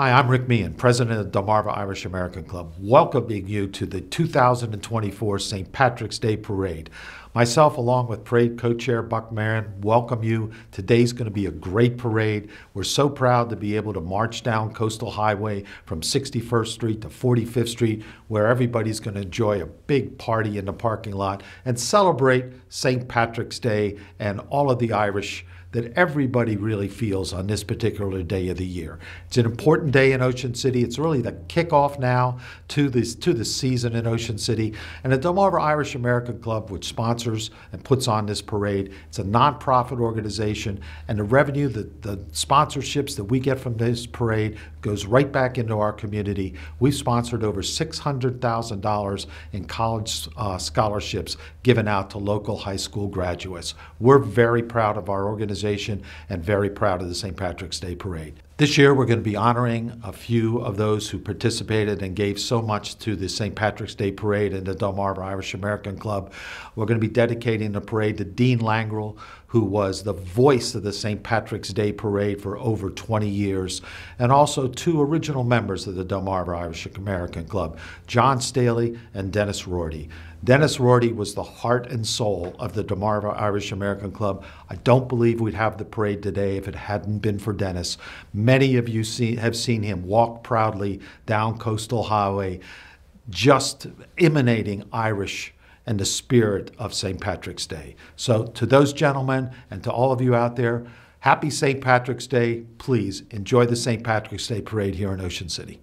Hi, I'm Rick Meehan, president of the Delmarva Irish American Club, welcoming you to the 2024 St. Patrick's Day Parade. Myself, along with parade co-chair Buck Marin, welcome you. Today's going to be a great parade. We're so proud to be able to march down Coastal Highway from 61st Street to 45th Street, where everybody's going to enjoy a big party in the parking lot and celebrate St. Patrick's Day and all of the Irish that everybody really feels on this particular day of the year. It's an important day in Ocean City. It's really the kickoff now to the season in Ocean City. And the Delmarva Irish American Club, which sponsors and puts on this parade, it's a nonprofit organization, and the revenue, the sponsorships that we get from this parade goes right back into our community. We've sponsored over $600,000 in college scholarships given out to local high school graduates. We're very proud of our organization and very proud of the St. Patrick's Day Parade. This year we're going to be honoring a few of those who participated and gave so much to the St. Patrick's Day Parade and the Delmarva Irish American Club. We're going to be dedicating the parade to Dean Langrel, who was the voice of the St. Patrick's Day Parade for over 20 years, and also two original members of the Delmarva Irish American Club, John Staley and Dennis Rorty. Dennis Rorty was the heart and soul of the Delmarva Irish American Club. I don't believe we'd have the parade today if it hadn't been for Dennis. Many of you have seen him walk proudly down Coastal Highway, just emanating Irish and the spirit of St. Patrick's Day. So to those gentlemen and to all of you out there, happy St. Patrick's Day. Please enjoy the St. Patrick's Day Parade here in Ocean City.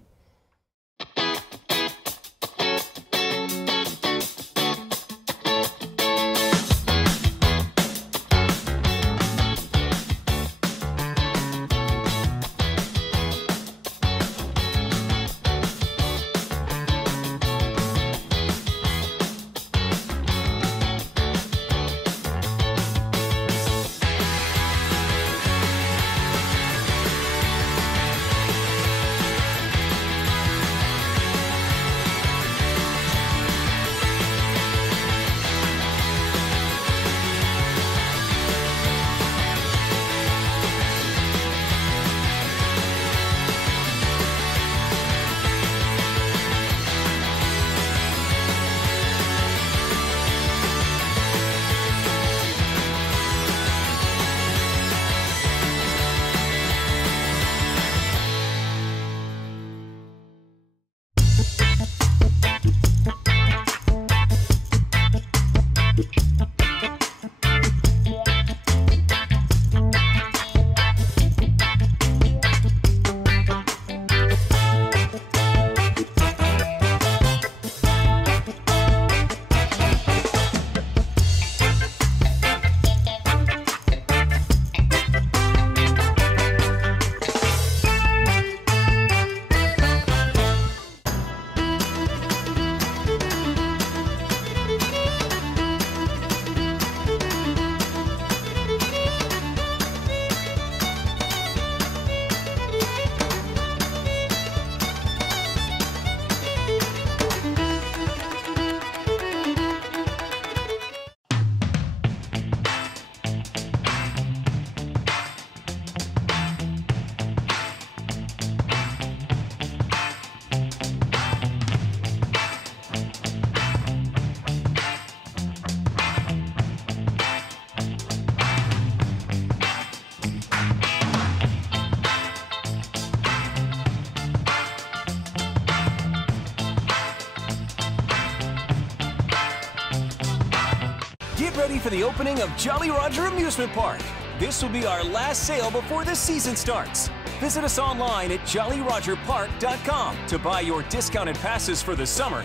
Get ready for the opening of Jolly Roger Amusement Park. This will be our last sale before the season starts. Visit us online at jollyrogerpark.com to buy your discounted passes for the summer.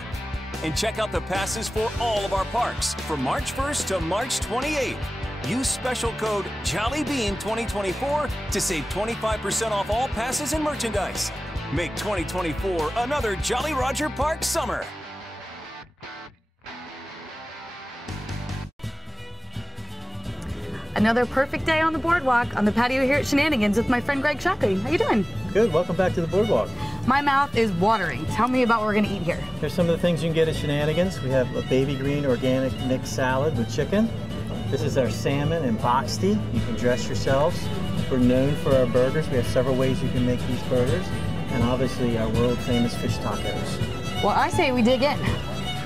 And check out the passes for all of our parks from March 1st to March 28th. Use special code JOLLYBEAN2024 to save 25% off all passes and merchandise. Make 2024 another Jolly Roger Park summer. Another perfect day on the boardwalk on the patio here at Shenanigans with my friend Greg Shockley. How you doing? Good. Welcome back to the boardwalk. My mouth is watering. Tell me about what we're going to eat here. Here's some of the things you can get at Shenanigans. We have a baby green organic mixed salad with chicken. This is our salmon and boxty. You can dress yourselves. We're known for our burgers. We have several ways you can make these burgers. and obviously our world famous fish tacos. Well, I say we dig in.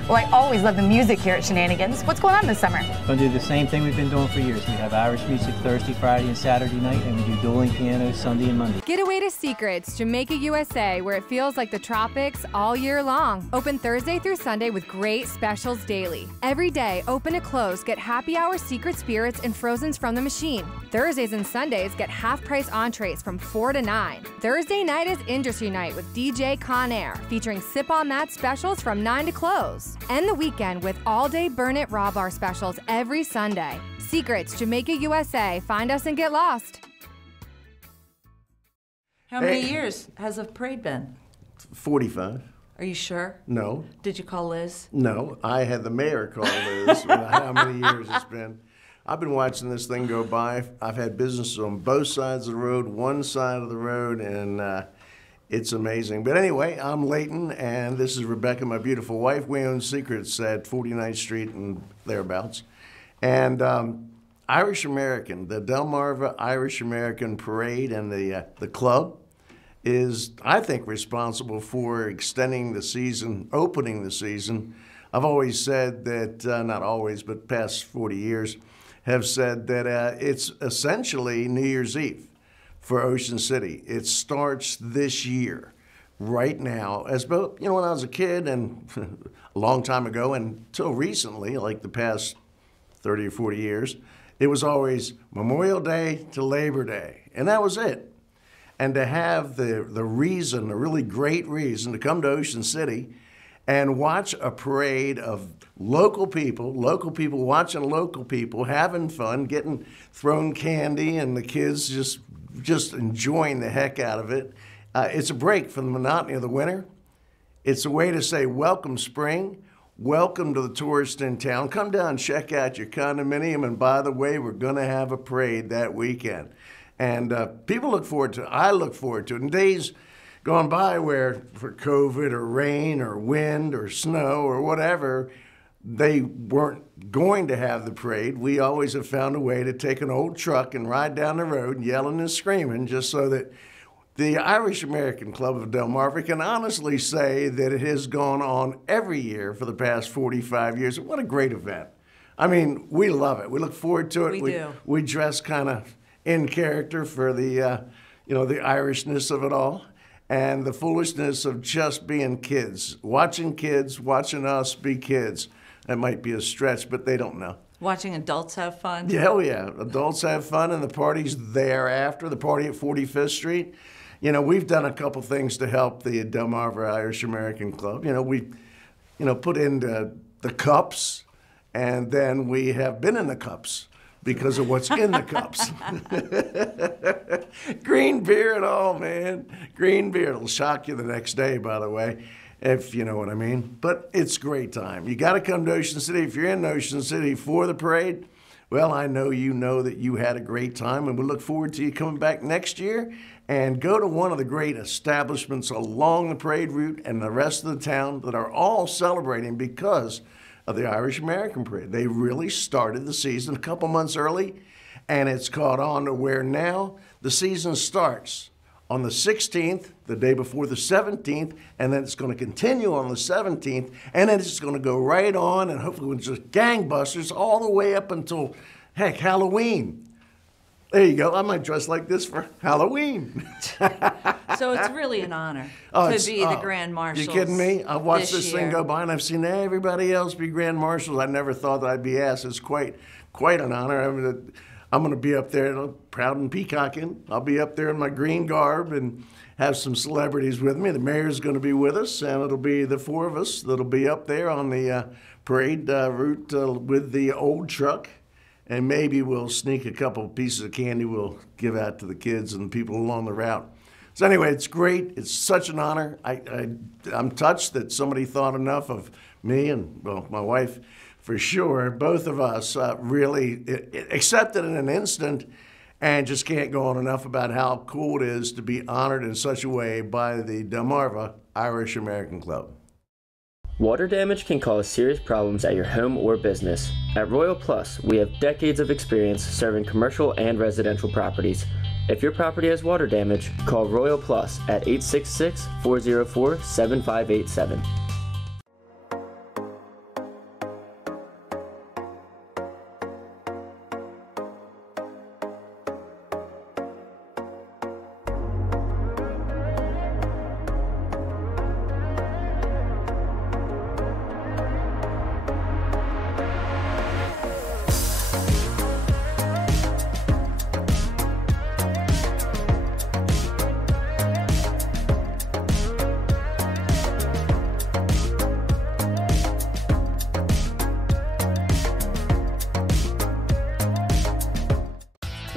Well, I always love the music here at Shenanigans. What's going on this summer? We're going to do the same thing we've been doing for years. We have Irish music Thursday, Friday, and Saturday night, and we do dueling piano Sunday and Monday. Get away to Secrets, Jamaica, USA, where it feels like the tropics all year long. Open Thursday through Sunday with great specials daily. Every day, open to close, get happy hour secret spirits and frozens from the machine. Thursdays and Sundays, get half-price entrees from 4 to 9. Thursday night is Industry Night with DJ Con Air, featuring Sip on That specials from 9 to close. End the weekend with all-day Burn It Raw Bar specials every Sunday. Secrets, Jamaica, USA. Find us and get lost. How many years has the parade been? 45. Are you sure? No. Did you call Liz? No. I had the mayor call Liz about how many years it's been. I've been watching this thing go by. I've had businesses on both sides of the road, one side of the road, and it's amazing. But anyway, I'm Leighton, and this is Rebecca, my beautiful wife. We own Secrets at 49th Street and thereabouts. And Irish American, the Delmarva Irish American Parade and the club is, I think, responsible for extending the season, opening the season. I've always said that, not always, but past 40 years, have said that it's essentially New Year's Eve for Ocean City. It starts this year, right now. As both, when I was a kid and a long time ago, and until recently, like the past 30 or 40 years, it was always Memorial Day to Labor Day, and that was it. And to have the reason, a really great reason, to come to Ocean City and watch a parade of local people watching local people, having fun, getting thrown candy, and the kids just enjoying the heck out of it. It's a break from the monotony of the winter. It's a way to say, welcome spring, welcome to the tourists in town. Come down and check out your condominium, and by the way, we're gonna have a parade that weekend. And people look forward to it. I look forward to it. In days gone by where for COVID or rain or wind or snow or whatever, they weren't going to have the parade, we always have found a way to take an old truck and ride down the road yelling and screaming, just so that the Irish American Club of Delmarva can honestly say that it has gone on every year for the past 45 years. What a great event. I mean, we love it. We look forward to it. We do. We dress kind of in character for the, the Irishness of it all and the foolishness of just being kids, watching us be kids. That might be a stretch, but they don't know. Watching adults have fun? Yeah, hell yeah. Adults have fun, and the party's thereafter, the party at 45th Street. We've done a couple things to help the Delmarva Irish American Club. We, put in the cups, and then we have been in the cups because of what's in the cups. Green beer and all, man. Green beer. It'll shock you the next day, by the way, if you know what I mean. But it's a great time. You got to come to Ocean City. If you're in Ocean City for the parade, well, I know you know that you had a great time, and we look forward to you coming back next year and go to one of the great establishments along the parade route and the rest of the town that are all celebrating because of the Irish American Parade. They really started the season a couple months early, and it's caught on to where now the season starts on the 16th, the day before the 17th, and then it's going to continue on the 17th, and then it's going to go right on, and hopefully with just gangbusters all the way up until, heck, Halloween. There you go. I might dress like this for Halloween. So it's really an honor to be the Grand Marshals. You kidding me? I've watched this year. thing go by, and I've seen everybody else be Grand Marshals. I never thought that I'd be asked. It's quite an honor. I'm going to be up there, proud and peacocking. I'll be up there in my green garb and have some celebrities with me. The mayor's going to be with us, and it'll be the four of us that'll be up there on the parade route with the old truck. And maybe we'll sneak a couple pieces of candy we'll give out to the kids and people along the route. So anyway, it's great. It's such an honor. I'm touched that somebody thought enough of me and, well, my wife, for sure. Both of us really accepted in an instant and just can't go on enough about how cool it is to be honored in such a way by the Delmarva Irish American Club. Water damage can cause serious problems at your home or business. At Royal Plus, we have decades of experience serving commercial and residential properties. If your property has water damage, call Royal Plus at 866-404-7587.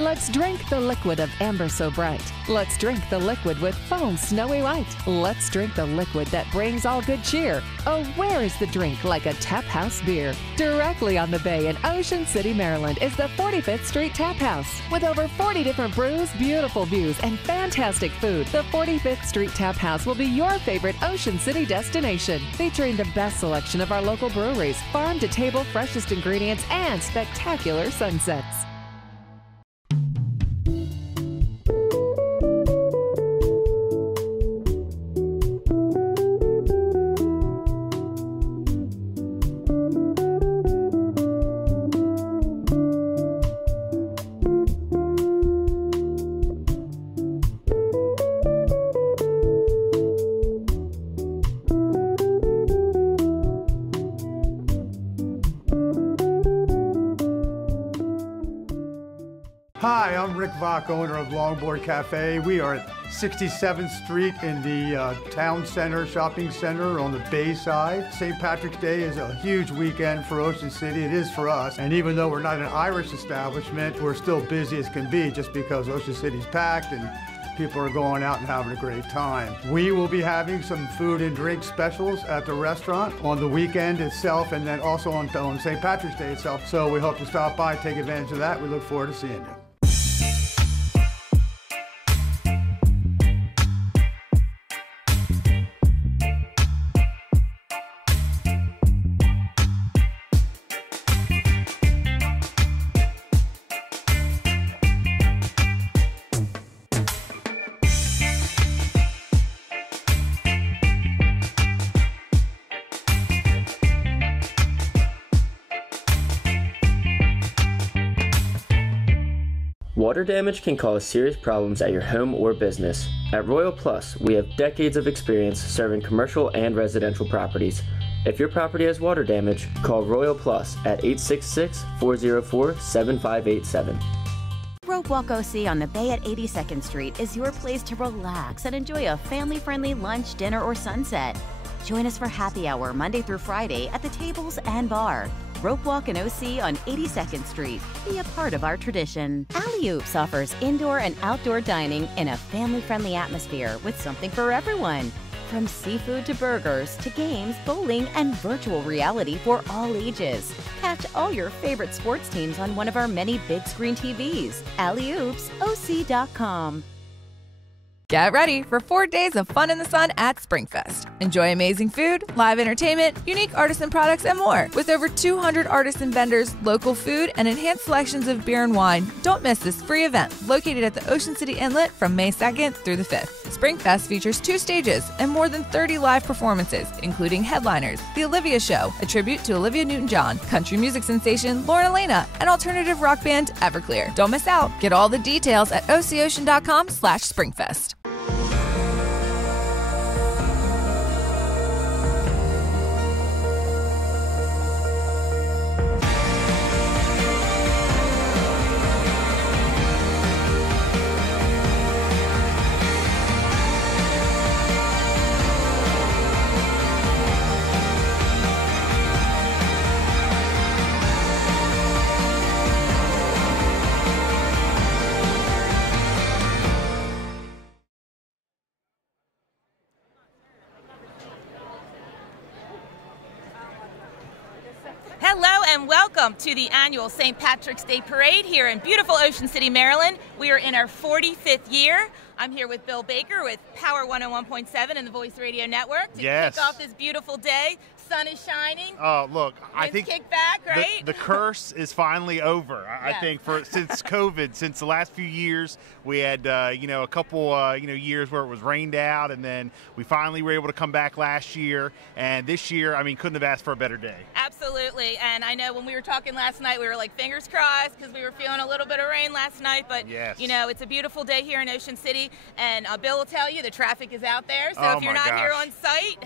Let's drink the liquid of Amber So Bright. Let's drink the liquid with foam snowy white. Let's drink the liquid that brings all good cheer. Oh, where is the drink like a Tap House beer? Directly on the bay in Ocean City, Maryland is the 45th Street Tap House. With over 40 different brews, beautiful views, and fantastic food, the 45th Street Tap House will be your favorite Ocean City destination. Featuring the best selection of our local breweries, farm-to-table freshest ingredients, and spectacular sunsets. Hi, I'm Rick Vock, owner of Longboard Cafe. We are at 67th Street in the Town Center Shopping Center on the Bay side. St. Patrick's Day is a huge weekend for Ocean City. It is for us. And even though we're not an Irish establishment, we're still busy as can be just because Ocean City's packed and people are going out and having a great time. We will be having some food and drink specials at the restaurant on the weekend itself and then also on St. Patrick's Day itself. So we hope to stop by, take advantage of that. We look forward to seeing you. Water damage can cause serious problems at your home or business. At Royal Plus, we have decades of experience serving commercial and residential properties. If your property has water damage, call Royal Plus at 866-404-7587. Rope Walk OC on the Bay at 82nd Street is your place to relax and enjoy a family-friendly lunch, dinner, or sunset. Join us for happy hour Monday through Friday at the tables and bar. Rope Walk and OC on 82nd Street. Be a part of our tradition. Alley Oops offers indoor and outdoor dining in a family-friendly atmosphere with something for everyone. From seafood to burgers to games, bowling, and virtual reality for all ages. Catch all your favorite sports teams on one of our many big screen TVs. AlleyOopsOC.com. Get ready for 4 days of fun in the sun at SpringFest. Enjoy amazing food, live entertainment, unique artisan products, and more. With over 200 artists and vendors, local food, and enhanced selections of beer and wine, don't miss this free event located at the Ocean City Inlet from May 2nd through the 5th. SpringFest features 2 stages and more than 30 live performances, including headliners, The Olivia Show, a tribute to Olivia Newton-John, country music sensation Lauren Elena, and alternative rock band Everclear. Don't miss out. Get all the details at ococean.com/SpringFest. Hello and welcome to the annual St. Patrick's Day Parade here in beautiful Ocean City, Maryland. We are in our 45th year. I'm here with Bill Baker with Power 101.7 and the Voice Radio Network to kick off this beautiful day. sun is shining. Oh, look, I think kick back, right? The curse is finally over. I think since COVID, since the last few years, we had a couple years where it was rained out, and then we finally were able to come back last year. And this year, I mean, couldn't have asked for a better day. Absolutely. And I know when we were talking last night, we were like fingers crossed because we were feeling a little bit of rain last night. But it's a beautiful day here in Ocean City, and Bill will tell you the traffic is out there. So if you're not here on site,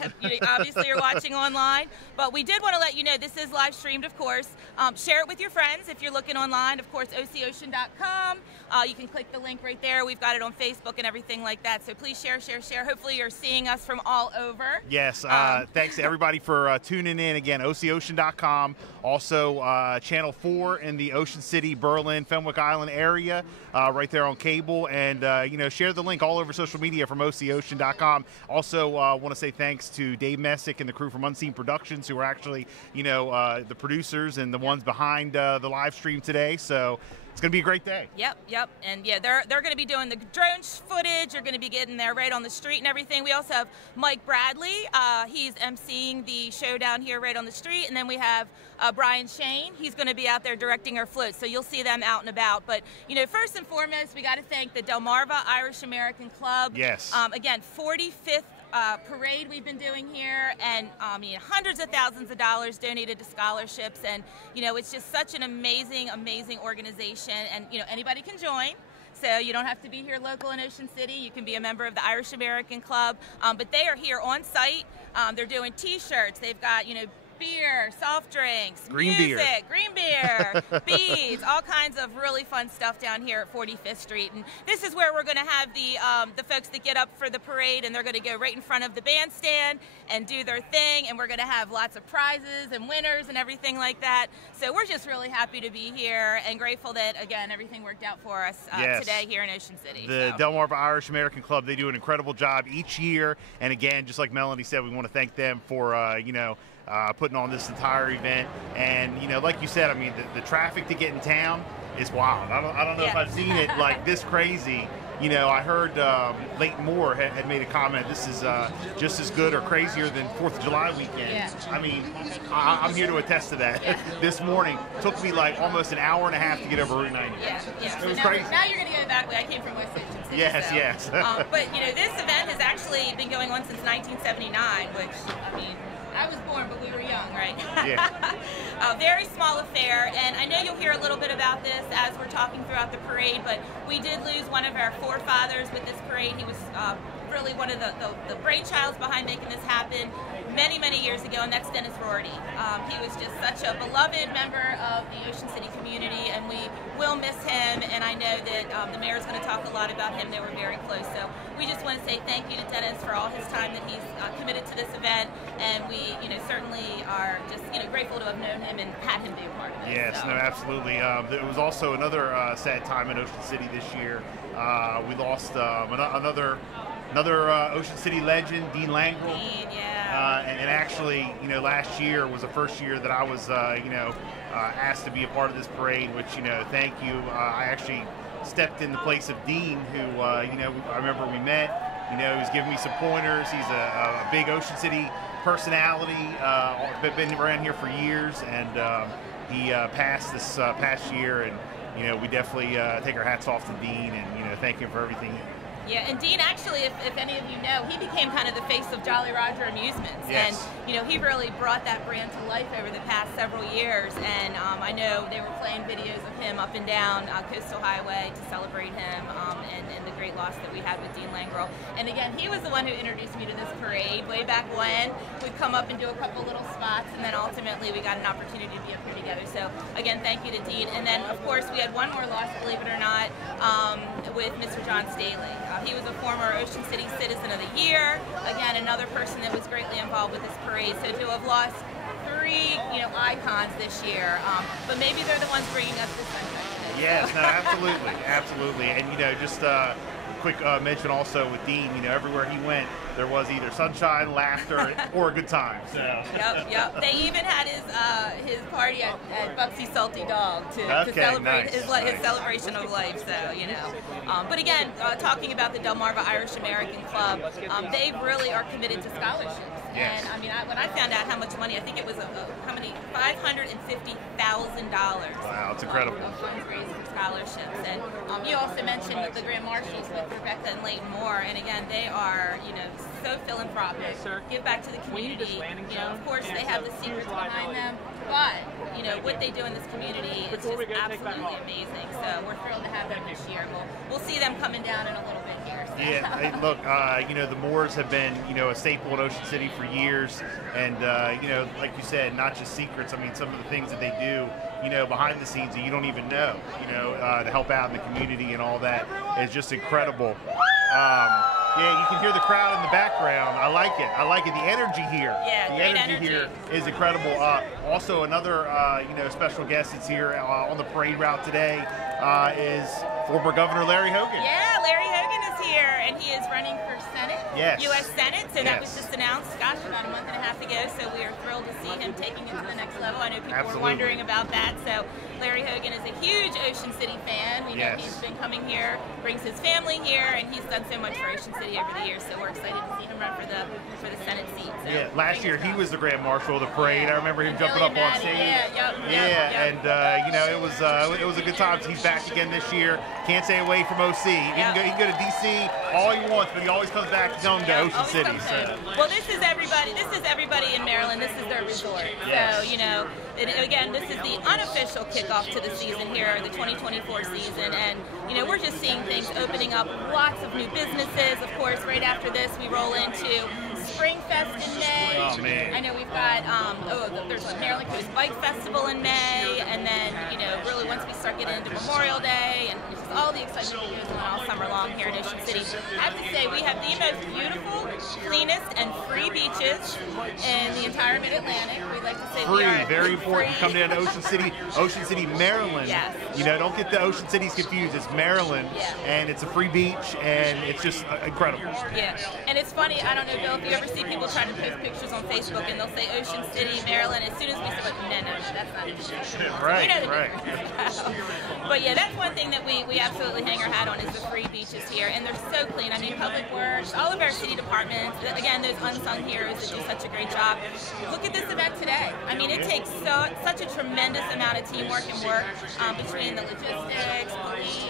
obviously you're watching online. But we did want to let you know this is live streamed, of course. Share it with your friends if you're looking online. Of course, OCOcean.com. You can click the link right there. We've got it on Facebook and everything like that. So please share. Hopefully you're seeing us from all over. Yes. Thanks to everybody for tuning in. Again, OCOcean.com. Also, Channel 4 in the Ocean City, Berlin, Fenwick Island area, right there on cable. And, share the link all over social media from OCOcean.com. Also, want to say thanks to Dave Messick and the crew from Unscene Productions, who are actually, the producers and the ones behind the live stream today. So it's going to be a great day. Yep. And they're going to be doing the drone footage. They're going to be getting there right on the street and everything. We also have Mike Bradley. He's emceeing the show down here right on the street. And then we have Brian Shane. He's going to be out there directing our floats. So you'll see them out and about. But, first and foremost, we got to thank the Delmarva Irish American Club. Yes. Again, 45th parade we've been doing here, and hundreds of thousands of dollars donated to scholarships, and it's just such an amazing organization, and anybody can join. So you don't have to be here local in Ocean City. You can be a member of the Irish American Club, but they are here on site. They're doing T-shirts. They've got beer, soft drinks, music, green beer, beads, all kinds of really fun stuff down here at 45th Street. And this is where we're going to have the folks that get up for the parade, and they're going to go right in front of the bandstand and do their thing, and we're going to have lots of prizes and winners and everything like that. So we're just really happy to be here and grateful that, again, everything worked out for us today here in Ocean City. The Delmarva Irish American Club, they do an incredible job each year. And again, just like Melanie said, we want to thank them for, putting on this entire event. And, like you said, I mean, the traffic to get in town is wild. I don't know if I've seen it like this crazy. I heard Leighton Moore had made a comment, this is just as good or crazier than 4th of July weekend. Yeah. I mean, I'm here to attest to that. This morning took me like almost an hour and a half to get over Route 90. Yeah. It was now, crazy. Now you're going to go back way. I came from West Ocean City. Yes. But, this event has actually been going on since 1979, which, I was born, but we were young, right? Yeah. A very small affair, and I know you'll hear a little bit about this as we're talking throughout the parade, but we did lose one of our forefathers with this parade. He was really one of the brainchilds behind making this happen many years ago, and that's Dennis Rorty. He was just such a beloved member of the Ocean City community, and we will miss him, and I know that the mayor's going to talk a lot about him. They were very close, so we just want to say thank you to Dennis for all his time that he's committed to this event, and we certainly are just grateful to have known him and had him be a part of it. Yes, no, absolutely. There was also another sad time in Ocean City this year. We lost another Ocean City legend, Dean Langrel. And actually, last year was the first year that I was, asked to be a part of this parade, which, thank you. I actually stepped in the place of Dean, who, I remember we met. He was giving me some pointers. He's a big Ocean City personality, been around here for years, and he passed this past year, and, we definitely take our hats off to Dean and, thank him for everything. Yeah, and Dean actually, if any of you know, he became kind of the face of Jolly Roger Amusements. Yes. And, he really brought that brand to life over the past several years. And I know they were playing videos of him up and down Coastal Highway to celebrate him and the great loss that we had with Dean Langrel. And again, he was the one who introduced me to this parade way back when. We'd come up and do a couple little spots, and then ultimately we got an opportunity to be up here together. So again, thank you to Dean. And then, of course, we had one more loss, believe it or not, with Mr. John Staley. He was a former Ocean City Citizen of the Year. Again, another person that was greatly involved with this parade. So to have lost three, icons this year, but maybe they're the ones bringing us this sunshine. Yes, no, absolutely. And just quick mention also with Dean. Everywhere he went, there was either sunshine, laughter, or a good time. So. Yep. They even had his party at Buxy Salty Dog to celebrate his celebration of life. So but again, talking about the Delmarva Irish American Club, they really are committed to scholarships. Yes. And I mean, when I found out how much money, I think it was $550,000. Wow, it's incredible. Of funds raised for scholarships. And you also mentioned the Grand Marshals with Rebecca and Leighton Moore, and again, they are, so philanthropic. Give back to the community. Of course, they have the secrets behind them, but what they do in this community is just absolutely amazing. So we're thrilled to have them this year. We'll see them coming down in a little bit here. So. Yeah, hey, look, the Moores have been, a staple in Ocean City for years, and like you said, not just secrets. I mean, some of the things that they do, behind the scenes that you don't even know, to help out in the community and all that is just incredible. Yeah, you can hear the crowd in the background. I like it. The energy here. Yeah, the energy here is incredible. Also, another special guest that's here on the parade route today is former Governor Larry Hogan. Yeah, Larry Hogan is here, and he is running for Senate. Yes. U.S. Senate. So that was just announced, about a month and a half ago. So we are thrilled to see him taking it to the next level. I know people were wondering about that. So Larry Hogan is a huge Ocean City fan. We know he's been coming here, brings his family here, and he's done so much for Ocean City over the years. So we're excited to see him run for the Senate seat. So yeah, last year he was the Grand Marshal of the parade. I remember him jumping up on stage. And it was a good time. He's back again this year. Can't stay away from OC. He can go to DC all he wants, but he always comes back home to Ocean City. So. Well, this is everybody in Maryland. This is their resort. Yes. So again, this is the unofficial kickoff to the season here, the 2024 season, and we're just seeing things opening up. Lots of new businesses. Of course, right after this, we roll into Spring Fest in May. Oh, man. I know we've got there's a Maryland Coast Bike Festival in May, and then really once we start getting into Memorial Day, and just all the excitement that goes on all summer long here in Ocean City. I have to say, we have the most beautiful, cleanest, and free beaches in the entire Mid-Atlantic. We like to say free, we are very important. Come down to Ocean City, Maryland. Yes. Don't get the Ocean Cities confused. It's Maryland, and it's a free beach, and it's just incredible. Yeah, and it's funny. I don't know, Bill, if you ever see people trying to post pictures on Facebook, and they'll say Ocean City, Maryland. As soon as we say, no, that's not it. Right. But yeah, that's one thing that we absolutely hang our hat on is the free beaches here, and they're so clean. I mean, Public Works, all of our city departments, again, those unsung heroes that do such a great job. Look at this event today. I mean, it takes such a tremendous amount of teamwork and work between the logistics, police,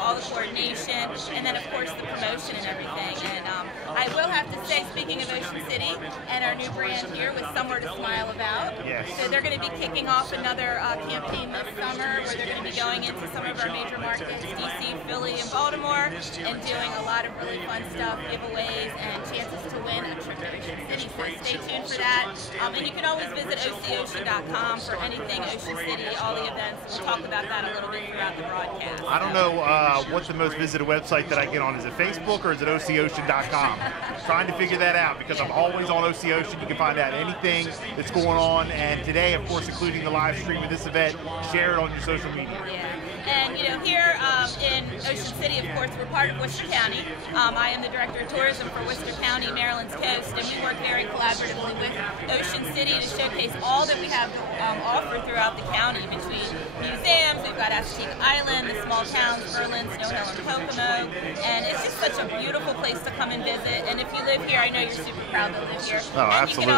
all the coordination, and then of course the promotion and everything. And I will have to say, speaking of Ocean City and our new brand here with Somewhere to Smile About, so they're going to be kicking off another campaign this summer where they're going to be going into some of our major markets, DC, Philly, and Baltimore, and doing a lot of really fun stuff, giveaways, and chances to win a trip to Ocean City. So stay tuned for that. And you can always visit OCOcean.com for anything Ocean City, all the events. We'll talk about that a little bit throughout the broadcast. I don't know what the most visited website that I get on. Is it Facebook or is it OCOcean.com? Trying to figure that out because I'm always on OC Ocean. You can find out anything that's going on. And today, of course, including the live stream of this event, share it on your social media. Yeah. And here in Ocean City, of course, we're part of Worcester County. I am the Director of Tourism for Worcester County, Maryland's coast, and we work very collaboratively with Ocean City to showcase all that we have to offer throughout the county between museums. We've got Assateague Island, the small towns, Berlin, Snow Hill, and Kokomo, and it's just such a beautiful place to come and visit. And if you live here, I know you're super proud to live here. Oh, and absolutely.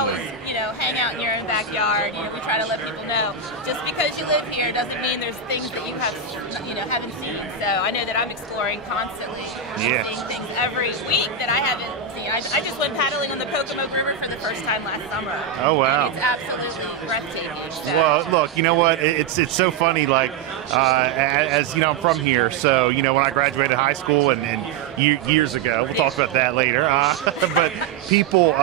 You can always, hang out in your own backyard. We try to let people know just because you live here doesn't mean there's things that you haven't seen. So I know that I'm exploring constantly, seeing things every week that I haven't seen. I just went paddling on the Pocomoke River for the first time last summer. Oh wow! And it's absolutely breathtaking. So. Well, look, you know what? It's so funny. Like, as you know, I'm from here, so when I graduated high school and years ago, we'll talk about that later. But people,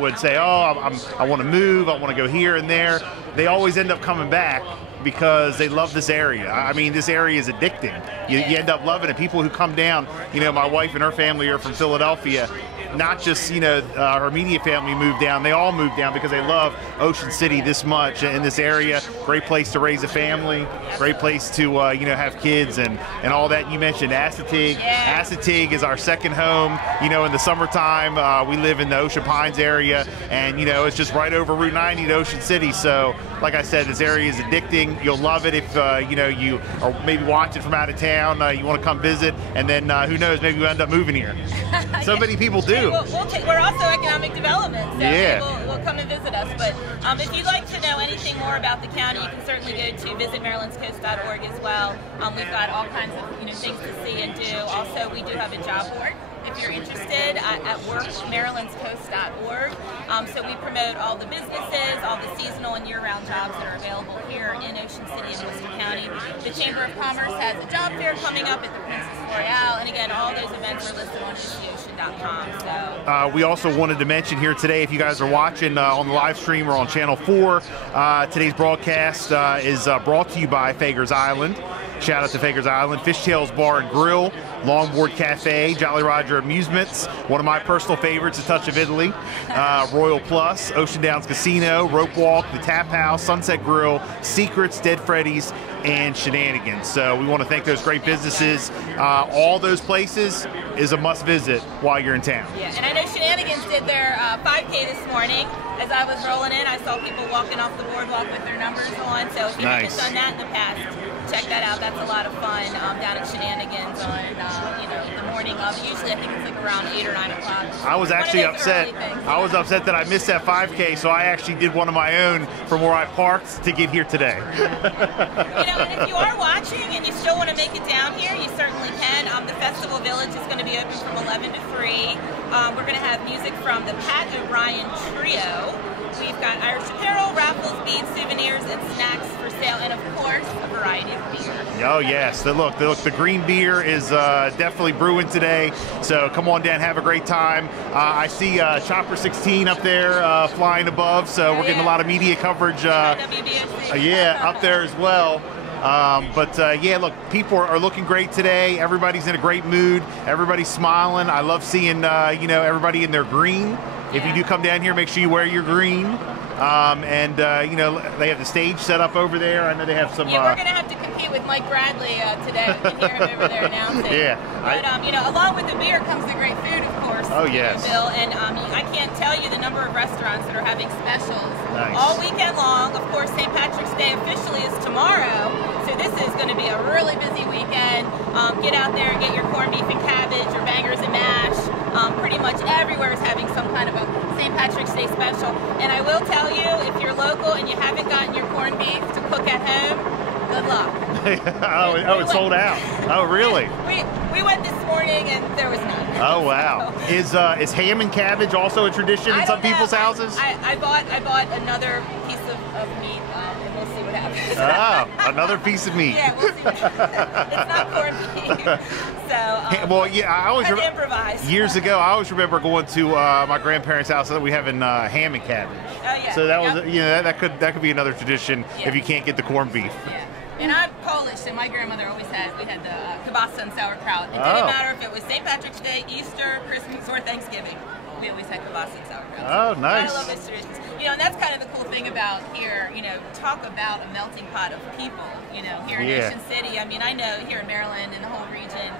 would say, "Oh, I want to move. I want to go here and there." They always end up coming back because they love this area. I mean, this area is addicting. You end up loving it. People who come down, my wife and her family are from Philadelphia. Not just, her immediate family moved down. They all moved down because they love Ocean City this much in this area. Great place to raise a family. Great place to, have kids and all that. You mentioned Assateague. Assateague is our second home. In the summertime, we live in the Ocean Pines area, and, it's just right over Route 90 to Ocean City. So, like I said, this area is addicting. You'll love it if, you are maybe watching from out of town. You want to come visit, and then who knows, maybe you end up moving here. So many people do. too. We're also economic development, so yeah. we'll come and visit us. But if you'd like to know anything more about the county, you can certainly go to visitmarylandscoast.org as well. We've got all kinds of things to see and do. Also, we do have a job board if you're interested at workmarylandscoast.org. So we promote all the businesses, all the seasonal and year-round jobs that are available here in Ocean City and Worcester County. The Chamber of Commerce has a job fair coming up at the Princess Royale, and again, all those events are listed on OceanCity.com. So we also wanted to mention here today, if you guys are watching on the live stream or on Channel 4, today's broadcast is brought to you by Fager's Island. Shout out to Fager's Island, Fishtails Bar and Grill, Longboard Cafe, Jolly Roger Amusements, one of my personal favorites, A Touch of Italy, Royal Plus, Ocean Downs Casino, Rope Walk, The Tap House, Sunset Grill, Secrets, Dead Freddy's, and Shenanigans. So we want to thank those great businesses. All those places is a must visit while you're in town. Yeah, and I know Shenanigans did their 5K this morning. As I was rolling in, I saw people walking off the boardwalk with their numbers on. So if you haven't done that in the past, check that out. That's a lot of fun down at Shenanigans on the morning of. Usually I think it's like around 8 or 9 o'clock. I was actually upset. I was upset that I missed that 5K, so I actually did one of my own from where I parked to get here today. And if you are watching and you still want to make it down here, you certainly can. The Festival Village is going to be open from 11 to 3. We're going to have music from the Pat O'Brien Trio. We've got Irish apparel, raffles, beads, souvenirs, and snacks for sale, and of course, a variety of beer. Oh yes, look, the green beer is definitely brewing today. So come on down, have a great time. I see Chopper 16 up there flying above, so we're getting a lot of media coverage. Yeah, up there as well. Yeah, look, people are looking great today. Everybody's in a great mood. Everybody's smiling. I love seeing everybody in their green. If you do come down here, make sure you wear your green. They have the stage set up over there. I know they have some. Yeah, we're going to have to compete with Mike Bradley today. We can hear him over there announcing. Yeah. But along with the beer comes the great food, of course. Oh yes. Bill, and I can't tell you the number of restaurants that are having specials nice. All weekend long. Of course, St. Patrick's Day officially is tomorrow, so this is going to be a really busy weekend. Get out there and get your corned beef and cabbage, or bangers and mash. Pretty much everywhere is having some kind of a St. Patrick's Day special. And I will tell you, if you're local and you haven't gotten your corned beef to cook at home, good luck. It's sold out. Oh, really? We went this morning and there was none. Oh, wow. So. Is ham and cabbage also a tradition in some people's houses? I bought another piece of meat, and we'll see what happens. Oh, another piece of meat. Yeah, we'll see. It's not corned beef. So, I always improvise. Years ago, I always remember going to my grandparents' house that we having ham and cabbage. Oh yeah. So that was that could be another tradition if you can't get the corned beef. Yeah. And I'm Polish, and my grandmother always had. We had the kielbasa and sauerkraut. It didn't matter if it was St. Patrick's Day, Easter, Christmas, or Thanksgiving. We always had kielbasa and sauerkraut. Oh, nice. I love those traditions. And that's kind of the cool thing about here. Talk about a melting pot of people. Here in Ocean City. I mean, I know here in Maryland and the whole region,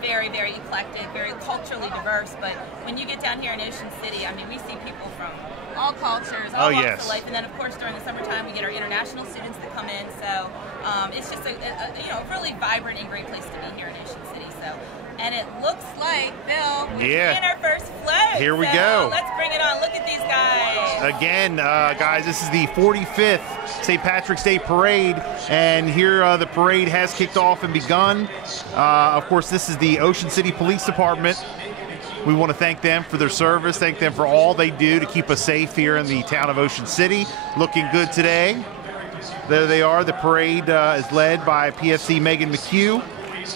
very, very eclectic, very culturally diverse. But when you get down here in Ocean City, I mean, we see people from all cultures, all walks of life, and then of course during the summertime we get our international students that come in. So it's just a really vibrant and great place to be here in Ocean City. So, and it looks like, Bill, we're in our first float. Here we go. Let's bring it on. Look at these guys. Again, guys, this is the 45th St. Patrick's Day Parade, and here the parade has kicked off and begun. Of course, this is the Ocean City Police Department. We want to thank them for their service, thank them for all they do to keep us safe here in the town of Ocean City. Looking good today. There they are. The parade is led by PFC Megan McHugh,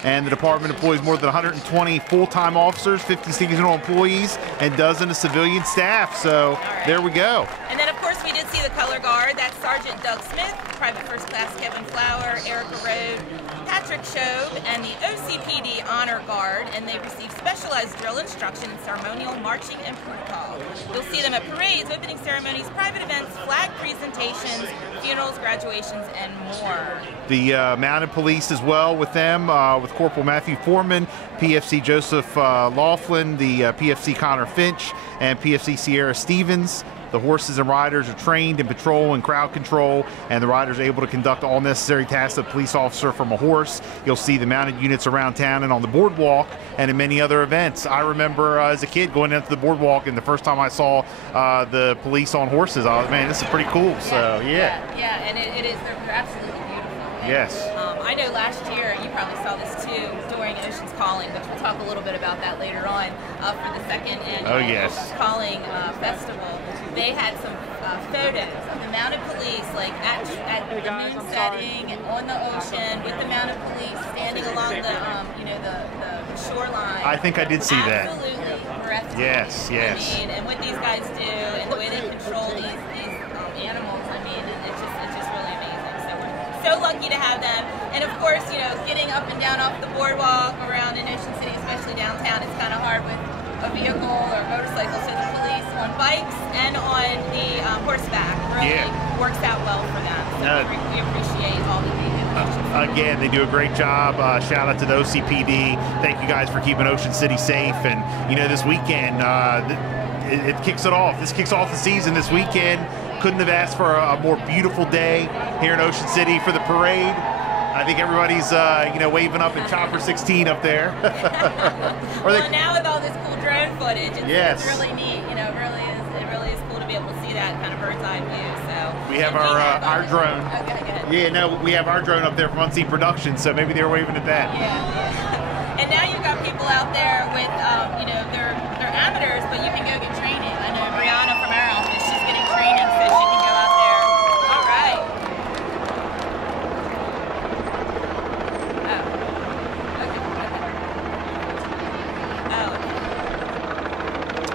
and the department employs more than 120 full-time officers, 50 seasonal employees, and dozens of civilian staff. So there we go. And then, of course, we did see the color guard. That's Sergeant Doug Smith, Private First Class Kevin Flower, Erica Rode, Patrick Shobe, and the OCPD Honor Guard, and they receive specialized drill instruction in ceremonial marching and protocol. You'll see them at parades, opening ceremonies, private events, flag presentations, funerals, graduations, and more. The mounted police as well with them, with Corporal Matthew Foreman, PFC Joseph Laughlin, the PFC Connor Finch, and PFC Sierra Stevens. The horses and riders are trained in patrol and crowd control, and the riders are able to conduct all necessary tasks of a police officer from a horse. You'll see the mounted units around town and on the boardwalk and in many other events. I remember as a kid going into the boardwalk, and the first time I saw the police on horses, I was, man, this is pretty cool. So, yeah. Yeah, and it is. They're absolutely beautiful. And, yes. I know last year, you probably saw this too, during Ocean's Calling, which we'll talk a little bit about that later on, for the second annual Ocean's Calling Festival. They had some photos of the mounted police, like at the moon setting on the ocean, with the mounted police standing along the, the shoreline. I think I did see that. Absolutely breathtaking. Yes, yes. I mean, and what these guys do, and the way they control these animals, I mean, it's just really amazing. So we're so lucky to have them. And of course, getting up and down off the boardwalk around in Ocean City, especially downtown, it's kind of hard with a vehicle or motorcycle. So the police on bikes and on the horseback really works out well for them. So we appreciate all that they do. Again, they do a great job. Shout out to the OCPD. Thank you guys for keeping Ocean City safe. And this weekend, it kicks it off. This kicks off the season this weekend. Couldn't have asked for a more beautiful day here in Ocean City for the parade. I think everybody's, waving up in Chopper 16 up there. Well, now with all this cool drone footage, it's really neat. It really is cool to be able to see that kind of bird's eye view. So we have our drone. Yeah, no, we have our drone up there from Unscene Productions, so maybe they were waving at that. Yeah. And now you've got people out there with, they're amateurs, but you can go get training. I know Brianna from our office, she's getting training, so she can go out there. All right.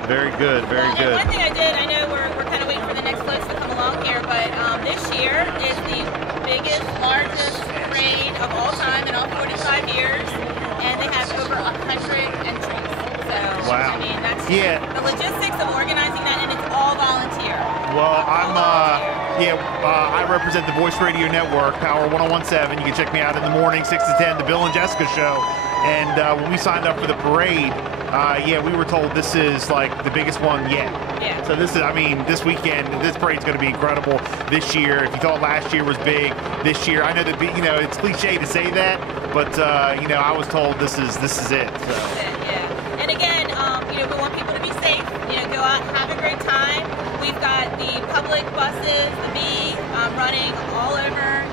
Very good, very good. And one thing I know we're kind of waiting for the next floats to come along here, but this year is the biggest, largest parade of all time in all 45 years, and they have over 100 entries. So, wow. I mean, that's the logistics of organizing that, and it's all volunteer. Well, I represent the Voice Radio Network, Power 1017. You can check me out in the morning, 6 to 10, the Bill and Jessica Show. And when we signed up for the parade, we were told this is like the biggest one yet. Yeah. So this is, this weekend, this parade's going to be incredible this year. If you thought last year was big, this year, I know that it's cliche to say that, but I was told this is it. So. Yeah. And again, we want people to be safe. Go out and have a great time. We've got the public buses, the B, running all over,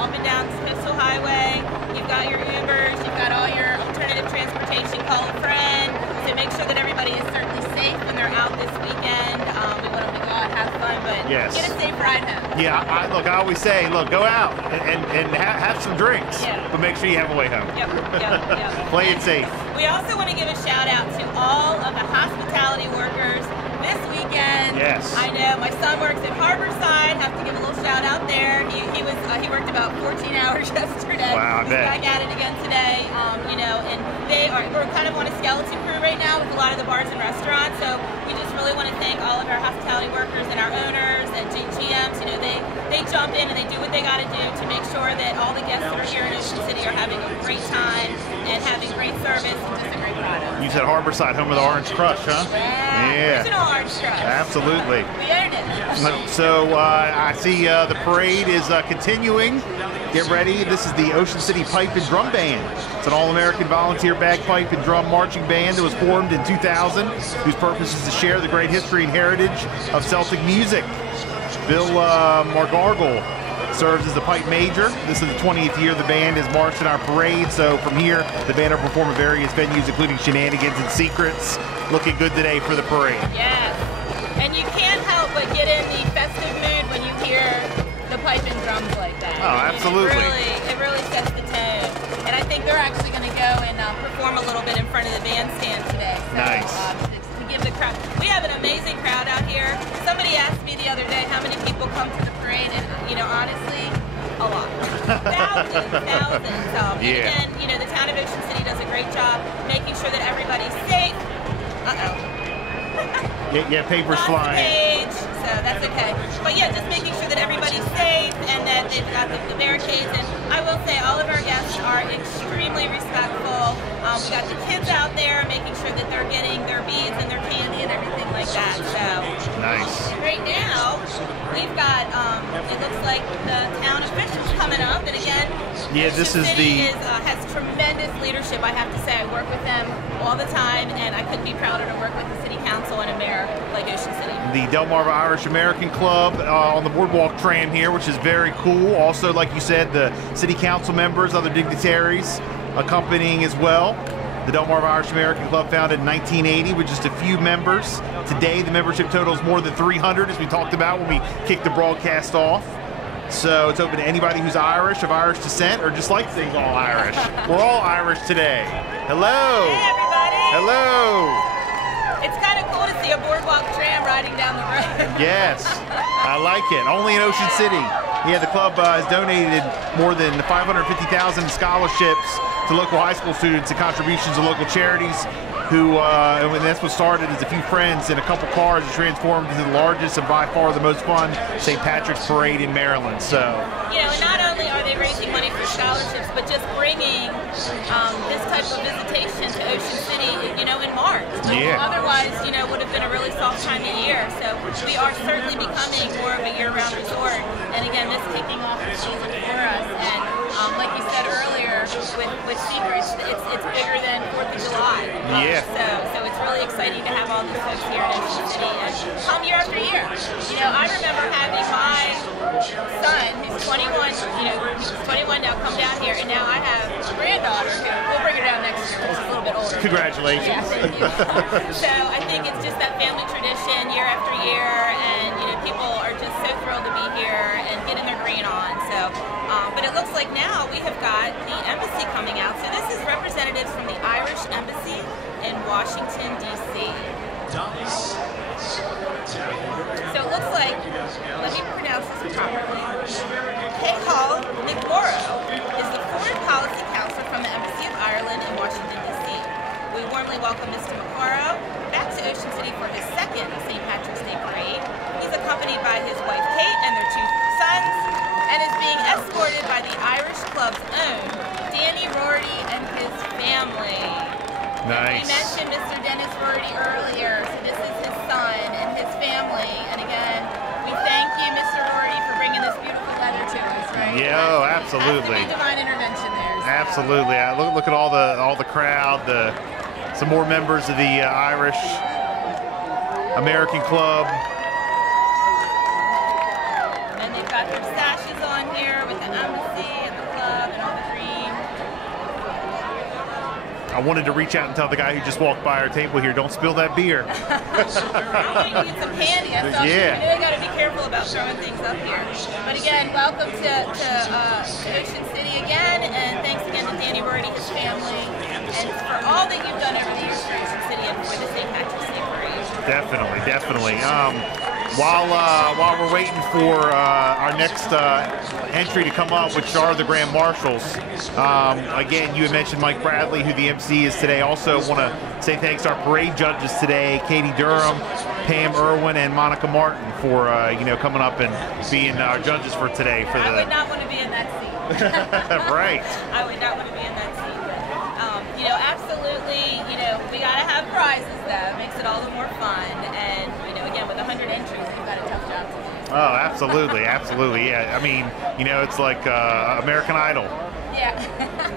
up and down Coastal Highway. You've got your Ubers, you've got all your alternative transportation, call a friend. So make sure that everybody is certainly safe when they're out this weekend. We want them to go out and have fun, but get a safe ride home. Yeah, I always say, go out and have some drinks, but make sure you have a way home. Yep. Play it safe. We also want to give a shout out to all of the hospitality workers this weekend. Yes. I know my son works at Harborside. Have to give a little shout out there. He worked about 14 hours yesterday. Wow, I bet. He's back at it again today. And we're kind of on a skeleton crew right now with a lot of the bars and restaurants. So we just really want to thank all of our hospitality workers and our owners and GMs. They jump in and they do what they got to do to make sure that all the guests that are here in Ocean City are having a great time and having great service and just a great product. You said Harborside, home of the Orange Crush, huh? Yeah. Original Orange Crush. Absolutely. We owned it. So I see the parade is continuing. Get ready. This is the Ocean City Pipe and Drum Band. It's an all-American volunteer bagpipe and drum marching band that was formed in 2000, whose purpose is to share the great history and heritage of Celtic music. Bill Margargle serves as the pipe major. This is the 20th year the band has marched in our parade. So from here, the band will perform at various venues, including Shenanigans and Secrets. Looking good today for the parade. Yes. And you can't help but get in the festive mood when you hear the pipe and drums like that. Oh, absolutely. It really sets the tone. And I think they're actually going to go and perform a little bit in front of the bandstand today. So, nice. To give the crowd. We have an amazing crowd out here. Somebody asked me the other day how many people come to the parade, and honestly, a lot. Thousands. And again, the town of Ocean City does a great job making sure that everybody's safe. Paper's flying. Page, so that's okay. But just making sure that everybody's safe and that they've got the barricades. And I will say all of our guests are extremely respectful. We got the kids out there making sure that they're getting their beads and their candy and everything like that. So nice. Great we've got, it looks like the town officials coming up, and again, yeah, this is has tremendous leadership, I have to say. I work with them all the time, and I couldn't be prouder to work with the city council and a mayor like Ocean City. The Delmarva Irish American Club on the boardwalk tram here, which is very cool. Also, like you said, the city council members, other dignitaries accompanying as well. The Delmarva Irish American Club founded in 1980 with just a few members. Today, the membership total is more than 300, as we talked about when we kicked the broadcast off. So it's open to anybody who's Irish, of Irish descent, or just likes things all Irish. We're all Irish today. Hello. Hey, everybody. Hello. It's kind of cool to see a boardwalk tram riding down the road. Yes, I like it. Only in Ocean City. Yeah, the club has donated more than 550,000 scholarships to local high school students and contributions to local charities who, and that's what started as a few friends and a couple cars and transformed into the largest and by far the most fun St. Patrick's Parade in Maryland. So, you know, and not only are they raising money for scholarships, but just bringing this type of visitation to Ocean City, you know, in March. Yeah. Otherwise, you know, would have been a really soft time of year. So we are certainly becoming more of a year-round resort. And again, this kicking off the season for us. And like you said earlier, with Secrets, it's bigger than 4th of July. Yeah. So it's really exciting to have all these folks here in Ocean City and come year after year. You know, I remember having my son, who's 21, you know, he's 21 now, come down here, and now I have a granddaughter who we'll bring her down next year. She's a little bit older. Congratulations. Yeah, thank you. So I think it's just that family tradition year after year, and you know, people are just so thrilled to be here and getting their green on. So, but it looks like now we have got the embassy coming out. So this is representatives from the Irish Embassy in Washington, D.C. So it looks like, let me pronounce this properly, Cathal McMorrow is the Foreign Policy Counselor from the Embassy of Ireland in Washington, D.C. We warmly welcome Mr. McMorrow back to Ocean City for his second St. Patrick's Day Parade. He's accompanied by his wife Kate and their 2 sons, and is being escorted by the Irish Club's own Danny Rorty and his family. Nice. We mentioned Mr. Dennis Rorty earlier, so this is his son and his family. And again, we thank you, Mr. Rorty, for bringing this beautiful weather to us, right? Yeah, oh, absolutely. Has to be divine intervention there. So. Absolutely. Look at all the crowd. Some more members of the Irish American Club. And they've got their sashes on here with the embassy and the club and all the green. I wanted to reach out and tell the guy who just walked by our table here, don't spill that beer. You need some candy. I saw you really got to be careful about throwing things up here. But again, welcome to Ocean City again, and thanks again to Danny Rorty, his family, and for all that you've done over the years for Ocean City and for the St. Patrick's Day Parade. Definitely, definitely. While we're waiting for our next entry to come up, which are the Grand Marshals, again, you had mentioned Mike Bradley, who the MC is today. Also want to say thanks to our parade judges today, Katie Durham, Pam Irwin, and Monica Martin for coming up and being our judges for today. I would not want to be in that seat. Right. I would not want to be in that seat. Absolutely, we got to have prizes, though. It makes it all the more fun. And, again, with 100 entries, you've got a tough job to do. Oh, absolutely, absolutely, yeah. I mean, it's like American Idol. Yeah,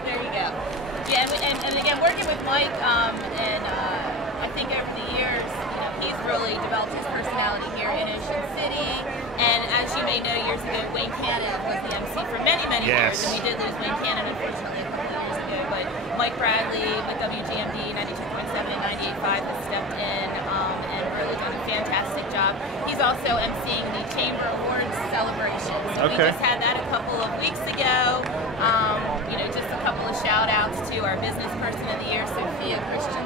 there you go. Yeah, and again, working with Mike, and I think over the years, he's really developed his personality here in Ocean City. And as you may know, years ago, Wayne Cannon was the MC for many, many years. And we did lose Wayne Cannon, unfortunately, a couple of years ago. But Mike Bradley with WGMD 92.7 and 98.5 has stepped in and really done a fantastic job. He's also emceeing the Chamber Awards celebration. So we just had that a couple of weeks ago. Just a couple of shout outs to our business person of the year, Sophia Christian.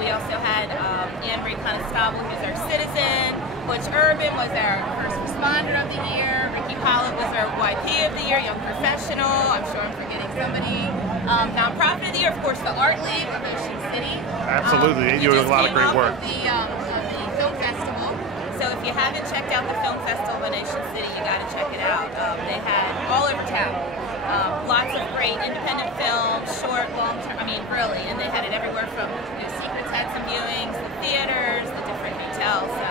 We also had Anne-Marie Constable, who's our citizen. Butch Urban was our first responder of the year. Ricky Pollock was our YP of the year, young professional. I'm sure I'm forgetting somebody. Nonprofit of the year, of course, the Art League of Ocean City. Absolutely, they do a lot of great work. The film festival. So if you haven't checked out the film festival in Ocean City, you got to check it out. They had all over town. Lots of great independent films, short, long-term, really, and they had it everywhere from, Secrets had some viewings, the theaters, the different hotels. So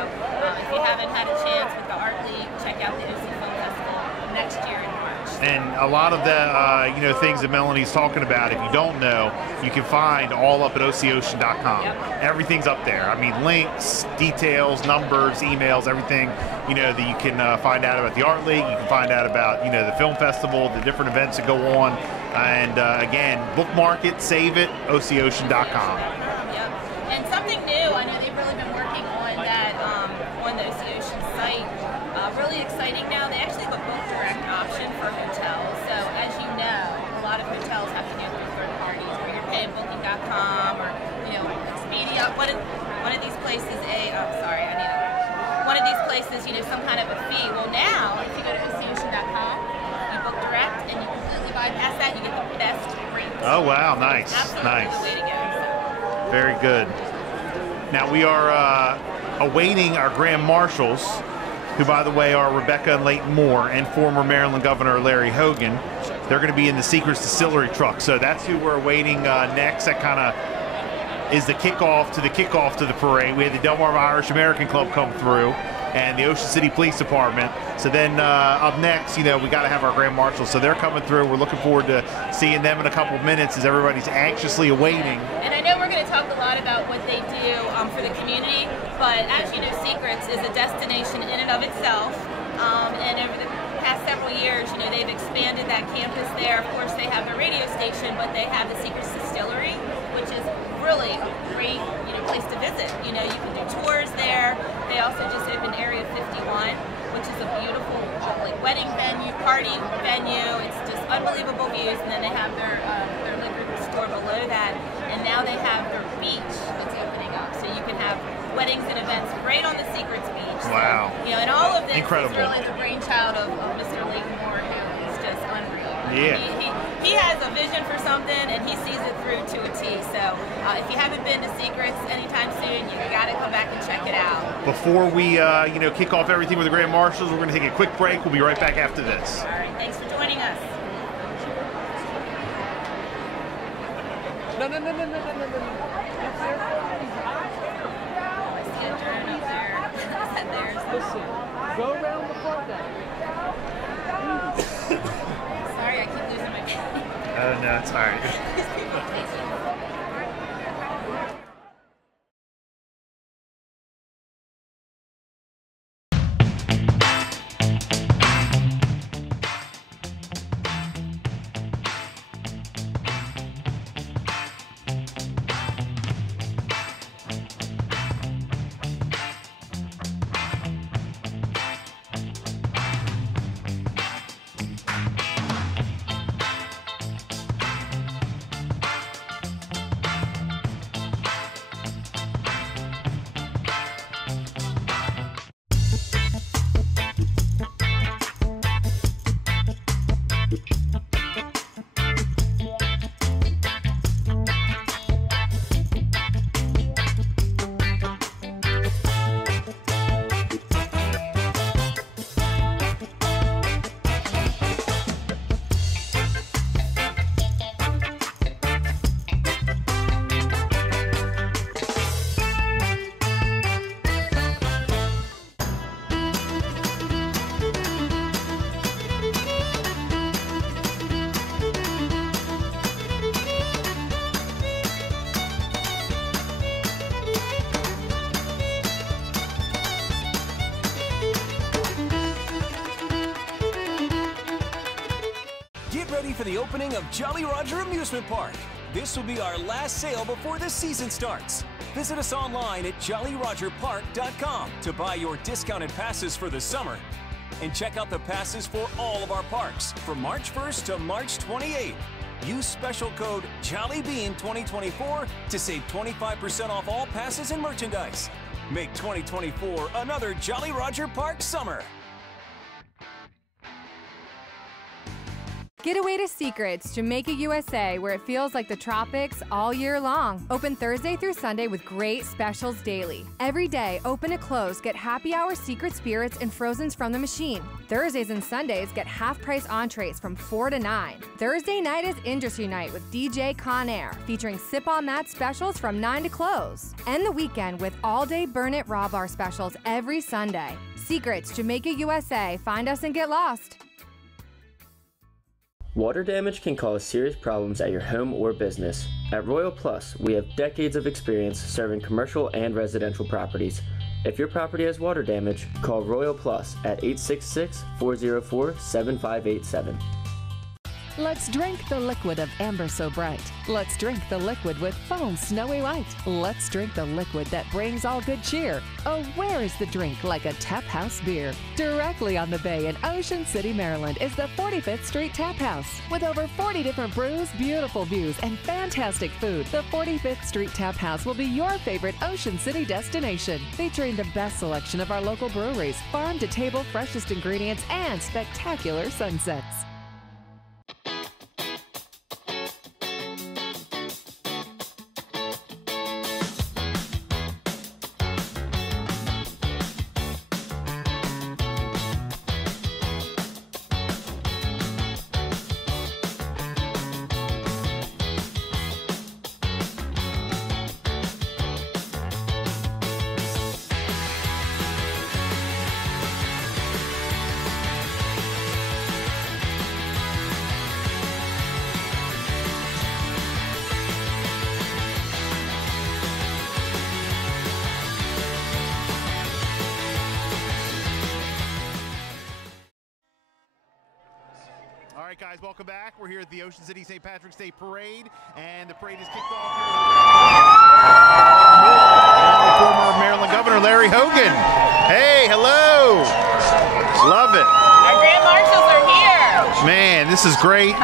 if you haven't had a chance with the Art League, check out the And a lot of the things that Melanie's talking about, if you don't know, you can find all up at OCOcean.com. Everything's up there. I mean, links, details, numbers, emails, everything, that you can find out about the Art League. You can find out about, the film festival, the different events that go on. And again, bookmark it, save it, OCOcean.com. Yep. And something new, I know they've really been working on that, on the OCOcean site. Really exciting now. They actually have a book direct option for hotels. So as you know, a lot of hotels have to do through third parties, where you're paying Booking.com or Expedia. One of these places, one of these places, some kind of a fee. Well, now if you go to OCOcean.com, you book direct, and you completely bypass that. You get the best rates. Oh wow, nice, nice. The way to go. So. Very good. Now we are awaiting our Grand Marshals, who, by the way, are Rebecca and Leighton Moore and former Maryland Governor Larry Hogan. They're going to be in the Secrets Distillery truck. So that's who we're awaiting next. That kind of is the kickoff to the parade. We had the Delmarva Irish American Club come through and the Ocean City Police Department. So then up next, we got to have our Grand Marshals. So they're coming through. We're looking forward to seeing them in a couple of minutes as everybody's anxiously awaiting. And I know we're going to talk a lot about what they do for the community. But as you know, Secrets is a destination in and of itself. And over the past several years, they've expanded that campus there. Of course, they have the radio station, but they have the Secrets Distillery, which is really a great, place to visit. You can do tours there. They also just opened Area 51, which is a beautiful wedding venue, party venue. It's just unbelievable views. And then they have their liquor store below that. And now they have their beach that's opening up, so you can have weddings and events right on the Secrets Beach. Wow. So, and all of this Incredible. is really the brainchild of Mr. Leighton Moore, who is just unreal. Yeah. He has a vision for something, and he sees it through to a T. So if you haven't been to Secrets anytime soon, you got to come back and check it out. Before we, kick off everything with the Grand Marshals, we're going to take a quick break. We'll be right back after this. All right. Thanks for joining us. No. Listen, go around the front now. Sorry, I keep losing my game. Oh, no, it's all right. For the opening of Jolly Roger Amusement Park. This will be our last sale before the season starts. Visit us online at jollyrogerpark.com to buy your discounted passes for the summer. And check out the passes for all of our parks from March 1st to March 28th. Use special code JOLLYBEAN2024 to save 25% off all passes and merchandise. Make 2024 another Jolly Roger Park summer. Get away to Secrets, Jamaica, USA, where it feels like the tropics all year long. Open Thursday through Sunday with great specials daily. Every day, open to close, get happy hour secret spirits and frozens from the machine. Thursdays and Sundays, get half-price entrees from 4 to 9. Thursday night is Industry Night with DJ Conair, featuring Sip on That specials from 9 to close. End the weekend with all-day Burn It Raw Bar specials every Sunday. Secrets, Jamaica, USA. Find us and get lost. Water damage can cause serious problems at your home or business. At Royal Plus, we have decades of experience serving commercial and residential properties. If your property has water damage, call Royal Plus at 866-404-7587. Let's drink the liquid of Amber So Bright. Let's drink the liquid with foam snowy white. Let's drink the liquid that brings all good cheer. Oh, where is the drink like a Tap House beer? Directly on the bay in Ocean City, Maryland is the 45th Street Tap House. With over 40 different brews, beautiful views, and fantastic food, the 45th Street Tap House will be your favorite Ocean City destination. Featuring the best selection of our local breweries, farm-to-table freshest ingredients, and spectacular sunsets. All right, guys, welcome back. We're here at the Ocean City St. Patrick's Day Parade, and the parade is kicked off here. Former Maryland Governor Larry Hogan. Hey, hello. Love it. Our Grand Marshals are here. Man, this is great.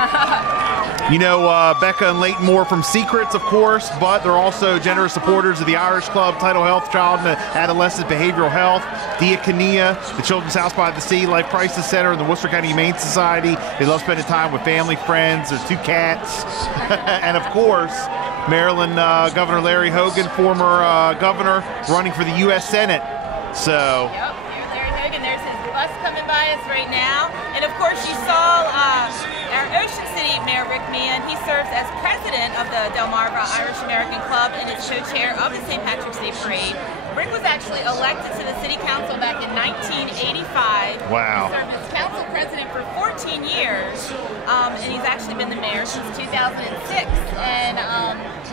You know, Becca and Leighton Moore from Secrets, of course, but they're also generous supporters of the Irish Club, Title Health, Child and Adolescent Behavioral Health, Diakonia, the Children's House by the Sea, Life Crisis Center, and the Worcester County Humane Society. They love spending time with family, friends. There's 2 cats. And, of course, Maryland Governor Larry Hogan, former governor, running for the U.S. Senate. So. Yep, here's Larry Hogan. There's his bus coming by us right now. And, of course, you saw our Ocean City Mayor Rick Meehan. He serves as president of the Delmarva Irish American Club and is co-chair of the St. Patrick's Day Parade. Rick was actually elected to the city council back in 1985. Wow. He served as council president for 14 years, and he's actually been the mayor since 2006. And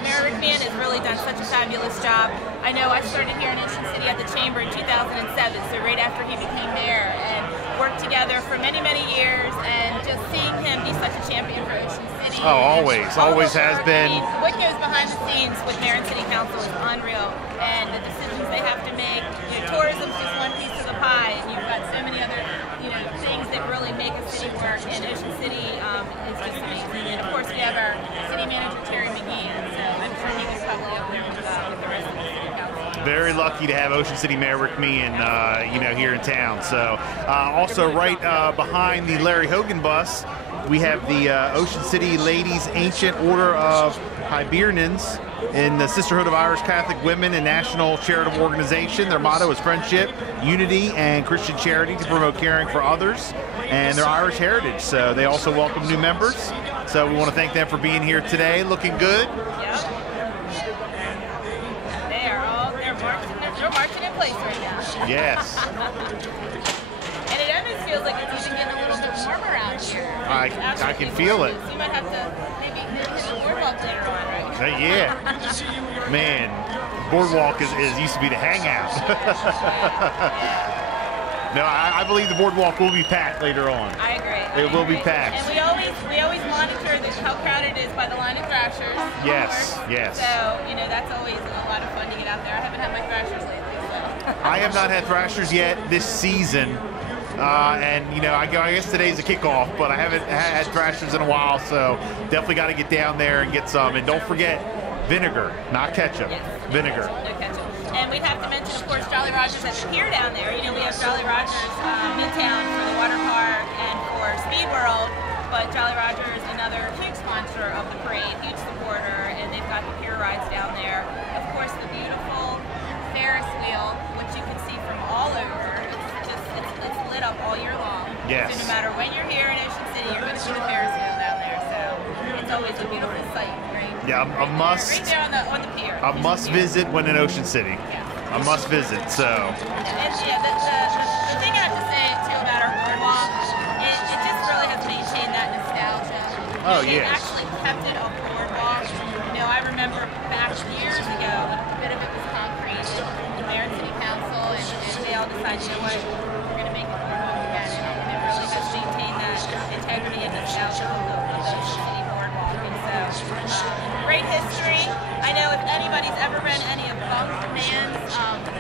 Mayor Rick Meehan has really done such a fabulous job. I know I started here in Ocean City at the Chamber in 2007, so right after he became mayor, and worked together for many, many years, and just seeing him be such a champion for Ocean City. Oh, always has been. I mean, what goes behind the scenes with mayor and city council is unreal, and the decisions they have to make. You know, tourism's just one piece of the pie, and you've got so many other, you know, things that really make a city work. And Ocean City is just amazing. And of course, we have our city manager Terry McGee, so I'm sure he was probably up there with the rest of the city council. Very lucky to have Ocean City Mayor Rick Meehan, you know, here in town. So, also right behind the Larry Hogan bus, we have the Ocean City Ladies Ancient Order of Hibernians in the Sisterhood of Irish Catholic Women and National Charitable Organization. Their motto is friendship, unity, and Christian charity to promote caring for others and their Irish heritage. So they also welcome new members. So we want to thank them for being here today. Looking good. Yep. They're marching in place right now. Yes. And it almost feels like it's even getting a little bit warmer out here. I can feel it. So you might have to maybe hit the boardwalk later on, right? Yeah. Man, boardwalk is used to be the hangout. No, I believe the boardwalk will be packed later on. I agree. It will be packed. And we always monitor how crowded it is by the line of thrashers. Yes, yes. So, you know, that's always a lot of fun to get out there. I haven't had my thrashers lately, so. I have not had thrashers yet this season. And, you know, I guess today's a kickoff, but I haven't had thrashers in a while, so definitely got to get down there and get some. And don't forget, vinegar, not ketchup. Yes, vinegar. No ketchup. And we'd have to mention, of course, Jolly Rogers at the pier down there. You know, we have Jolly Rogers Midtown for the water park and for Speed World, but Jolly Rogers, another huge sponsor of the parade, huge supporter, and they've got the pier rides down there. Of course, the beautiful Ferris wheel, which you can see from all over. It's lit up all year long. Yes. So no matter when you're here in Ocean City, you're going to see the Ferris wheel down there. So it's always a beautiful sight, right? Yeah, a must. Right there on the pier. A must visit when in Ocean City. Yeah. A must visit. So. And yeah, the thing I have to say too about our boardwalk, it just really has maintained that nostalgia. Oh, They yes. actually kept it a boardwalk. You know, I remember back years ago when a bit of it was concrete, and the mayor and city council, and they all decided, you know what, we're going to make it a boardwalk again. And it really has maintained that integrity and nostalgia of the Ocean City boardwalk. And so, great history. I know if anybody's ever read any of Bunk Man's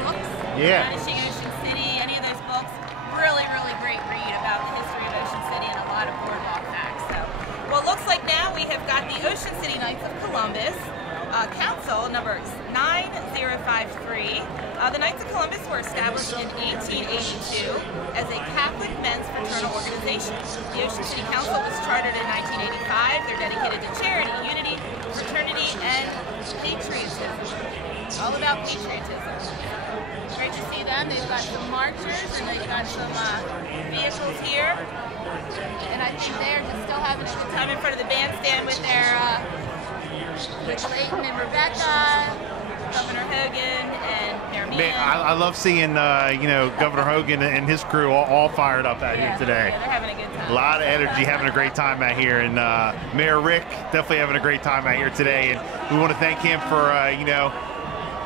books, Vanishing Ocean City, any of those books, really, really great read about the history of Ocean City and a lot of boardwalk facts. So, well, it looks like now we have got the Ocean City Knights of Columbus, Council number 9053. The Knights of Columbus were established in 1882 as a Catholic men's fraternal organization. The Ocean City Council was chartered in 1985. They're dedicated to charity, unity, fraternity, and patriotism. All about patriotism. Great to see them. They've got some marchers and they've got some vehicles here. And I think they're just still having a good time in front of the bandstand with their with Leighton and Rebecca, Governor Hogan, and their Man, I love seeing you know, Governor Hogan and his crew all fired up out here today. Yeah, they're having a good time. A lot of energy, having a great time out here, and Mayor Rick definitely having a great time out here today. And we want to thank him for you know,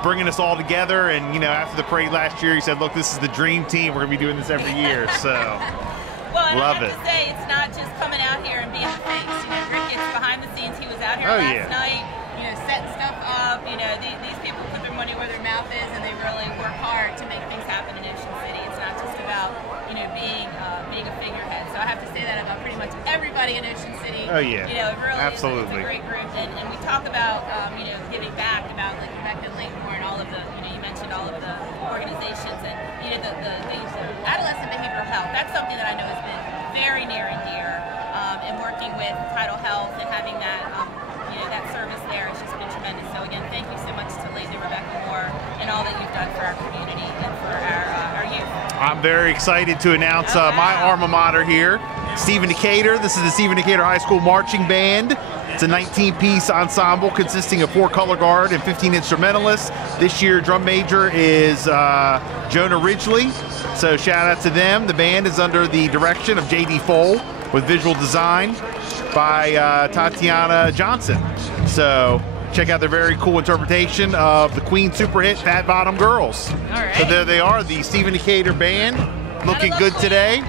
bringing us all together. And you know, after the parade last year, he said, "Look, this is the dream team. We're gonna be doing this every year." So, well, and love I have to say, it's not just coming out here and being the face. You know, Rick gets behind the scenes. He was out here last night, you know, setting stuff up. You know, these people put their money where their mouth is, and they really work hard to make things happen in Ocean City. It's not just about, you know, being a figurehead. So I have to say that about pretty much everybody in Ocean City. Oh yeah, you know, it really absolutely. is a great group, and we talk about you know, giving back, about like Rebecca and Leighton and all of the, you know, you mentioned all of the organizations, and you know, the adolescent behavioral health. That's something that I know has been very near and dear, and working with Tidal Health and having that you know, that service there has just been tremendous. So again, thank you so much to Leighton and Rebecca Moore and all that you've done for our community and for our youth. I'm very excited to announce my alma mater here, Stephen Decatur. This is the Stephen Decatur High School Marching Band. It's a 19-piece ensemble consisting of 4 color guard and 15 instrumentalists. This year, drum major is Jonah Ridgely. So shout out to them. The band is under the direction of J.D. Fole with visual design by Tatiana Johnson. So check out their very cool interpretation of the Queen super hit Fat Bottom Girls. All right. So there they are, the Stephen Decatur band, looking good Queen. today.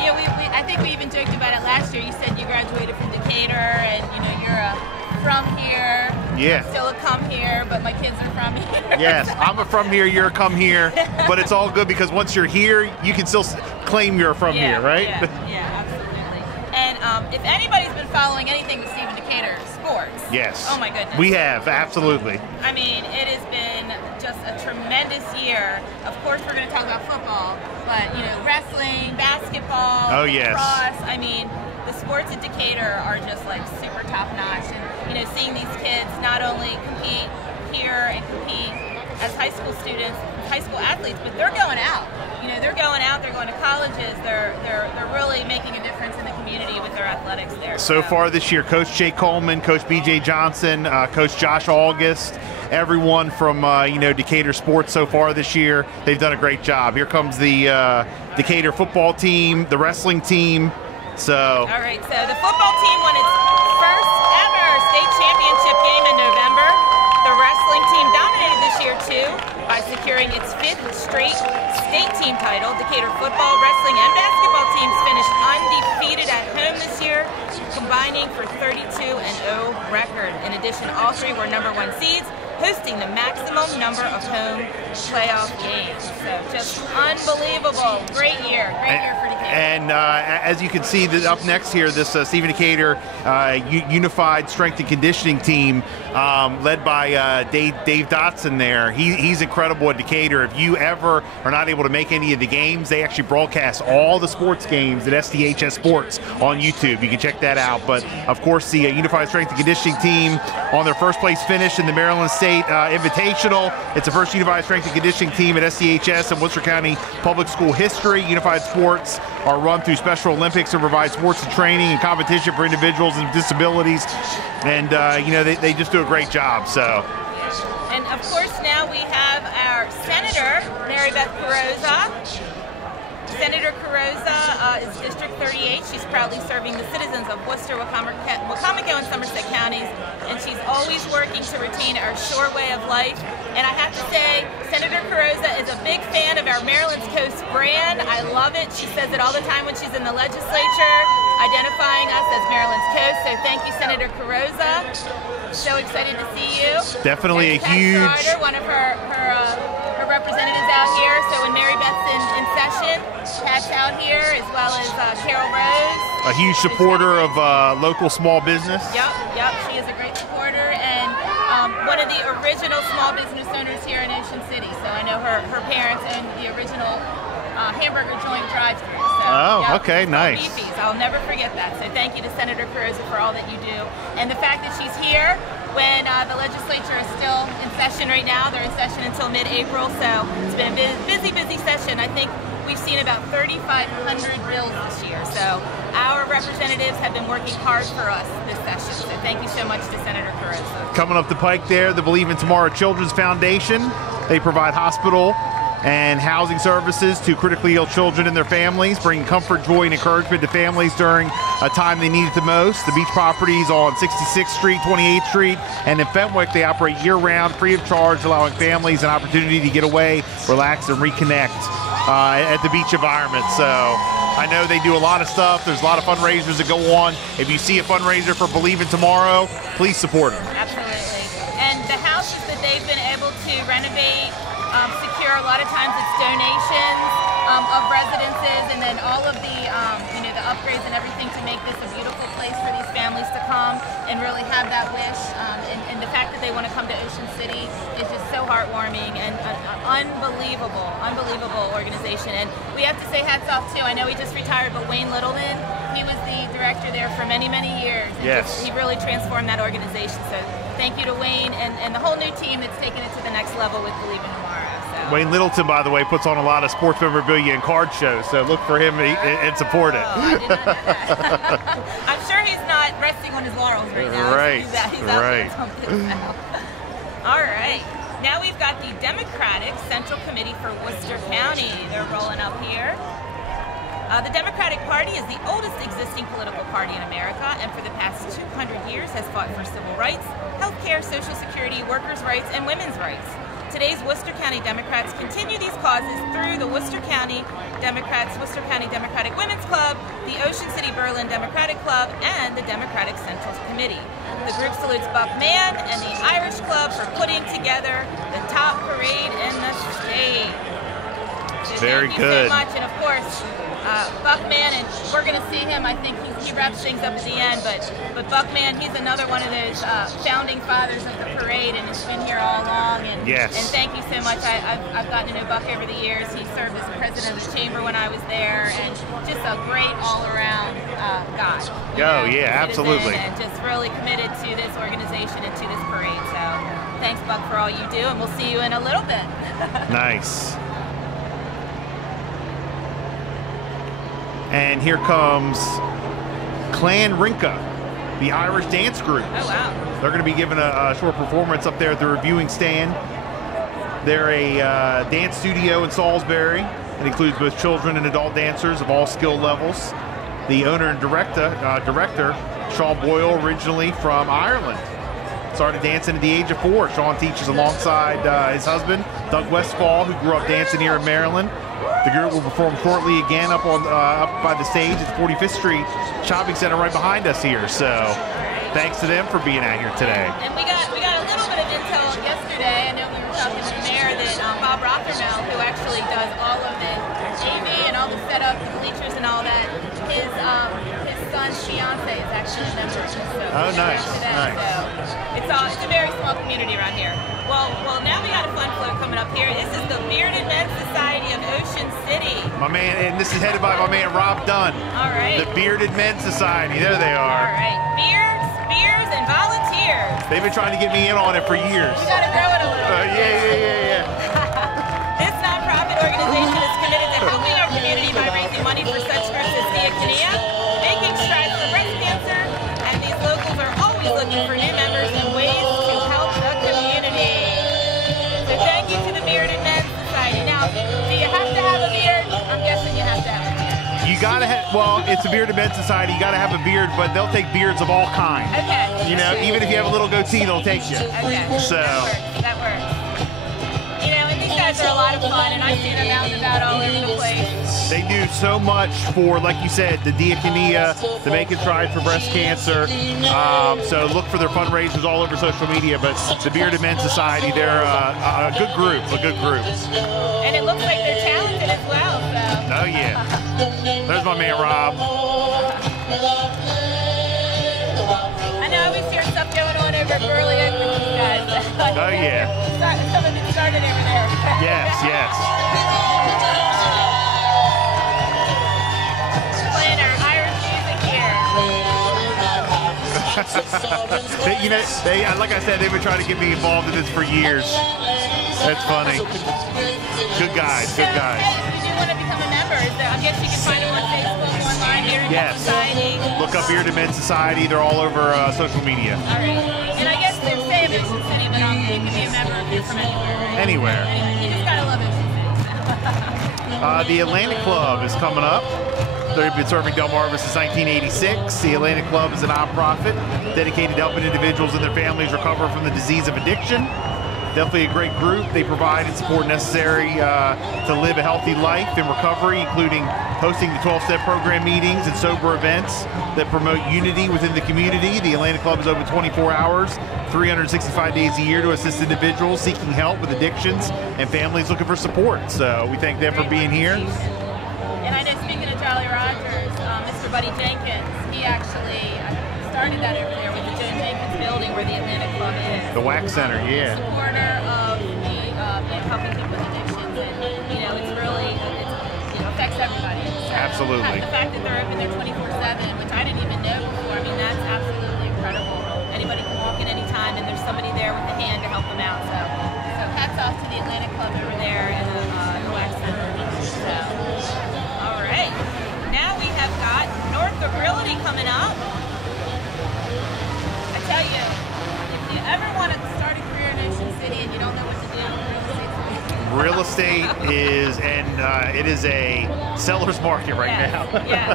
Yeah, I think we even joked about it last year. You said you graduated from Decatur, and you know, you're from here. Yeah. I'm still a come here, but my kids are from here. Yes, I'm a from here, you're a come here, but it's all good because once you're here, you can still claim you're from here, right? Yeah, absolutely. And if anybody's been following anything with Stephen Decatur sports, yes. Oh my goodness. We have, absolutely. I mean, it has been just a tremendous year. Of course, we're going to talk about football, but you know, wrestling, basketball, lacrosse. I mean, the sports at Decatur are just like super top notch, and you know, seeing these kids not only compete here and compete as high school students, high school athletes, but they're going out. You know, they're going out, they're going to colleges, they're really making a difference in the community with their athletics there. So far this year, Coach Jay Coleman, Coach BJ Johnson, Coach Josh August, everyone from you know, Decatur sports so far this year, they've done a great job. Here comes the Decatur football team, the wrestling team. So. All right, so the football team won its first ever state championship game in November. The wrestling team dominated this year too by securing its 5th straight state team title. Decatur football, wrestling, and basketball teams finished undefeated at home this year, combining for 32-0 record. In addition, all 3 were #1 seeds, hosting the maximum number of home playoff games. So just unbelievable. Great year for Decatur. And as you can see, up next here, this Stephen Decatur Unified Strength and Conditioning team, led by Dave Dotson there. He's incredible at Decatur. If you ever are not able to make any of the games, they actually broadcast all the sports games at SDHS Sports on YouTube. You can check that out. But, of course, the Unified Strength and Conditioning team on their first place finish in the Maryland State Invitational. It's the first Unified Strength and Conditioning team at SDHS and Worcester County Public School history. Unified sports are run through Special Olympics and provide sports and training and competition for individuals with disabilities. And, you know, they just do a great job. So. And, of course, now we have our Senator, Mary Beth Peroza. Senator Carrozza is District 38. She's proudly serving the citizens of Worcester, Wacomico, and Somerset counties, and she's always working to retain our shore way of life. And I have to say, Senator Carrozza is a big fan of our Maryland's Coast brand. I love it. She says it all the time when she's in the legislature, identifying us as Maryland's Coast. So thank you, Senator Carrozza. So excited to see you. Definitely There's a huge... Pat Schrader, one of her representatives out here. So when Mary Beth's in session, Pat's out here, as well as Carol Rose. A huge supporter of local small business. Yep. She is a great supporter and one of the original small business owners here in Ocean City. So I know her parents owned the original hamburger joint drive-thru. So, okay, nice. Beefies. I'll never forget that. So thank you to Senator Carrozza for all that you do. And the fact that she's here when the legislature is still in session right now. They're in session until mid-April, so it's been a busy session. I think we've seen about 3,500 bills this year. So our representatives have been working hard for us this session. So thank you so much to Senator Carrozza. Coming up the pike there, the Believe in Tomorrow Children's Foundation. They provide hospital and housing services to critically ill children and their families, bringing comfort, joy, and encouragement to families during a time they need it the most. The beach properties on 66th Street, 28th Street, and in Fenwick, they operate year-round, free of charge, allowing families an opportunity to get away, relax, and reconnect at the beach environment. So I know they do a lot of stuff. There's a lot of fundraisers that go on. If you see a fundraiser for Believe in Tomorrow, please support them. Absolutely. And the houses that they've been able to renovate, secure, a lot of times it's donations of residences, and then all of the the upgrades and everything to make this a beautiful place for these families to come and really have that wish. And the fact that they want to come to Ocean City is just so heartwarming and an unbelievable organization. And we have to say hats off too. I know he just retired, but Wayne Littleman, he was the director there for many years. And he really transformed that organization. So thank you to Wayne and the whole new team that's taken it to the next level with Believe in Tomorrow. So. Wayne Littleton, by the way, puts on a lot of sports memorabilia and card shows, so look for him and support it. I did not know that. I'm sure he's not resting on his laurels right now. Right. He's out doing something now. All right. Now we've got the Democratic Central Committee for Worcester County. They're rolling up here. The Democratic Party is the oldest existing political party in America, and for the past 200 years has fought for civil rights, health care, Social Security, workers' rights, and women's rights. Today's Worcester County Democrats continue these causes through the Worcester County Democrats, Worcester County Democratic Women's Club, the Ocean City Berlin Democratic Club, and the Democratic Central Committee. The group salutes Buck Mann and the Irish Club for putting together the top parade in the state. So Very thank you good. so much, and of course, Buck Mann, and we're going to see him. I think he wraps things up at the end, but Buck Mann, he's another one of those founding fathers of the parade, and has been here all along. And, and thank you so much. I've gotten to know Buck over the years. He served as president of the chamber when I was there, and just a great all-around guy. Absolutely. And just really committed to this organization and to this parade. So thanks, Buck, for all you do, and we'll see you in a little bit. Nice. And here comes Clan Rinka, the Irish dance group. Oh, wow. They're going to be giving a short performance up there at the reviewing stand. They're a dance studio in Salisbury. It includes both children and adult dancers of all skill levels. The owner and director, Sean Boyle, originally from Ireland. Started dancing at the age of 4. Sean teaches alongside his husband, Doug Westfall, who grew up dancing here in Maryland. The group will perform shortly again up by the stage at 45th Street Shopping Center right behind us here. So thanks to them for being out here today. And we got a little bit of intel yesterday. I know we were talking to the mayor that Bob Rothermel, who actually does all of the AV and all the setup, the bleachers and all that, his son's fiance is actually a member. So nice. Today. So it's a very small community around here. Well, now we got a fun float coming up here. This is the Bearded Men's Society of Ocean City. My man, and this is headed by my man Rob Dunn. All right. The Bearded Men's Society. There they are. All right. Beards, and volunteers. They've been trying to get me in on it for years. You got to grow it a little bit. Yeah. This nonprofit organization is committed to helping our community by raising money for such groups as Diakonia, making strides for breast cancer, and these locals are always looking for new members and ways to help the community. So thank you to the Bearded Men's Society. Now, do you have to have a beard? I'm guessing you have to have well, it's a beard event society. You got to have a beard, but they'll take beards of all kinds. Okay. You know, even if you have a little goatee, they'll take you. Okay. So. That works. You know, and these guys are a lot of fun, and I see them out and about all over the place. They do so much for, like you said, the Diakonia, the Make It Stride for breast cancer. So look for their fundraisers all over social media. But the Bearded Men's Society, they're a good group, And it looks like they're talented as well. So. Oh yeah. There's my man Rob. I know I always hear stuff going on over at Burley Oak with these guys. Oh yeah. Some of it started over there. Yes, yes. Playing our Irish music here. You know, like I said, they've been trying to get me involved in this for years. That's funny. Good guys, good guys. If you do want to become a member, I guess you can find them on Facebook, online, Bearded Men's Society. Look up Bearded Men's Society. They're all over social media. All right. And I guess they're staying in Ocean City, but you can be a member if you're from anywhere, right? Anywhere. You just gotta love Ocean City. The Atlantic Club is coming up. They've been serving Delmarva since 1986. The Atlantic Club is a nonprofit dedicated to helping individuals and their families recover from the disease of addiction. Definitely a great group. They provide the support necessary to live a healthy life in recovery, including hosting the 12-step program meetings and sober events that promote unity within the community. The Atlantic Club is open 24 hours, 365 days a year to assist individuals seeking help with addictions and families looking for support. So we thank them for being here. And I know, speaking of Jolly Rogers, Mr. Buddy Jenkins, he actually started that over there with the Joan Jenkins building where the Atlantic Club is. The Wax Center, yeah. Supporter of the helping people with addictions, and you know, it's really affects everybody. So absolutely. The fact that they're open there 24/7, which I didn't even know before, I mean, that's absolutely incredible. Anybody can walk in anytime, and there's somebody there with a hand to help them out. So hats off to the Atlantic Club over there and the Wax Center. So, all right, now we have got Northrop Realty coming up. I tell you, if you ever want to start a career in Ocean City and you don't know what to do, real estate is, and it is a seller's market right now. Yes,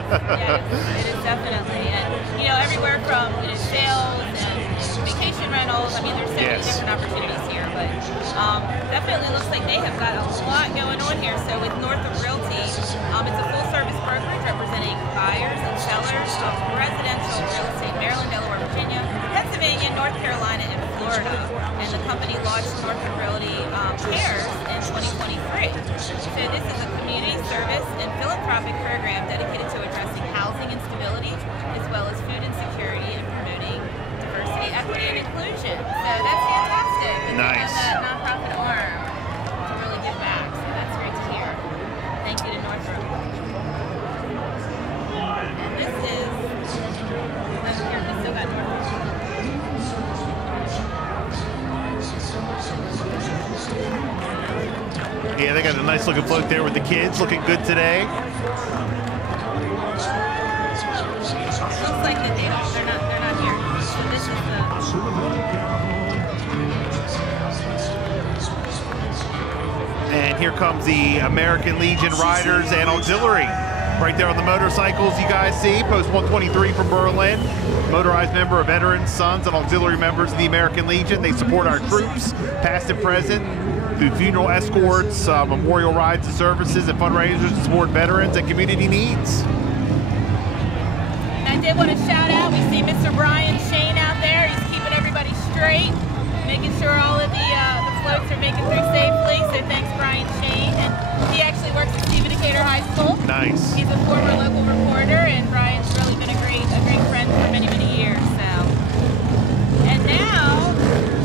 it is definitely. And, you know, everywhere from sales and vacation rentals, I mean, there's so many different opportunities here, but definitely looks like they have got a lot going on here. So with Northrop Realty, it's a full-service brokerage representing buyers and sellers of residential real estate, Maryland, Delaware, Virginia, Pennsylvania, North Carolina, and Florida. And the company launched Northrop Realty Cares in 2023. So this is a community service and philanthropic program dedicated to addressing housing instability, as well as food insecurity and promoting diversity, equity, and inclusion. So that's fantastic. And nice. They have that nonprofit arm to really give back. So that's great to hear. Thank you to Northrop. And this is, we still got Northrop. Yeah, they got a nice looking float there with the kids, looking good today. Looks like that they're not here. So this is And here comes the American Legion Riders and Auxiliary. Right there on the motorcycles you guys see, Post 123 from Berlin. Motorized member of Veterans, Sons, and Auxiliary members of the American Legion. They support our troops, past and present, through funeral escorts, memorial rides and services, and fundraisers to support veterans and community needs. And I did want to shout out, we see Mr. Brian Shane out there. He's keeping everybody straight, making sure all of the floats are making through safely. So thanks, Brian Shane. And he actually works at Stephen Decatur High School. Nice. He's a former local reporter, and Brian's really been a great friend for many, many years. So, and now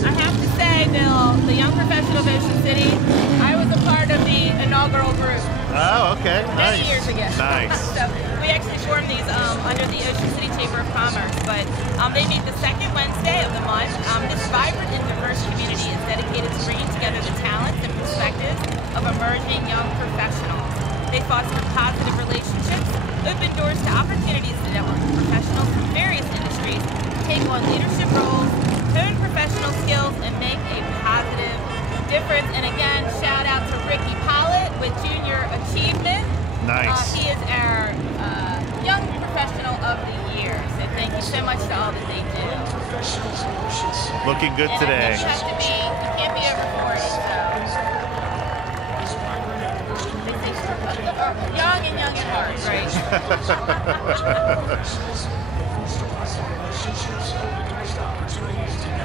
I have to say, Bill, the Young Professional of Ocean City, I was a part of the inaugural group. Oh, okay. Many Nice. years ago. Nice. So we actually formed these under the Ocean City Chamber of Commerce, but they meet the second Wednesday of the month. This vibrant and diverse community is dedicated to bringing together the talents and perspectives of emerging young professionals. They foster positive relationships, open doors to opportunities to network with professionals from various industries, take on leadership roles, hone professional skills, and make a positive difference. And again, shout out to Ricky Pollitt with Junior Achievement. Nice. He is our so much to all that they do. Looking good And today. You can't be over 40, so. Young and young at heart, right?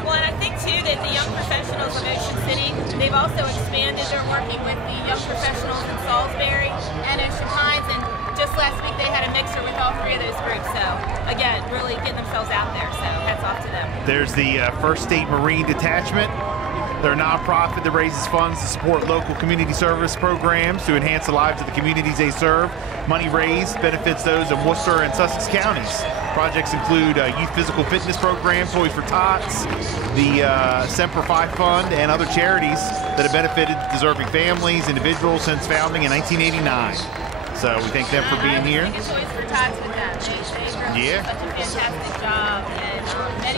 Well, and I think too that the young professionals of Ocean City, they've also expanded their working with the young professionals in Salisbury and Ocean Pines, and just last week they had a mixer with all three of those groups. So again, really getting themselves out there. So hats off to them. There's the First State Marine Detachment. They're a nonprofit that raises funds to support local community service programs to enhance the lives of the communities they serve. Money raised benefits those in Worcester and Sussex counties. Projects include a youth physical fitness program, Toys for Tots, the Semper Fi Fund, and other charities that have benefited deserving families, individuals since founding in 1989. So we thank them for being here. Toys for Tots with them. They really do such a fantastic job, and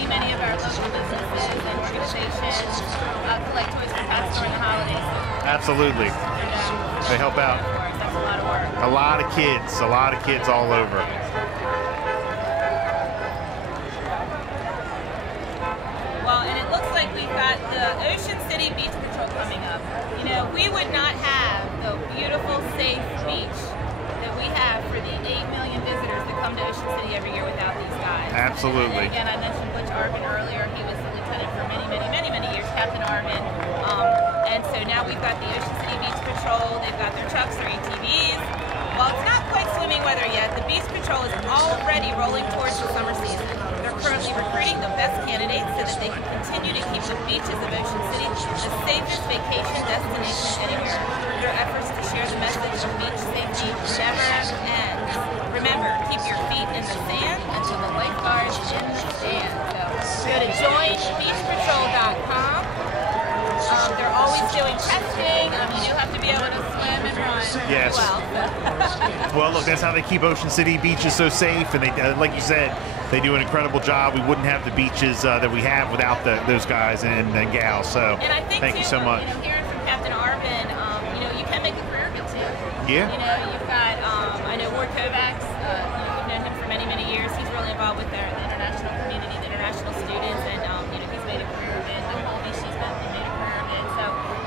many of our local businesses and organizations collect Toys for Tots during the holidays. Absolutely. They help out. That's a lot of work. A lot of kids all over. Well, and it looks like we've got the Ocean City Beach Patrol coming up. You know, we would not have the beautiful, safe beach that we have for the 8 million visitors that come to Ocean City every year without these guys. Absolutely. And again, I mentioned Butch Arvin earlier. He was the lieutenant for many years, Captain Arvin. And so now we've got the Ocean City Beach Patrol. They've got their trucks, their ATVs. While it's not quite swimming weather yet, the Beach Patrol is already rolling towards the summer season. They're currently recruiting the best candidates so that they can continue to keep the beaches of Ocean City the safest vacation destination anywhere. Their efforts to share the message of beach safety never ends. Remember, keep your feet in the sand until the lifeguards in the sand. So go to joinbeachpatrol.com. They're always doing testing. You do have to be able to swim and run Yes. as well. Well, look, that's how they keep Ocean City beaches so safe, and they, like you said, they do an incredible job. We wouldn't have the beaches that we have without those guys and gals. So, And I think thank too, you so much. Hearing from Captain Arvin, you can make a career of it too. Yeah. You've got, I know Ward Kovacs, you've known him for many years. He's really involved with the international community, the international students, and he's made a career of it. The whole beach he's made a career of it. So,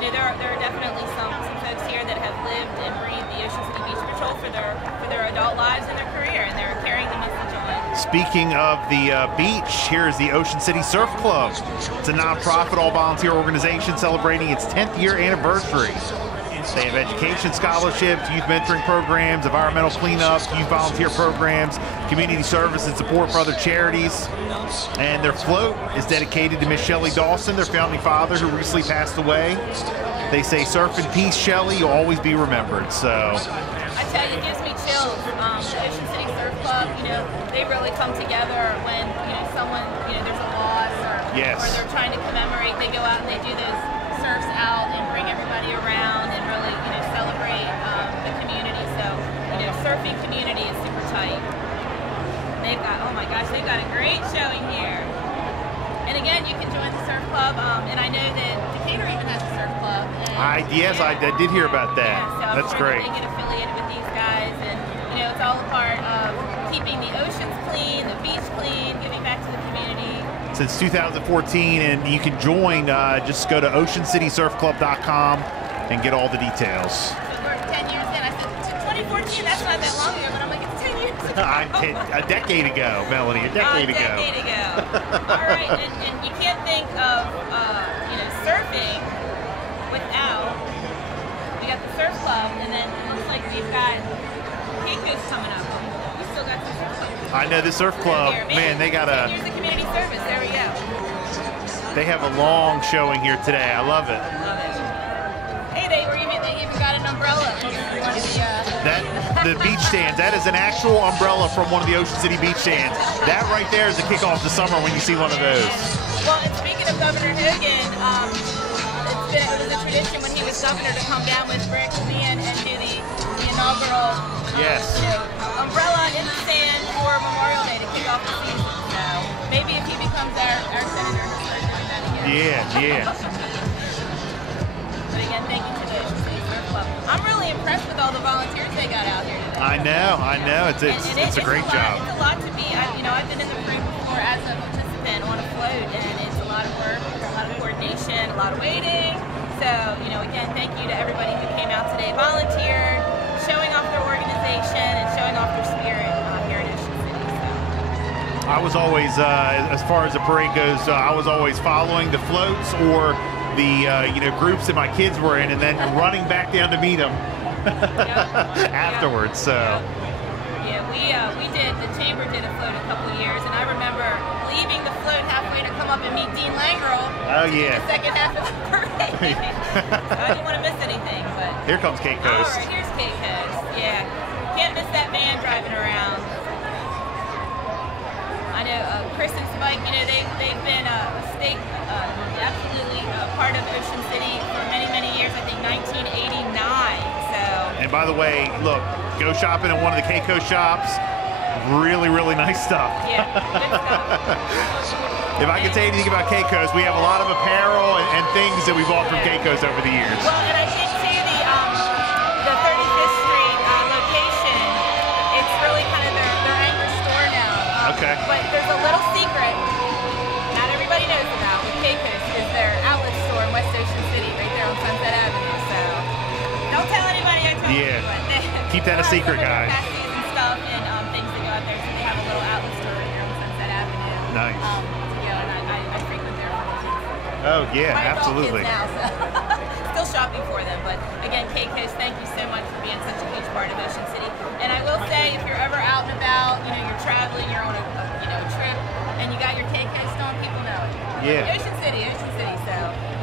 there are definitely some folks here that have lived and breathed the Ocean City Beach Patrol for their adult lives and their career, and they're carrying the message on. Speaking of the beach, here is the Ocean City Surf Club. It's a nonprofit, all-volunteer organization celebrating its 10th year anniversary. They have education scholarships, youth mentoring programs, environmental cleanup, youth volunteer programs, community service and support for other charities. And their float is dedicated to Miss Shelley Dawson, their founding father, who recently passed away. They say, "Surf in peace, Shelley. You'll always be remembered." So, I tell you, it gives me chills. The Ocean City Surf Club, they really come together when someone, there's a loss or they're trying to commemorate. They go out and they do those surfs out and bring everybody around and really, celebrate the community. So, surfing community is super tight. They've got, oh my gosh, they've got a great showing here. And again, you can join the surf club, and I know that Decatur even has a surf club. And, yes, I did hear about that. Yeah, so That's I'm sure great. They get affiliated with these guys, and it's all a part of keeping the oceans clean, the beach clean, giving back to the community. Since 2014, and you can join. Just go to oceancitysurfclub.com and get all the details. So we're 10 years in. I said 2014. That's not that long ago, but I'm like, it's 10 years ago. A decade ago, Melanie. A decade ago. All right, and you can't think of surfing without. We got the surf club, and then it looks like we've got Kinko's coming up. We still got the surf club. I know the surf club. Man, they got 10 years of community service. There we go. They have a long showing here today. I love it. Hey, they even got an umbrella. The beach stands. That is an actual umbrella from one of the Ocean City beach stands. That right there is the kickoff to summer when you see one of those. Well, and speaking of Governor Hogan, it was a tradition when he was governor to come down with Rick and do the inaugural umbrella in the sand for Memorial Day to kick off the season. So maybe if he becomes our senator, he'll start doing that again. Yeah. But again, thank you to the Ocean City Surf Club. I'm really impressed with all the volunteers they got out here today. I know. It's a great job. It's a lot to be. I've been in the parade before as a participant on a float, and it's a lot of work, a lot of coordination, a lot of waiting. So, again, thank you to everybody who came out today, volunteered, showing off their organization and showing off their spirit here in Ocean City. So. I was always, as far as the parade goes, I was always following the floats or the groups that my kids were in, and then running back down to meet them afterwards. So. Yeah, we did. The chamber did a float a couple of years, and I remember leaving the float halfway to come up and meet Dean Langrel. Oh yeah. The second half of the parade. So I didn't want to miss anything, but. Here comes Cape Coast. All right, here's Cape Coast. Yeah, can't miss that van driving around. I know Chris and Spike. They've been absolutely part of Ocean City for many, many years. I think 1989. So. And by the way, look, go shopping at one of the Cape Coast shops. Really, really nice stuff. Yeah, good stuff. If I can say anything about Cape Coast, we have a lot of apparel and things that we bought from Cape Coast over the years. Well, and I did see the 35th Street location. It's really kind of their anchor store now. Okay. But there's a little secret not everybody knows about with Cape Coast is their outlet store in West Ocean City, right there on Sunset Avenue. So don't tell anybody I told you. Yeah. Keep that a secret, guys. And stuff and things that go out there. So they have a little outlet store right here on Sunset Avenue. Nice. I frequent there. Oh yeah, absolutely. Now, so still shopping for them, but again, Cape Coast, thank you so much for being such a huge part of Ocean City. And I will say, if you're ever out and about, you're traveling, you're on a trip, and you got your Cape Coast on, people know it. Yeah. Ocean City. So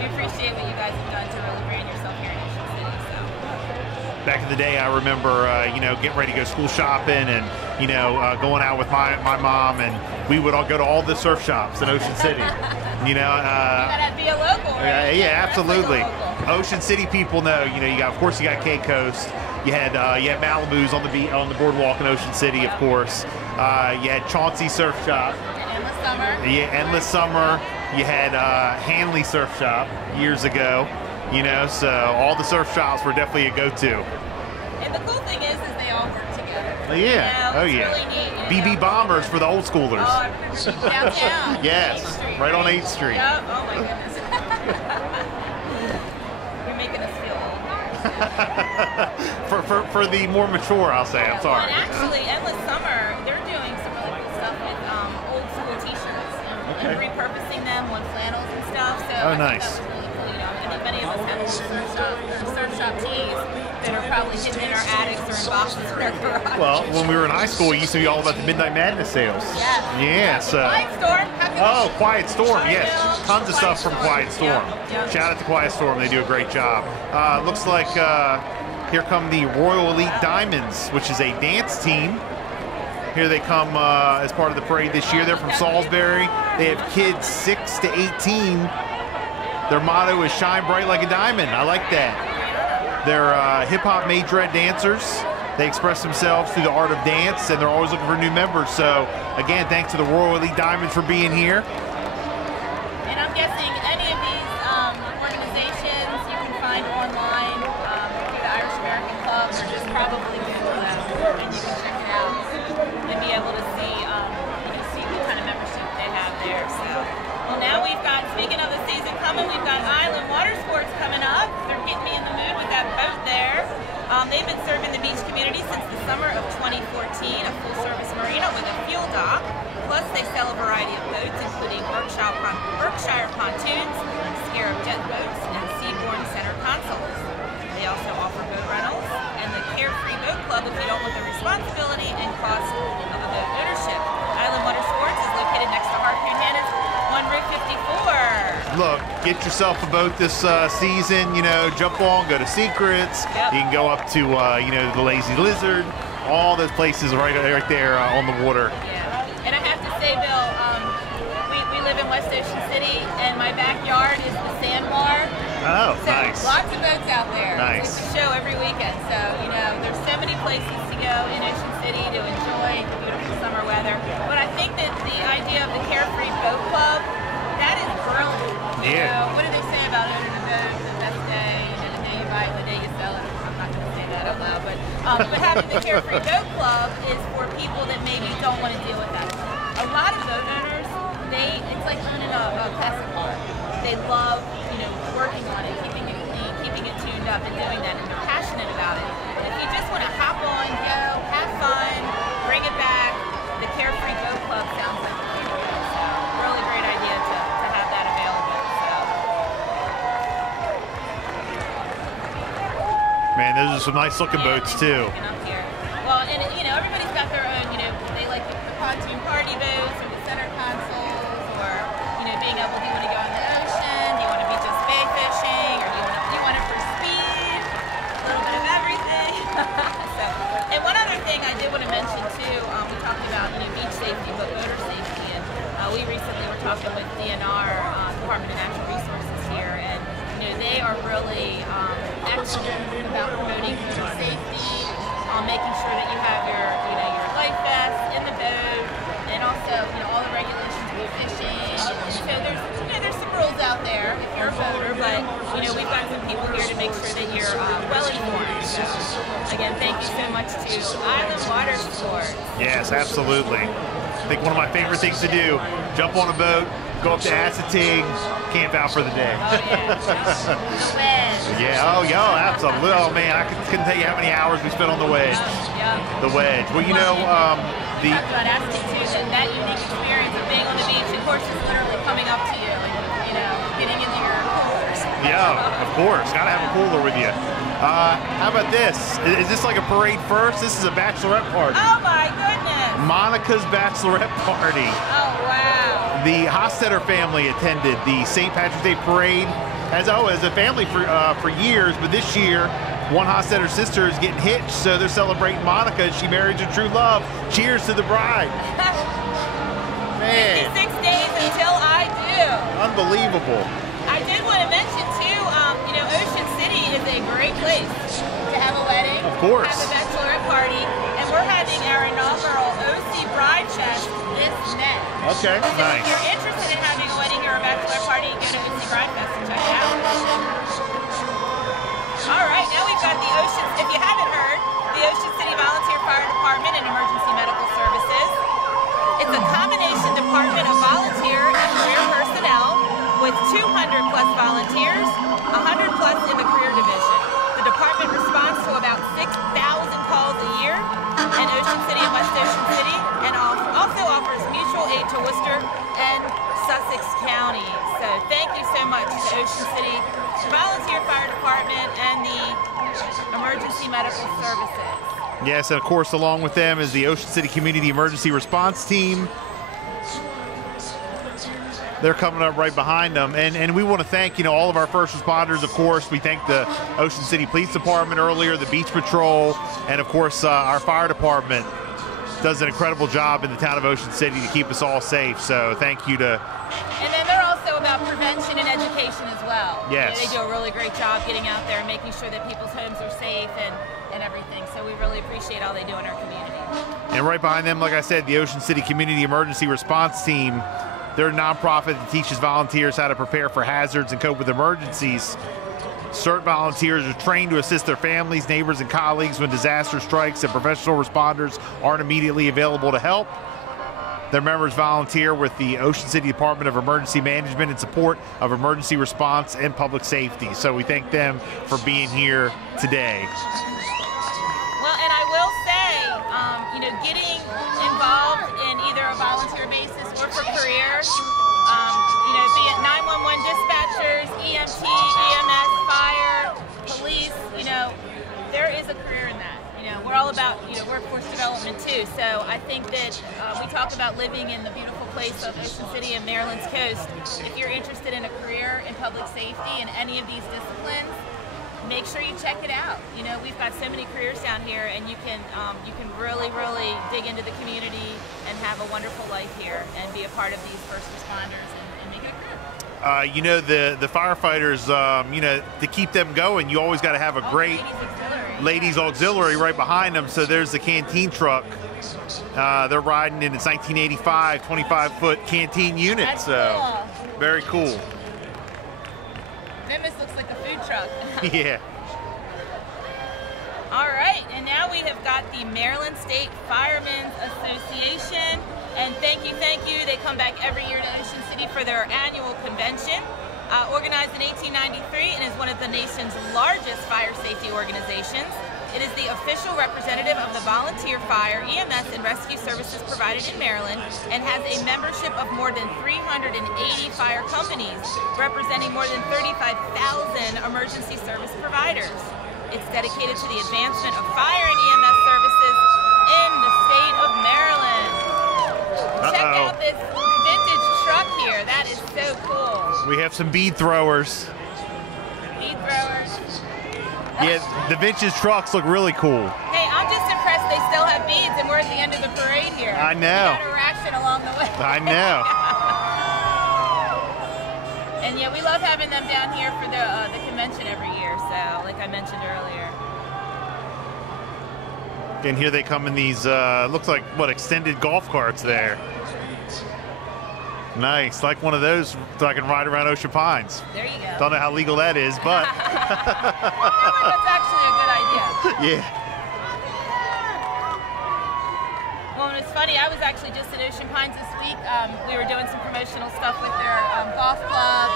we appreciate what you guys have done to really brand yourself here in Ocean City. So. Back in the day, I remember, getting ready to go school shopping and, going out with my mom, and we would all go to all the surf shops in Ocean City. You gotta be a local, right? Yeah, absolutely. Ocean City people know. Of course, you got Cape Coast. You had Malibu's on the boardwalk in Ocean City, of course. You had Chauncey Surf Shop. Endless Summer. Yeah, Endless Summer. You had Hanley Surf Shop years ago. So all the surf shops were definitely a go-to. And the cool thing is they all work together. Yeah. It's really neat. BB Bombers for the old schoolers. Oh, I remember downtown. Yes, right on 8th Street. Yep. Oh my goodness. You're making us feel old. for the more mature, I'll say. I'm sorry. And actually, Endless Summer, they're doing some really cool stuff with old school T-shirts and repurposing them on flannels and stuff. So oh, nice. I think many of us have surf shop tees that are probably hidden in our attics or in boxes in our garage. Well, when we were in high school, it used to be all about the Midnight Madness sales. Yeah. So. Quiet Storm. Oh, Quiet Storm, yes. Tons of stuff from Quiet Storm. Shout out to Quiet Storm. They do a great job. Looks like here come the Royal Elite Diamonds, which is a dance team. Here they come as part of the parade this year. They're from Salisbury. They have kids 6 to 18. Their motto is "Shine bright like a diamond." I like that. They're hip-hop majorette dancers. They express themselves through the art of dance, and they're always looking for new members. So, again, thanks to the Royal Elite Diamonds for being here. And I'm guessing any of these organizations you can find online through the Irish American Club, or just probably Google them, and you can check it out and be able to see what kind of membership they have there. So, well, now we've got, speaking of the season coming, we've got Island Water Sports coming up. They're getting me in the mood with that boat there. They've been serving the beach community since the summer of 2014, a full-service marina with a fuel dock. Plus, they sell a variety of boats, including Berkshire pontoons, Scarab jet boats, and Seabourn center consoles. They also offer boat rentals and the Carefree Boat Club if you don't want the responsibility and cost of a boat ownership. Island Water Sports is located next to Harpoon Hannah's on Route 54. Look, get yourself a boat this season, jump on, go to Secrets. Yep. You can go up to, the Lazy Lizard. All those places right there on the water. Yeah. And I have to say, Bill, we live in West Ocean City, and my backyard is the sandbar. Oh, so nice. Lots of boats out there. Nice. It's a show every weekend. So, there's so many places to go in Ocean City to enjoy the beautiful summer weather. But I think that the idea of the Carefree Boat Club, that is brilliant. Yeah. What do they say about owning a boat? The best day, the day you buy it, the day you sell it. I'm not going to say that out loud, but But having the Carefree Boat Club is for people that maybe don't want to deal with that. A lot of boat owners, it's like owning a classic car. They love, working on it, keeping it clean, keeping it tuned up, and doing that, and they're passionate about it. And if you just want to hop on, go, have fun, bring it back, the Carefree Boat Club sounds like a pretty good. So, really great idea to have that available. So. Man, those are some nice looking boats too. Well, and everybody's got their own, they like the pontoon party boats or the center consoles, or being able to, go on the ocean, do you want to be just bay fishing, or do you want it for speed, a little bit of everything. And one other thing I did want to mention too, we talked about beach safety, but motor safety, and we recently were talking with DNR, Department of Natural Resources here, and they are really excellent about promoting motor safety, making sure that you have your life vest in the boat, and also all the regulations with fishing. So there's some rules out there if you're a boater, but we've got some people here to make sure that you're well informed. So again, thank you so much to Island Water Sports. Yes, absolutely. I think one of my favorite things to do: jump on a boat, go up to Assateague, camp out for the day. Oh yeah, the wedge. Yeah, absolutely. Oh man, I couldn't tell you how many hours we spent on the wedge. The wedge. Well, we talked about Assateague too, that unique experience of being on the beach, and horses literally coming up to you and getting into your coolers. Yeah, of course. Gotta have a cooler with you. How about this? Is this like a parade first? This is a bachelorette party. Oh my goodness! Monica's bachelorette party. Oh wow! The Hostetter family attended the St. Patrick's Day parade as a family for years, but this year one Hostetter sister is getting hitched, so they're celebrating Monica as she marries her true love. Cheers to the bride. Man. 56 days until I do. Unbelievable. I did want to mention too, Ocean City is a great place to have a wedding, of course, have a bachelorette party, and we're having our inaugural OC Bride Fest this May. Okay, so nice. If you're interested in having a wedding or a bachelorette party, go to OC Bride Fest and check it out. All right, now we've got the Ocean, if you haven't heard, the Ocean City Volunteer Fire Department and Emergency Medical Services. It's a combination department of volunteer and career personnel with 200 plus volunteers, 100 plus in the career division. The department responds to about 6,000 calls a year in Ocean City and West Ocean City, and also offers mutual aid to Worcester and Sussex County. So thank you so much to Ocean City Volunteer Fire Department and the Emergency Medical Services. Yes, and of course, along with them is the Ocean City Community Emergency Response Team. They're coming up right behind them, and we want to thank all of our first responders. Of course, we thank the Ocean City Police Department earlier, the Beach Patrol, and of course our fire department does an incredible job in the town of Ocean City to keep us all safe. So thank you to. And then they're also about prevention and education as well. Yes, they do a really great job getting out there and making sure that people's homes are safe and everything. So we really appreciate all they do in our community. And right behind them, like I said, the Ocean City Community Emergency Response Team. They're a nonprofit that teaches volunteers how to prepare for hazards and cope with emergencies. CERT volunteers are trained to assist their families, neighbors, and colleagues when disaster strikes and professional responders aren't immediately available to help. Their members volunteer with the Ocean City Department of Emergency Management in support of emergency response and public safety. So we thank them for being here today. Well, and I will say, getting involved in either a volunteer basis or for career, be it 911 dispatchers, EMT, EMS, fire, police, there is a career in that. We're all about, workforce development too. So I think that we talk about living in the beautiful place of Ocean City and Maryland's coast. If you're interested in a career in public safety in any of these disciplines, make sure you check it out. We've got so many careers down here, and you can really, really dig into the community and have a wonderful life here and be a part of these first responders and make it a career. The firefighters, to keep them going, you always got to have a great ladies auxiliary right behind them. So there's the canteen truck. They're riding in its 1985 25-foot canteen unit. That's so cool. Very cool. This looks like a food truck. Yeah. All right, and now we have got the Maryland State Firemen's Association, and thank you. They come back every year to Ocean City for their annual convention. Organized in 1893 and is one of the nation's largest fire safety organizations. It is the official representative of the volunteer fire, EMS, and rescue services provided in Maryland, and has a membership of more than 380 fire companies, representing more than 35,000 emergency service providers. It's dedicated to the advancement of fire and EMS services in the state of Maryland. Check out this vintage truck here. That is so cool. We have some bead throwers. Bead throwers. Yeah, the vintage trucks look really cool. Hey, I'm just impressed they still have beads and we're at the end of the parade here. I know. We got a ration along the way. I know. And yeah, we love having them down here for the convention every year, so like I mentioned earlier. And here they come in these, looks like, what, extended golf carts there. Nice, like one of those so I can ride around Ocean Pines. There you go. Don't know how legal that is, but. That's actually a good idea. Yeah. Well, it's funny, I was actually just in Ocean Pines this week. We were doing some promotional stuff with their golf club,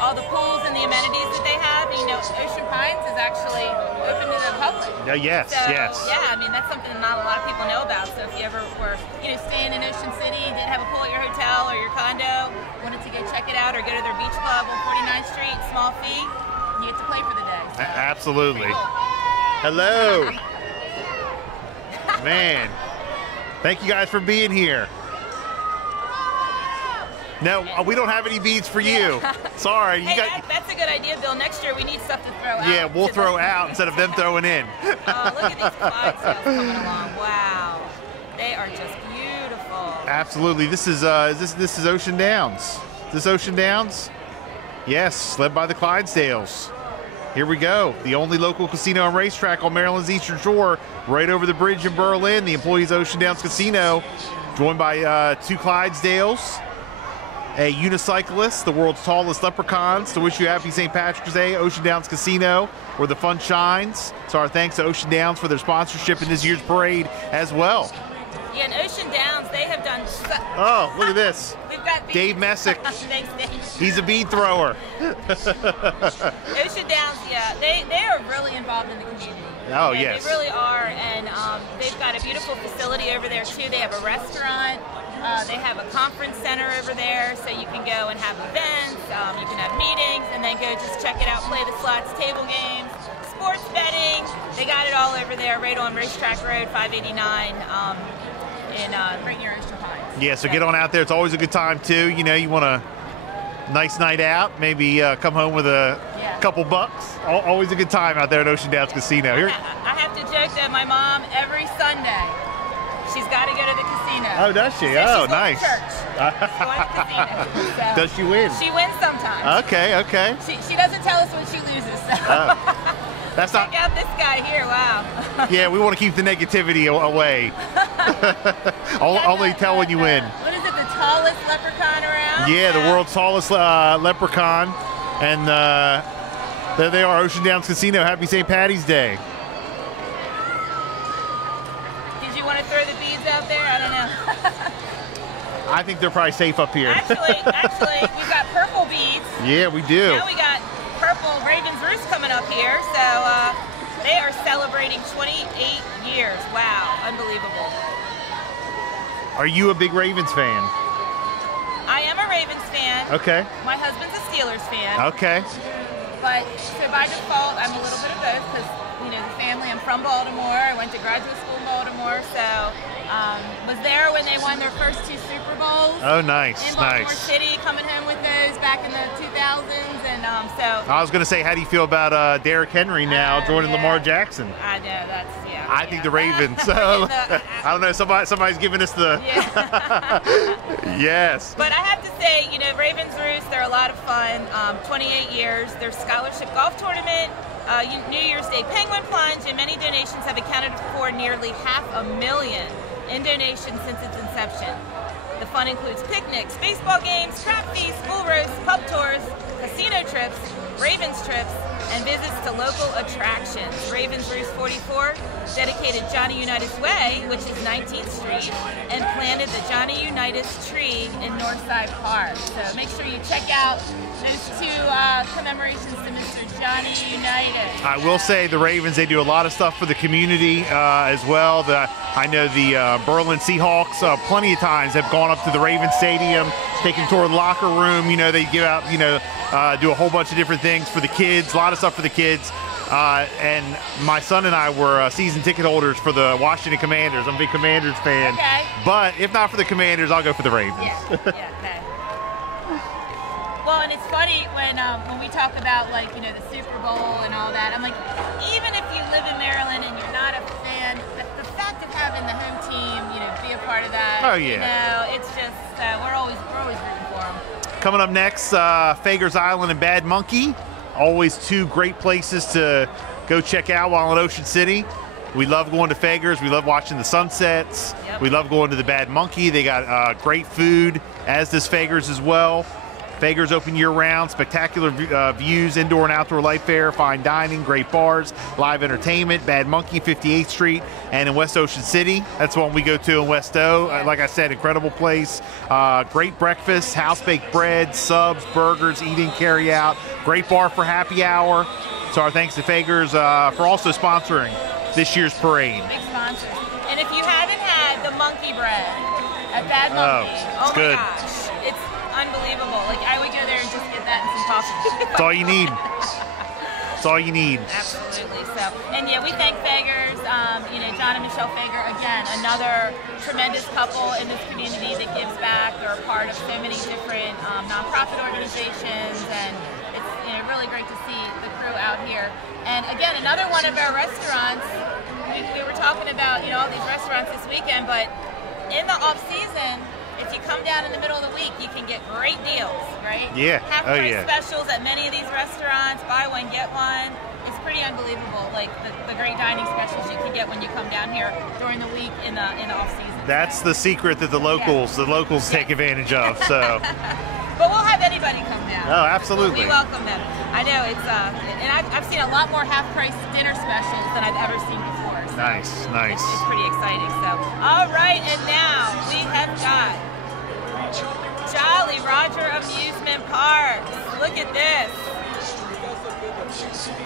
all the pools and the amenities that they have. You know, Ocean Pines is actually open to the public. Yes, so, yes. Yeah, I mean, that's something not a lot of people know about. So if you ever were, staying in Ocean City, didn't have a pool at your hotel or your condo, wanted to go check it out or go to their beach club on 49th Street, small fee, you get to play for the day. So. Absolutely. Hello. Man. Thank you guys for being here. No, we don't have any beads for you. Sorry. Hey, that's a good idea, Bill. Next year we need stuff to throw out. Yeah, we'll throw out instead of them throwing in. Oh, look at these Clydesdales coming along. Wow. They are just beautiful. Absolutely. This is Ocean Downs. Is this Ocean Downs? Yes, led by the Clydesdales. Here we go. The only local casino and racetrack on Maryland's Eastern Shore, right over the bridge in Berlin. The employees of Ocean Downs Casino, joined by 2 Clydesdales, a unicyclist, the world's tallest leprechauns. To wish you happy St. Patrick's Day, Ocean Downs Casino, where the fun shines. So our thanks to Ocean Downs for their sponsorship in this year's parade as well. Yeah, in Ocean Downs, they have done. Oh, look at this. We've got Dave Messick. Thanks, Dave. He's a bead thrower. Ocean Downs, yeah, they are really involved in the community. Oh, yes. They really are, and they've got a beautiful facility over there, too. They have a restaurant. They have a conference center over there, so you can go and have events, you can have meetings, and then go just check it out, play the slots, table games, sports betting. They got it all over there, right on Racetrack Road, 589, right near Ocean Pines. Yeah, so get on out there. It's always a good time, too. You know, you want a nice night out, maybe come home with a couple bucks. Always a good time out there at Ocean Downs Casino. Here. I have to joke that my mom, every Sunday, she's got to go to the casino. Oh, does she? So oh, nice. She's going to casino. So does she win? She wins sometimes. Okay, okay. She doesn't tell us when she loses. So. That's Check out this guy here. Wow. Yeah, we want to keep the negativity away. Only tell when you win. What is it? The tallest leprechaun around? Yeah, the world's tallest leprechaun, and there they are, Ocean Downs Casino. Happy St. Patty's Day. Did you want to throw the beads out there? I don't know. I think they're probably safe up here. Actually, we've got purple beads. Yeah, we do. Now we got purple Raven's Roost coming up here, so they are celebrating 28 years. Wow, unbelievable. Are you a big Ravens fan? I am a Ravens fan. Okay. My husband's a Steelers fan. Okay. But so by default, I'm a little bit of both because, the family, I'm from Baltimore. I went to graduate school in Baltimore, so was there when they won their first 2 Super Bowls. Oh, nice, in Baltimore nice. City, coming home with those back in the 2000s, and so. I was going to say, how do you feel about Derrick Henry now joining Lamar Jackson? I know, that's, I think the Ravens. So, I don't know, somebody's giving us the. Yes. But I have to say, Ravens Roost, they're a lot of fun. 28 years. Their scholarship golf tournament, New Year's Day Penguin Plunge, and many donations have accounted for nearly 500,000 in donations since its inception. The fun includes picnics, baseball games, craft feasts, school roasts, pub tours, casino trips, Ravens trips, and visits to local attractions. Ravens Roost 44 dedicated Johnny Unitas Way, which is 19th Street, and planted the Johnny Unitas tree in Northside Park. So make sure you check out those two commemorations to Mr. Johnny Unitas. I will say the Ravens, they do a lot of stuff for the community as well. I know the Berlin Seahawks plenty of times have gone up to the Ravens Stadium, taken tour of the locker room. You know, they give out, you know, do a whole bunch of different things for the kids, a lot of stuff for the kids. And my son and I were season ticket holders for the Washington Commanders. I'm a big Commanders fan. Okay. But if not for the Commanders, I'll go for the Ravens. Yeah, okay. Well, and it's funny when we talk about, like, you know, the Super Bowl and all that. I'm like, even if you live in Maryland and you're not a fan, the fact of having the home team, you know, be a part of that. Oh, yeah. You know, it's just we're always rooting for them. Coming up next, Fager's Island and Bad Monkey. Always two great places to go check out while in Ocean City. We love going to Fager's. We love watching the sunsets. Yep. We love going to the Bad Monkey. They got great food, as does Fager's as well. Fager's open year-round, spectacular views, indoor and outdoor light fair, fine dining, great bars, live entertainment. Bad Monkey, 58th Street, and in West Ocean City. That's one we go to in West O. Like I said, incredible place. Great breakfast, house-baked bread, subs, burgers, eat-in, carry-out. Great bar for happy hour. So our thanks to Fager's for also sponsoring this year's parade. Big sponsors. And if you haven't had the monkey bread at Bad Monkey, it's good. My gosh, it's unbelievable. Like, I would go there and just get that and some coffee. That's all you need. That's all you need. Absolutely. So, and yeah, we thank Fager's. You know, John and Michelle Fager, again, another tremendous couple in this community that gives back. They're a part of so many different nonprofit organizations, and it's, you know, really great to see the crew out here. And again, another one of our restaurants. We were talking about, you know, all these restaurants this weekend, but in the off season, if you come down in the middle of the week, you can get great deals, right? Yeah. Half-price specials at many of these restaurants. Buy one, get one. It's pretty unbelievable, like the great dining specials you can get when you come down here during the week in the off season. That's the secret that the locals take advantage of. So. But we'll have anybody come down. Oh, absolutely. We welcome them. I know it's and I've seen a lot more half-price dinner specials than I've ever seen before. So nice. It's pretty exciting. So, all right, and now we have got Jolly Roger Amusement Parks. Look at this.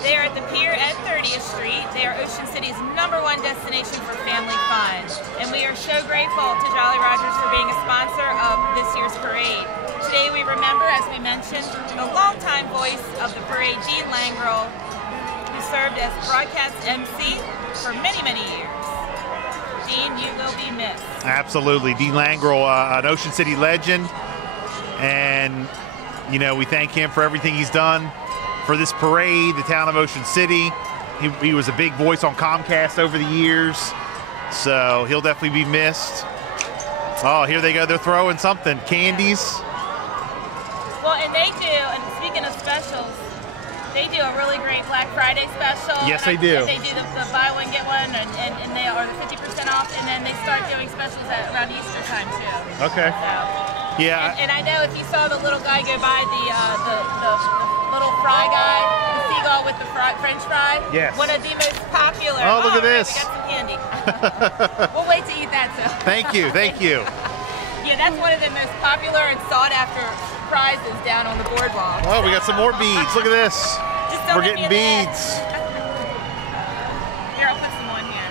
They are at the pier at 30th Street. They are Ocean City's #1 destination for family fun. And we are so grateful to Jolly Rogers for being a sponsor of this year's parade. Today we remember, as we mentioned, the longtime voice of the parade, Dean Langrel, who served as broadcast MC for many, many years. Dean, you will be missed. Absolutely. Dean Langrel, an Ocean City legend. And, you know, we thank him for everything he's done for this parade, the town of Ocean City. He was a big voice on Comcast over the years. So he'll definitely be missed. Oh, here they go. They're throwing something. Candies. Well, and they do, and speaking of specials, they do a really great Black Friday special. Yes, they do. And they do the buy one, get one, and they are the 50% off, and then they start doing specials around Easter time, too. Okay. So, yeah. And I know if you saw the little guy go by, the little fry guy, the seagull with the French fry. Yes. One of the most popular. Oh, look at right, this. We got some candy. We'll wait to eat that, so. Thank you. Yeah, that's one of the most popular and sought-after prizes down on the boardwalk. Oh, we got some more beads. Look at this. We're getting beads. Here, I'll put some on here.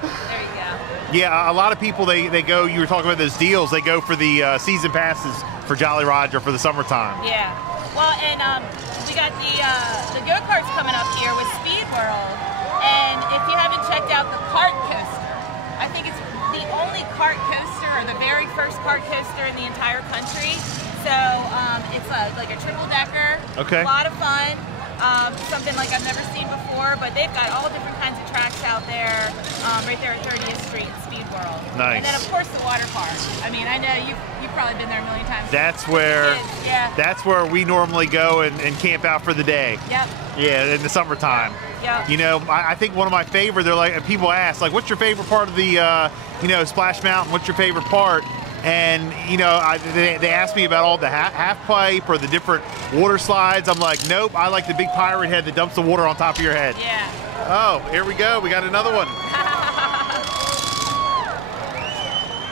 There you go. Yeah, a lot of people, they go, you were talking about those deals, they go for the season passes for Jolly Roger for the summertime. Yeah. Well, and we got the go-karts coming up here with Speed World. And if you haven't checked out the kart coaster, I think it's the only kart coaster, or the very first kart coaster in the entire country. So it's like a triple-decker. Okay. A lot of fun. Something like I've never seen before, but they've got all different kinds of tracks out there, right there at 30th Street and Speed World. Nice. And then of course the water park. I mean, I know you've probably been there a million times. That's where that's where we normally go and camp out for the day. Yep. Yeah, in the summertime. Yep. You know, I think one of my favorite, they're like, people ask, like, what's your favorite part of the, you know, Splash Mountain? What's your favorite part? And, you know, they asked me about all the half pipe or the different water slides. I'm like, nope, I like the big pirate head that dumps the water on top of your head. Yeah. Oh, here we go. We got another one.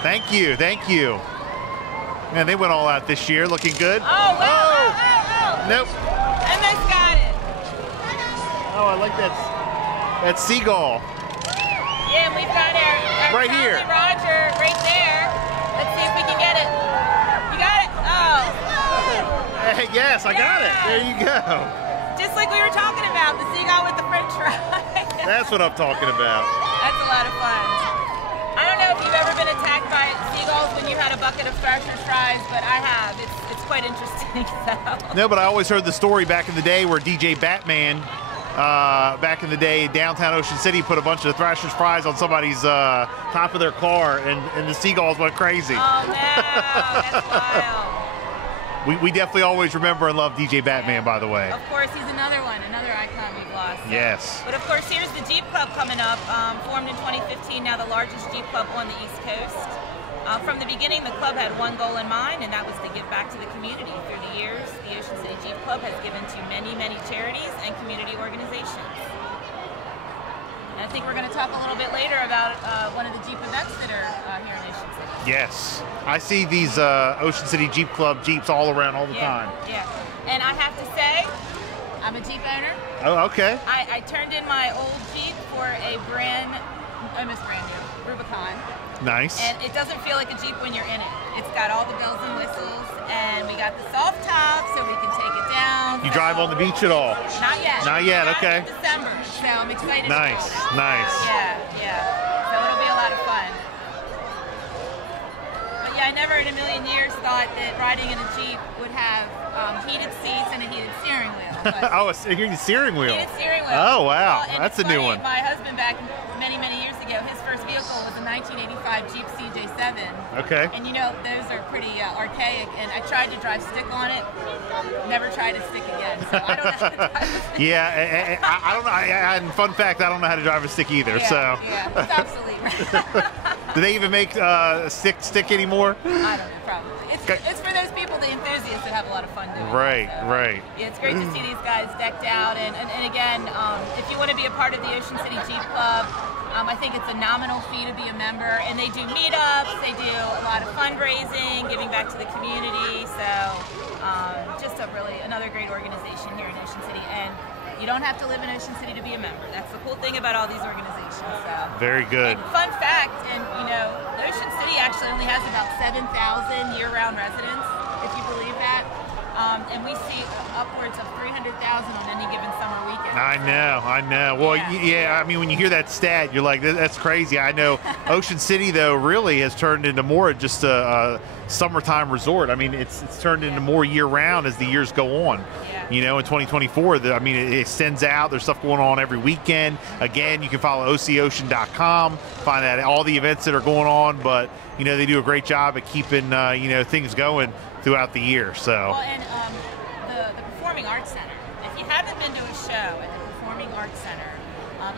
Thank you. Thank you. Man, they went all out this year, looking good. Oh, wow. Oh. Nope. Almost got it. Oh, I like that seagull. Yeah, and we've got our right here. Roger right there. Let's see if we can get it. You got it? Oh. Hey, yes, I got it. There you go. Just like we were talking about, the seagull with the french fries. That's what I'm talking about. That's a lot of fun. I don't know if you've ever been attacked by seagulls when you had a bucket of Thrasher's fries, but I have. It's quite interesting. So. No, but I always heard the story back in the day where DJ Batman, back in the day, downtown Ocean City, put a bunch of Thrasher's fries on somebody's top of their car, and the seagulls went crazy. Oh, no. That's wild. We definitely always remember and love DJ Batman, by the way. Of course, he's another one, another icon we've lost. So. Yes. But of course, here's the Jeep Club coming up, formed in 2015, now the largest Jeep Club on the East Coast. From the beginning, the club had one goal in mind, and that was to give back to the community. Through the years, the Ocean City Jeep Club has given to many, many charities and community organizations. And I think we're going to talk a little bit later about one of the Jeep events that are here in Ocean City. Yes. I see these Ocean City Jeep Club Jeeps all around all the time. Yeah. And I have to say, I'm a Jeep owner. Oh, okay. I turned in my old Jeep for a almost brand new, Rubicon. Nice. And it doesn't feel like a Jeep when you're in it. It's got all the bells and whistles, and we got the soft top so we can take it down. You drive on the beach at all? Not yet. Not yet, okay. December, so I'm excited. Nice, nice. Yeah. So it'll be a lot of fun. But yeah, I never in a million years thought that riding in a Jeep would have heated seats and a heated steering wheel. Oh, a heated steering wheel. Heated steering wheel. Oh, wow. Well, that's a new one. My husband back many, many years ago, his first vehicle was a 1985 Jeep CJ7. Okay. And you know, those are pretty archaic, and I tried to drive stick on it, never tried to stick again, so I don't know how to drive a stick. Yeah, I don't know, and fun fact, I don't know how to drive a stick either, so. Yeah, that's absolutely right. Do they even make stick anymore? I don't know, probably. It's for those people, the enthusiasts, that have a lot of fun doing it. Right. Yeah, it's great to see these guys decked out, and again, if you want to be a part of the Ocean City Jeep Club, I think it's a nominal fee to be a member, and they do meetups, they do a lot of fundraising, giving back to the community, so just another great organization here in Ocean City, and you don't have to live in Ocean City to be a member. That's the cool thing about all these organizations. So. Very good. And fun fact, and you know, Ocean City actually only has about 7,000 year-round residents, if you believe that. And we see upwards of 300,000 on any given summer weekend. I know. Well, yeah, I mean, when you hear that stat, you're like, that's crazy. I know Ocean City, though, really has turned into more just a summertime resort. I mean, it's turned into more year-round as the years go on. You know, in 2024, it extends out. There's stuff going on every weekend. Again, you can follow OCOcean.com, find out all the events that are going on. But, you know, they do a great job at keeping, things going throughout the year. So. Well, and the Performing Arts Center, if you haven't been to a show at the Performing Arts Center,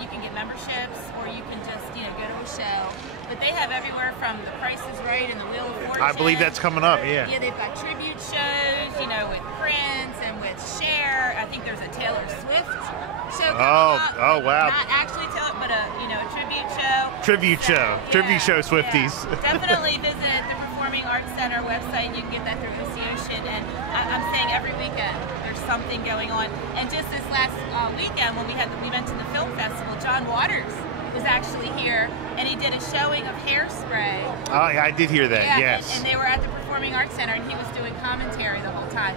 you can get memberships or you can just, go to a show. But they have everywhere from The Price is Right and The Wheel of Fortune. I believe that's coming up, yeah. Yeah, they've got tribute shows, with Prince and with Cher. I think there's a Taylor Swift show coming up. Oh, wow. Not actually Taylor, but a tribute show. Tribute show Swifties. Yeah. Definitely visit the Performing Arts Center website. You can get that through Ocean. And I'm saying every weekend there's something going on. And just this last weekend when we went to the film festival, John Waters was actually here, and he did a showing of Hairspray. Oh, yeah, I did hear that, yes. And they were at the Performing Arts Center, and he was doing commentary the whole time.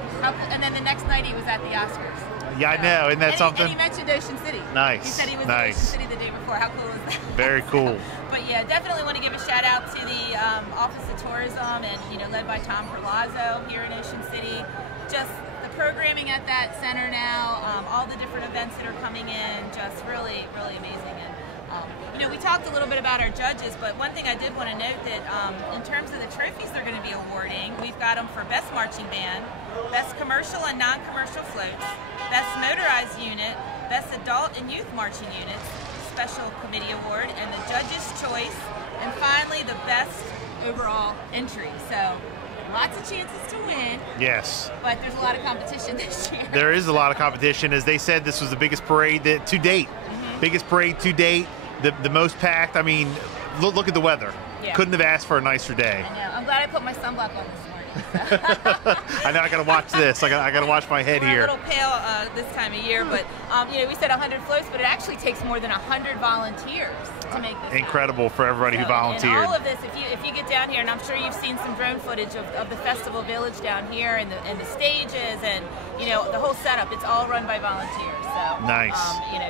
And then the next night he was at the Oscars. Yeah, I know. Isn't that something? And he mentioned Ocean City. Nice. He said he was in Ocean City the day before. How cool is that? Very cool. But yeah, definitely want to give a shout out to the Office of Tourism and, led by Tom Perlazzo here in Ocean City. Just the programming at that center now, all the different events that are coming in, just really, really amazing. And we talked a little bit about our judges, but one thing I did want to note that in terms of the trophies they're going to be awarding, we've got them for Best Marching Band, Best Commercial and Non-Commercial Floats, Best Motorized Unit, Best Adult and Youth Marching Units, Special Committee Award, and the Judge's Choice, and finally the Best overall entry. So lots of chances to win. Yes. But there's a lot of competition this year. There is a lot of competition. As they said, this was the biggest parade to date. Biggest parade to date. The most packed. I mean, look at the weather. Yeah. Couldn't have asked for a nicer day. I know. I'm glad I put my sunblock on this morning. I know I got to watch this. I got to watch my head We're here. a little pale this time of year, but we said 100 floats, but it actually takes more than 100 volunteers to make this. Incredible for everybody who volunteered. And all of this, if you get down here, and I'm sure you've seen some drone footage of the festival village down here and the stages and the whole setup. It's all run by volunteers. So nice.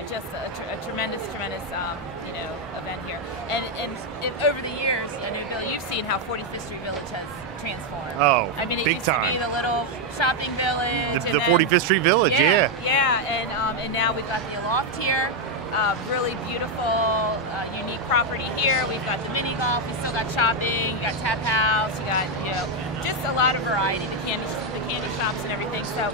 Just a tremendous event here. And over the years, I know Billy, you've seen how 45th Street Village has transformed. Oh, I mean, it big used time. to be the little shopping village. The 45th Street Village, yeah. Yeah, and now we've got the Aloft here. Really beautiful, unique property here. We've got the mini golf. We still got shopping. You got tap house. You got just a lot of variety. The candy shops and everything. So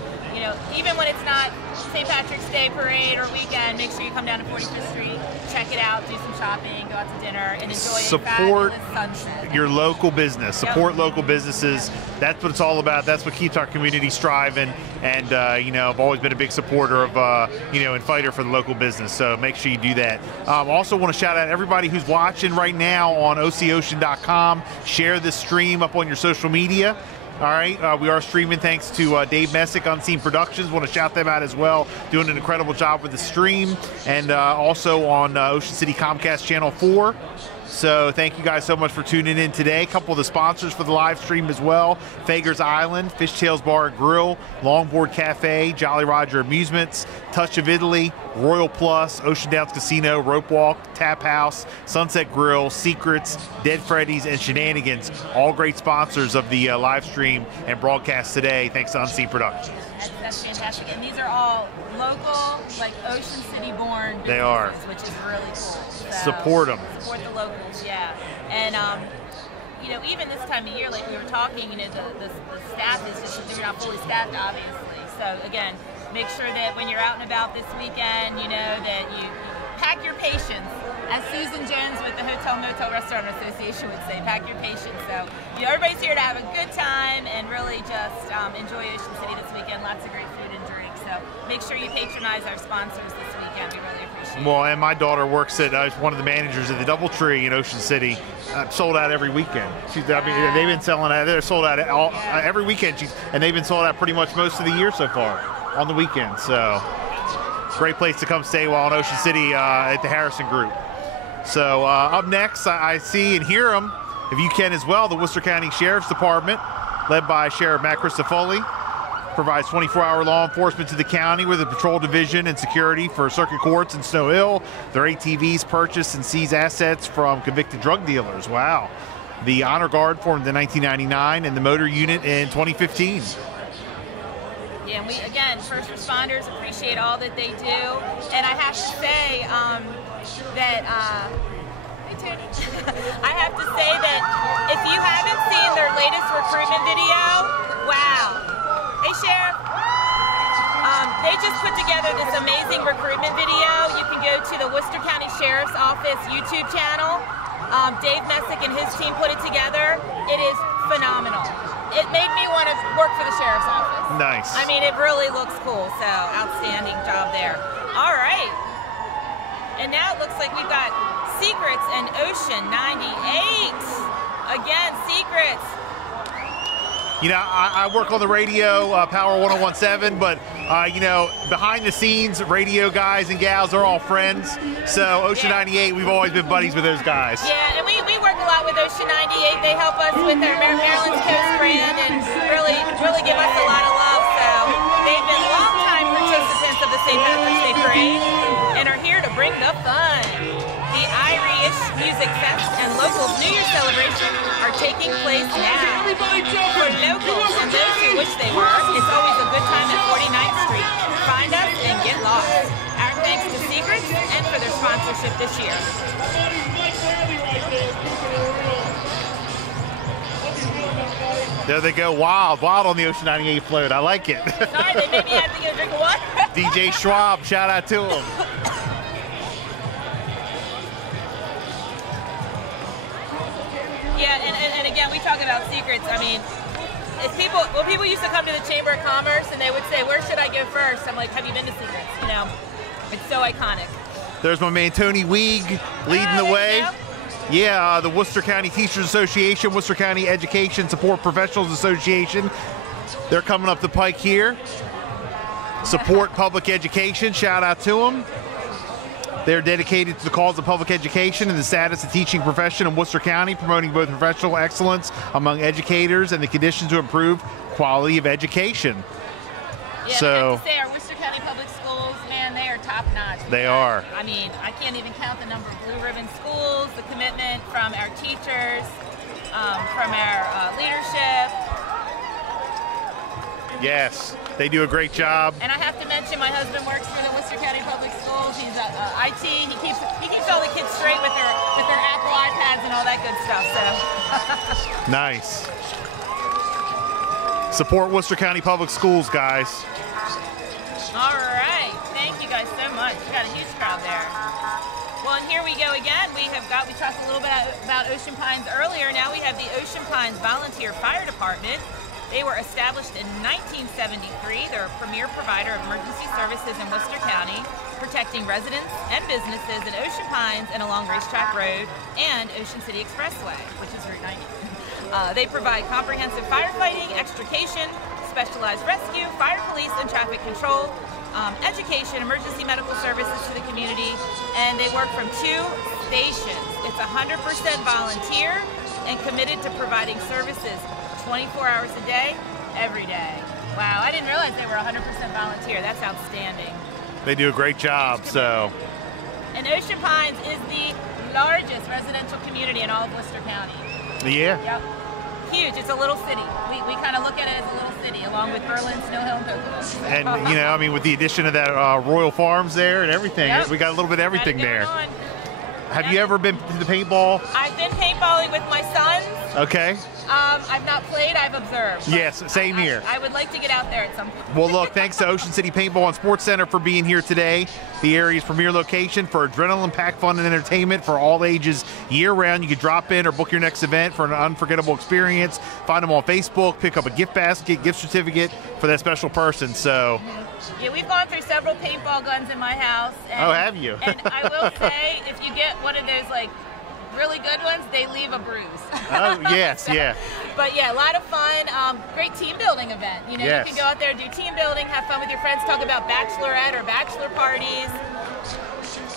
even when it's not St. Patrick's Day parade or weekend, make sure you come down to 45th Street, check it out, do some shopping, go out to dinner, and enjoy Support a fabulous sunset. your local business. Support local businesses. That's what it's all about. That's what keeps our community striving. And I've always been a big supporter of and fighter for the local business. So make sure you do that. Also want to shout out everybody who's watching right now on OCOcean.com. Share this stream up on your social media. All right, we are streaming thanks to Dave Messick, Unscene Productions. Want to shout them out as well. Doing an incredible job with the stream. And also on Ocean City Comcast Channel 4. So thank you guys so much for tuning in today. A couple of the sponsors for the live stream as well. Fager's Island, Fishtails Bar and Grill, Longboard Cafe, Jolly Roger Amusements, Touch of Italy, Royal Plus, Ocean Downs Casino, Rope Walk, Tap House, Sunset Grill, Secrets, Dead Freddy's, and Shenanigans. All great sponsors of the live stream and broadcast today. Thanks to Unscene Productions. That's fantastic. And these are all local, like Ocean City born businesses, They are. which is really cool. So, Support them. Support the locals, yeah. And even this time of year, like we were talking, the staff is just, they're not fully staffed, obviously. So again, make sure that when you're out and about this weekend, that you pack your patience. As Susan Jones with the Hotel Motel Restaurant Association would say, pack your patience. So, everybody's here to have a good time and really just enjoy Ocean City this weekend. Lots of great food and drink. So make sure you patronize our sponsors this weekend. We really appreciate it. Well, and my daughter works at one of the managers at the DoubleTree in Ocean City. Sold out every weekend. They've been selling out. They're sold out every weekend. And they've been sold out pretty much most of the year so far on the weekend. So great place to come stay while in Ocean City at the Harrison Group. So up next, I see and hear them, if you can as well, the Worcester County Sheriff's Department, led by Sheriff Matt Christofoli, provides 24-hour law enforcement to the county with a patrol division and security for circuit courts in Snow Hill. Their ATVs purchase and seize assets from convicted drug dealers. Wow. The Honor Guard formed in 1999 and the motor unit in 2015. Yeah, and we, again, first responders appreciate all that they do. And I have to say that I have to say that if you haven't seen their latest recruitment video, wow. Hey, Sheriff. They just put together this amazing recruitment video. You can go to the Worcester County Sheriff's Office YouTube channel. Dave Messick and his team put it together. It is phenomenal. It made me want to work for the Sheriff's Office. Nice. I mean, it really looks cool, so outstanding job there. All right. And now it looks like we've got Secrets and Ocean 98. Again, Secrets. I work on the radio, Power 1017, but, behind the scenes, radio guys and gals are all friends. So Ocean 98, we've always been buddies with those guys. Yeah, and we work a lot with Ocean 98. They help us with their Maryland's Coast brand and really give us a lot of love. So they've been longtime participants of the St. Patrick's Day Parade and are here to bring the fun. The Irish Music Fest and Locals New Year celebration are taking place now. For locals and those who wish they were, it's always a good time at 49th Street. Find us and get lost. Our thanks to Secrets and for their sponsorship this year. There they go, wild on the Ocean 98 float. I like it. Sorry, they made me have to get a drink of water. DJ Schwab, shout out to him. Yeah, and again, we talk about secrets. I mean, if people used to come to the Chamber of Commerce and they would say, where should I go first? I'm like, have you been to Secrets? You know, it's so iconic. There's my man Tony Weig leading the way. Yeah, the Worcester County Teachers Association, Worcester County Education Support Professionals Association. They're coming up the pike here. Support public education. Shout out to them. They're dedicated to the cause of public education and the status of teaching profession in Worcester County, promoting both professional excellence among educators and the conditions to improve quality of education. Yeah, so, I have to say our Worcester County Public Schools, man, they are top-notch. They are. I mean, I can't even count the number of blue ribbon schools, the commitment from our teachers, from our leadership. Yes, they do a great job. And I have to mention, my husband works for the Worcester County Public Schools. He's IT. He keeps all the kids straight with their Apple iPads and all that good stuff. So nice. Support Worcester County Public Schools, guys. All right, thank you guys so much. We got a huge crowd there. Well, and here we go again. We talked a little bit about Ocean Pines earlier. Now we have the Ocean Pines Volunteer Fire Department. They were established in 1973. They're a premier provider of emergency services in Worcester County, protecting residents and businesses in Ocean Pines and along Racetrack Road and Ocean City Expressway, which is Route 90. They provide comprehensive firefighting, extrication, specialized rescue, fire police and traffic control, education, emergency medical services to the community, and they work from 2 stations. It's 100% volunteer and committed to providing services 24 hours a day, every day. Wow, I didn't realize they were 100% volunteer. That's outstanding. They do a great job, so. And Ocean Pines is the largest residential community in all of Worcester County. Yeah. Yep. Huge. It's a little city. We kind of look at it as a little city, along with Berlin, Snow Hill, and Pocono. And, you know, I mean, with the addition of that Royal Farms there and everything, yep. We got a little bit of everything there. Have you ever been to the paintball? I've been paintballing with my sons. Okay. I've not played, I've observed. Yes, same here. I would like to get out there at some point. Well, look, thanks to Ocean City Paintball and Sports Center for being here today. The area's premier location for adrenaline-packed fun and entertainment for all ages year-round. You can drop in or book your next event for an unforgettable experience. Find them on Facebook, pick up a gift basket, gift certificate for that special person. So. Yeah, we've gone through several paintball guns in my house. And, oh, have you? And I will say, if you get one of those, like, really good ones, they leave a bruise. Oh, yes, so, yeah. But yeah, a lot of fun. Great team building event. You know, yes. You can go out there, do team building, have fun with your friends, talk about bachelorette or bachelor parties.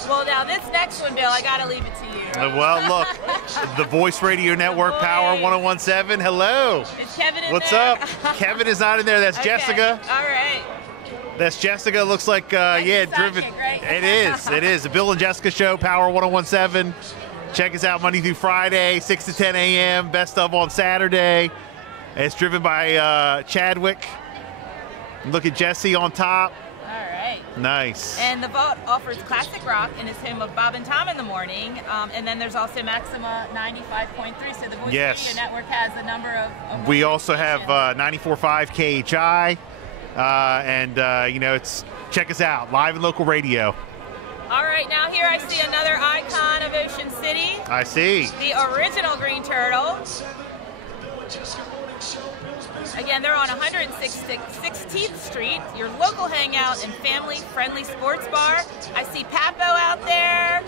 Well, now this next one, Bill, I got to leave it to you. Well, look, the Voice Radio Network, Power 101.7. Hello. Is Kevin in What's there? up? Kevin is not in there. That's okay. Jessica. All right. That's Jessica. Looks like, yeah, driven. Right? It is. It is. The Bill and Jessica Show, Power 101.7. Check us out Monday through Friday, 6 to 10 a.m. Best of on Saturday. It's driven by Chadwick. Look at Jesse on top. All right. Nice. And the vault offers classic rock and is home of Bob and Tom in the morning. And then there's also Maxima 95.3. So the Voice Radio Network has a number of we also have 94.5 KHI. You know, check us out, live and local radio. All right, now here I see another icon of Ocean City. I see. The original Green Turtle. Again, they're on 116th Street, your local hangout and family-friendly sports bar. I see Papo out there.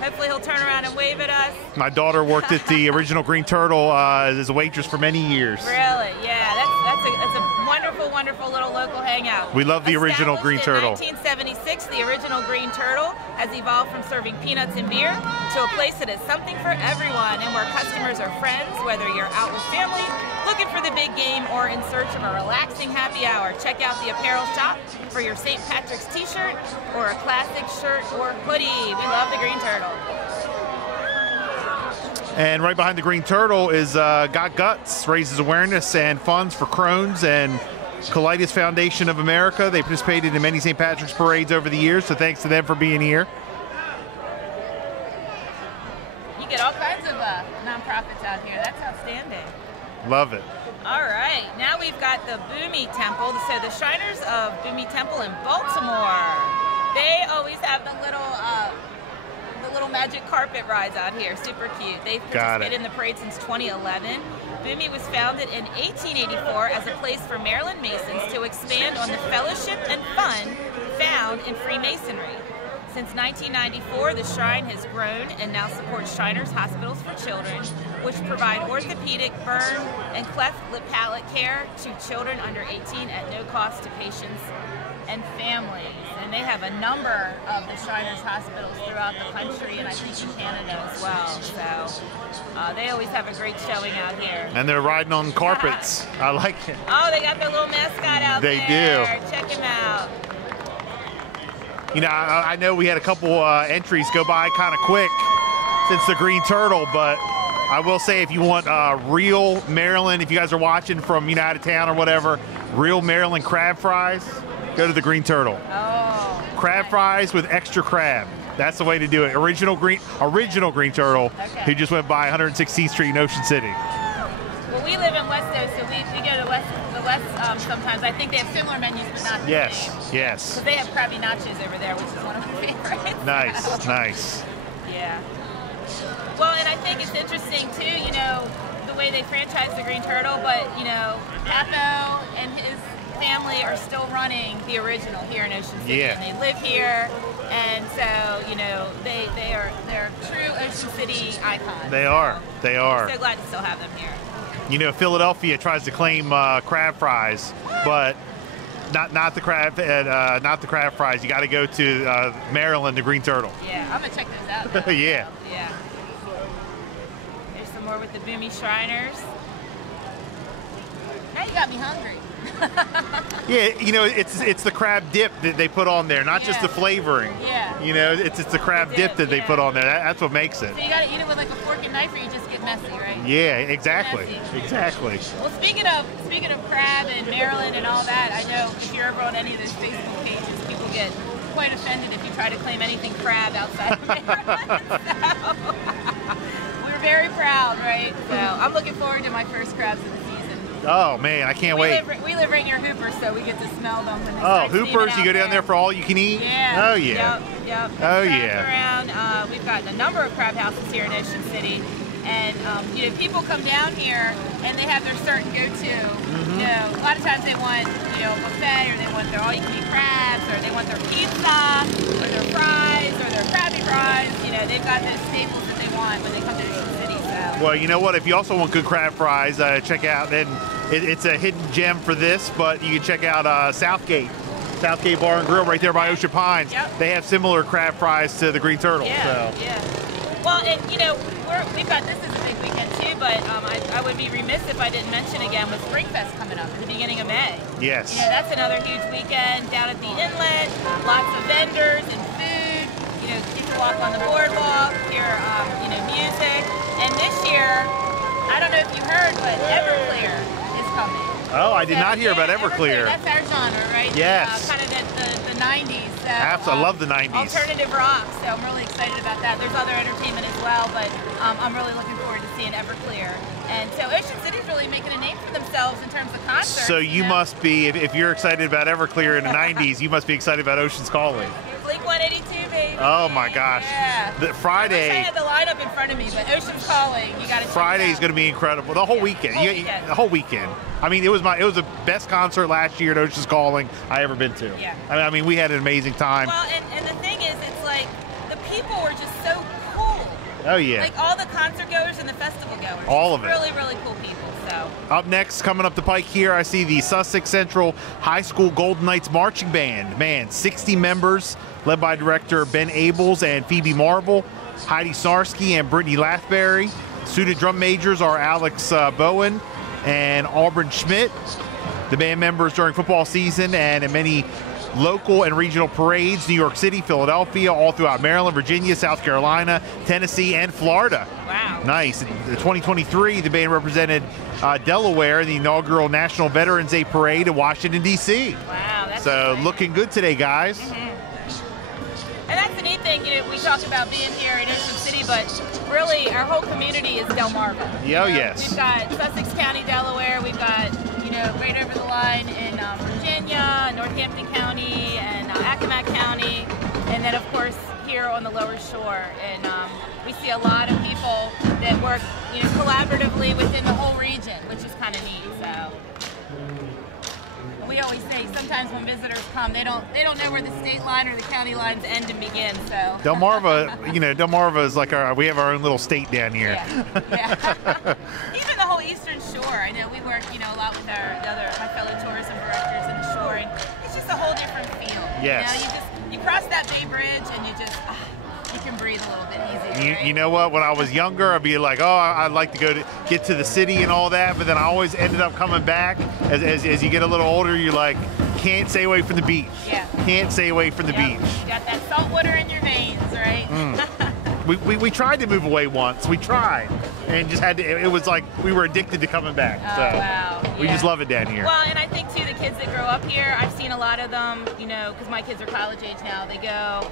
Hopefully he'll turn around and wave at us. My daughter worked at the original Green Turtle as a waitress for many years. Really? Yeah, that's a wonderful, wonderful little local hangout. We love the original Green Turtle. In 1976, the original Green Turtle has evolved from serving peanuts and beer to a place that is something for everyone and where customers are friends, whether you're out with family, looking for the big game, or in search of a relaxing happy hour. Check out the apparel shop for your St. Patrick's t-shirt or a classic shirt or hoodie. We love the Green Turtle. And right behind the Green Turtle is Got Guts, raises awareness and funds for Crohn's and Colitis Foundation of America. They participated in many St. Patrick's parades over the years, so thanks to them for being here. You get all kinds of nonprofits out here. That's outstanding. Love it. All right, now we've got the Boomy Temple. So the Shriners of Boomy Temple in Baltimore. They always have the little little magic carpet rides out here. Super cute. They've participated in the parade since 2011. Boomy was founded in 1884 as a place for Maryland Masons to expand on the fellowship and fun found in Freemasonry. Since 1994, the shrine has grown and now supports Shriners Hospitals for Children, which provide orthopedic, burn, and cleft lip palate care to children under 18 at no cost to patients and families. And they have a number of the Shriners Hospitals throughout the country, and I think in Canada as well. So they always have a great showing out here. And they're riding on carpets. I like it. Oh, they got their little mascot out there. They do. Check him out. You know, I know we had a couple entries go by kind of quick since the Green Turtle, but I will say if you want real Maryland, if you guys are watching from out of town or whatever, real Maryland crab fries, go to the Green Turtle. Oh. Crab fries with extra crab. That's the way to do it. Original Green Turtle, who just went by 116th Street in Ocean City. Well, we live in Westo, so we go to the West sometimes. I think they have similar menus, but not the same. Yes. Because they have crabby nachos over there, which is one of my favorites. Nice. Yeah. Well, and I think it's interesting too, the way they franchise the Green Turtle, but Papo and his family are still running the original here in Ocean City, and they live here, and so they're true Ocean City icons. They are. I'm so glad to still have them here. Philadelphia tries to claim crab fries, but not the crab fries. You got to go to Maryland, the Green Turtle. Yeah, I'm gonna check those out. Yeah. There's some more with the Boomy Shriners. Now you got me hungry. Yeah, it's the crab dip that they put on there, not just the flavoring. Yeah. It's the crab dip that they put on there. That's what makes it. So you got to eat it with like a fork and knife, or you just get messy, right? Yeah, exactly. Well, speaking of crab and Maryland and all that, I know if you're ever on any of those Facebook pages, people get quite offended if you try to claim anything crab outside of Maryland. So, we're very proud, right? So I'm looking forward to my first crabs of the season. Oh man, I can't wait. We live right near Hoopers, so we get to smell them. When they start Hoopers, you go down there for all you can eat? Yeah. Oh yeah. Yep. Oh yeah. Around, we've got a number of crab houses here in Ocean City, and people come down here and they have their certain go-to. A lot of times they want a buffet, or they want their all-you-can-eat crabs, or they want their pizza, or their fries, or their Krabby fries. They've got those staples that they want when they come to Ocean City. So. Well, you know what? If you also want good crab fries, check out. And it's a hidden gem for this, but you can check out Southgate Bar and Grill right there by Ocean Pines. Yep. They have similar crab fries to the Green Turtle. Yeah. Well, and we've got this is a big weekend too, but I would be remiss if I didn't mention again with Springfest coming up at the beginning of May. Yes. That's another huge weekend down at the inlet. Lots of vendors and food. You can walk on the boardwalk, hear music. And this year, I don't know if you heard, but Everclear is coming. Oh, I did not hear about Everclear. That's our genre, right? Yes. Kind of the 90s. So, I love the 90s. Alternative rock, so I'm really excited about that. There's other entertainment as well, but I'm really looking forward to seeing Everclear. And so Ocean City's really making a name for themselves in terms of concerts. So you must be, if you're excited about Everclear in the 90s, you must be excited about Ocean's Calling. Blink 182, baby. Oh my gosh. Yeah. The Friday. I wish I had the lineup in front of me, but Ocean's Calling, you got to. Friday's going to be incredible. The whole weekend. The whole weekend. I mean, it was the best concert last year at Ocean's Calling I ever been to. Yeah. I mean, we had an amazing time. Well, and the thing is, it's like the people were just so cool. Oh yeah. Like all the concert goers and the festival goers. All of it. Really, really cool people. So. Up next, coming up the pike here, I see the Sussex Central High School Golden Knights Marching Band. Man, 60 members, led by director Ben Abels and Phoebe Marvel, Heidi Sarsky and Brittany Lathberry. Student drum majors are Alex Bowen and Auburn Schmidt. The band members during football season and in many local and regional parades, New York City, Philadelphia, all throughout Maryland, Virginia, South Carolina, Tennessee, and Florida. Wow. Nice. In 2023, the band represented Delaware in the inaugural National Veterans Day Parade in Washington, D.C. Wow, that's so exciting. Looking good today, guys. And that's the neat thing, we talk about being here in Ocean City, but really our whole community is Delmarva. Yes. We've got Sussex County, Delaware. We've got, right over the line in Virginia, Northampton County, and Accomack County. And then, of course, here on the Lower Shore. And we see a lot of people that work, you know, collaboratively within the whole region, which is kind of neat. So we always say sometimes when visitors come, they don't know where the state line or the county lines end and begin. So Delmarva, you know, Delmarva is like we have our own little state down here. Yeah. Even the whole Eastern Shore. I know we work, you know, a lot with my fellow tourism directors in the shore, and it's just a whole different feel. Yes. You know, you cross that Bay Bridge and you just you can breathe a little bit easier. You know what? When I was younger, I'd be like, oh, I'd like to get to the city and all that, but then I always ended up coming back. As you get a little older, you're like, can't stay away from the beach. Yeah. Can't stay away from the beach. You got that salt water in your veins, right? We tried to move away once. We tried, and just had to. It was like we were addicted to coming back. Oh, wow. We just love it down here. Well, and I think too, the kids that grow up here, I've seen a lot of them. You know, because my kids are college age now. They go,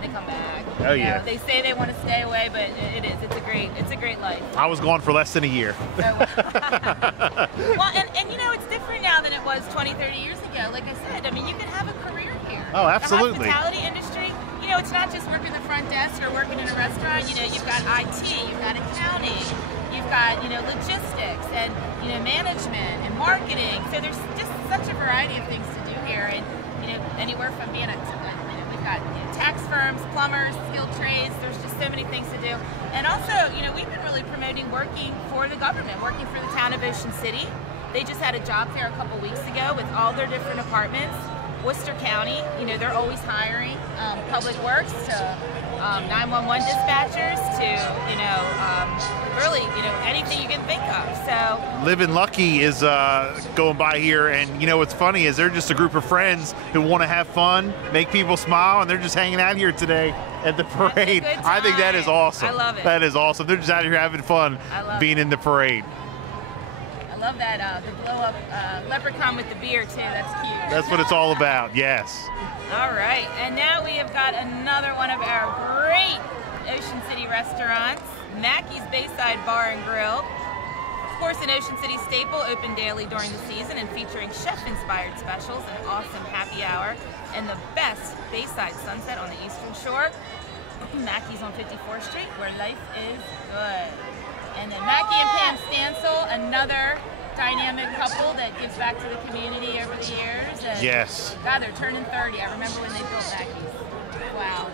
they come back. Oh yeah. Know, they say they want to stay away, but it's a great life. I was gone for less than a year. Well, and you know, it's different now than it was 20, 30 years ago. Like I said, I mean, you can have a career here. Oh, absolutely. The hospitality industry. You know, it's not just working the front desk or working in a restaurant. You know, you've got IT, you've got accounting, you've got, you know, logistics and, you know, management and marketing. So there's just such a variety of things to do here. And, you know, anywhere from being we've got, you know, tax firms, plumbers, skilled trades. There's just so many things to do. And also, you know, we've been really promoting working for the government, working for the town of Ocean City. They just had a job fair a couple weeks ago with all their different departments. Worcester County, you know, they're always hiring public works to 911 dispatchers to, you know, really, you know, anything you can think of. So Living Lucky is going by here, and you know what's funny is they're just a group of friends who want to have fun, make people smile, and they're just hanging out here today at the parade. I think that is awesome. I love it. That is awesome. They're just out here having fun being in the parade. I love that, the blow-up leprechaun with the beer, too. That's cute. That's what it's all about, yes. All right, and now we have got another one of our great Ocean City restaurants, Mackey's Bayside Bar and Grill. Of course, an Ocean City staple, open daily during the season and featuring chef-inspired specials, an awesome happy hour, and the best Bayside sunset on the Eastern Shore. Mackey's on 54th Street, where life is good. And then Mackie and Pam Stansel, another dynamic couple that gives back to the community over the years. And yes. God, they're turning 30. I remember when they built Mackey's. Wow.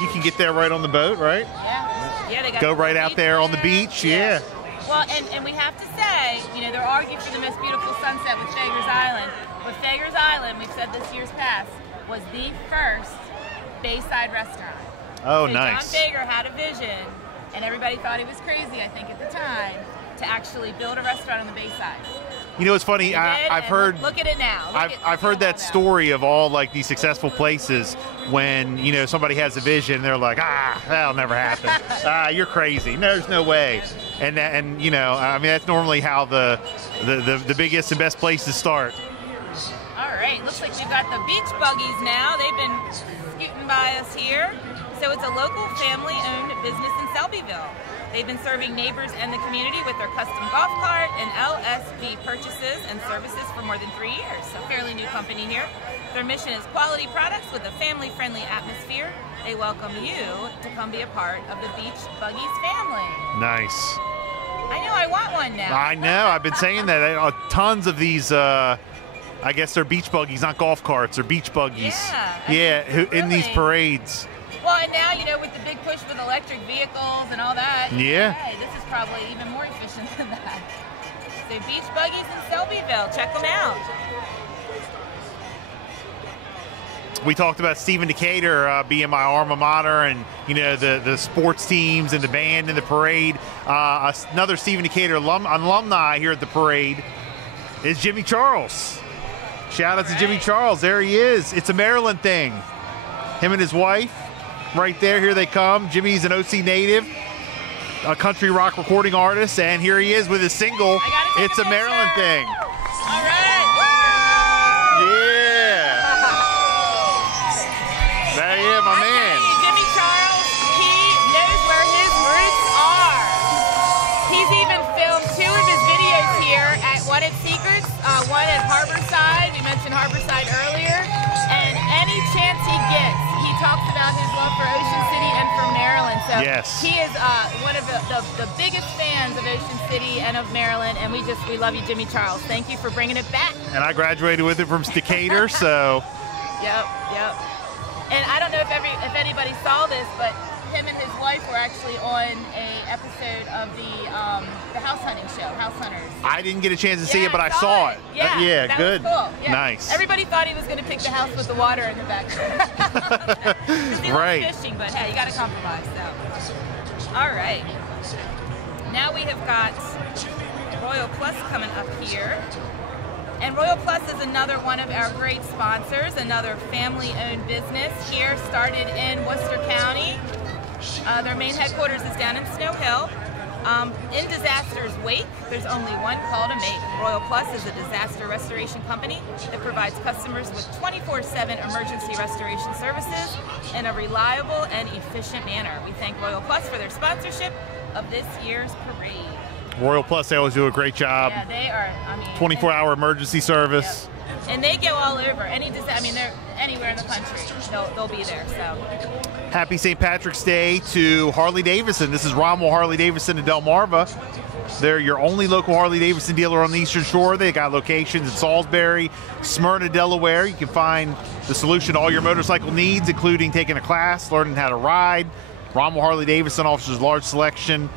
You can get there right on the boat, right? Yeah. Yeah, they got go right out there on the beach. Yeah. Well, and we have to say, you know, they're arguing for the most beautiful sunset with Fager's Island. But Fager's Island, we've said this years past, was the first Bayside restaurant. Oh, so nice. John Fager had a vision. And everybody thought he was crazy, I think, at the time, to actually build a restaurant on the Bayside. You know, it's funny. I've heard. Look at it now. I've heard that story of all like these successful places when you know somebody has a vision, they're like, that'll never happen. You're crazy. No, there's no way. And you know, I mean, that's normally how the biggest and best places start. All right. Looks like we've got the beach buggies now. They've been scooting by us here. So it's a local family-owned business in Selbyville. They've been serving neighbors and the community with their custom golf cart and LSV purchases and services for more than 3 years. So fairly new company here. Their mission is quality products with a family-friendly atmosphere. They welcome you to come be a part of the Beach Buggies family. Nice. I know, I want one now. I know, I've been saying that. Tons of these, I guess they're beach buggies, not golf carts, they're beach buggies. Yeah. In these parades. Well, and now, you know, with the big push with electric vehicles and all that, yeah, hey, this is probably even more efficient than that. So Beach Buggies in Selbyville, check them out. We talked about Stephen Decatur being my alma mater, and you know the sports teams and the band and the parade. Another Stephen Decatur alumni here at the parade is Jimmy Charles. Shout out to Jimmy Charles. There he is. It's a Maryland thing. Him and his wife. Right there, here they come. Jimmy's an OC native, a country rock recording artist, and here he is with his single, It's a Maryland Thing. All right. Yeah. There you is, my man. Jimmy Charles, he knows where his roots are. He's even filmed 2 of his videos here at One at Secrets, one at Harborside. We mentioned Harborside earlier. And any chance he gets, talks about his love for Ocean City and for Maryland. So yes. He is one of the biggest fans of Ocean City and of Maryland, and we love you, Jimmy Charles. Thank you for bringing it back. And I graduated with it from Decatur, so. Yep. And I don't know if anybody saw this, but him and his wife were actually on a episode of the house hunting show, House Hunters. I didn't get a chance to see it, but I saw it. Yeah, that good. Was cool. Yeah. Nice. Everybody thought he was going to pick the house with the water in the back. He right. loves fishing, but hey, you got to compromise. So, all right. Now we have got Royal Plus coming up here. And Royal Plus is another one of our great sponsors, another family-owned business here, started in Worcester County. Their main headquarters is down in Snow Hill. In disaster's wake, there's only one call to make. Royal Plus is a disaster restoration company that provides customers with 24/7 emergency restoration services in a reliable and efficient manner. We thank Royal Plus for their sponsorship of this year's parade. Royal Plus, they always do a great job. Yeah, they are. 24-hour emergency service. Yep. And they go all over. They're anywhere in the country. They'll be there. So. Happy St. Patrick's Day to Harley-Davidson. This is Rommel Harley-Davidson in Delmarva. They're your only local Harley-Davidson dealer on the Eastern Shore. They got locations in Salisbury, Smyrna, Delaware. You can find the solution to all your motorcycle needs, including taking a class, learning how to ride. Rommel Harley-Davidson offers a large selection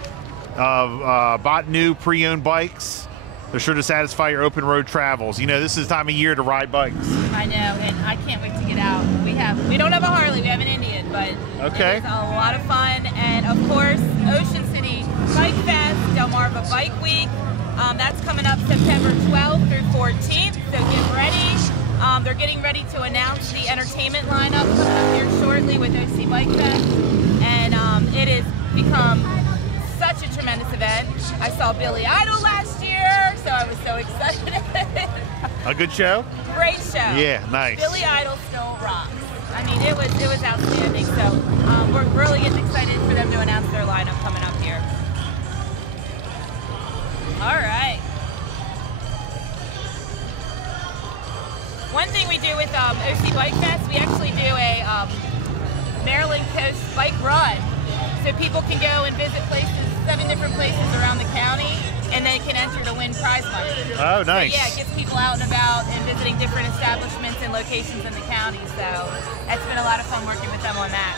of bought new pre-owned bikes. They're sure to satisfy your open road travels. You know, this is the time of year to ride bikes. I know, and I can't wait to get out. We don't have a Harley, we have an Indian, but okay. It's a lot of fun. And of course, Ocean City Bike Fest, Delmarva Bike Week. That's coming up September 12th through 14th, so get ready. They're getting ready to announce the entertainment lineup coming up here shortly with OC Bike Fest. And it has become such a tremendous event. I saw Billy Idol last year, so I was so excited. A good show? Great show. Yeah, nice. Billy Idol still rocks. I mean, it was outstanding. So we're really getting excited for them to announce their lineup coming up here. All right. One thing we do with OC Bike Fest, we actually do a Maryland Coast bike run. So people can go and visit places, 7 different places around the county, and they can enter to win prize money. Oh, nice. So, yeah, it gets people out and about and visiting different establishments and locations in the county. So it's been a lot of fun working with them on that.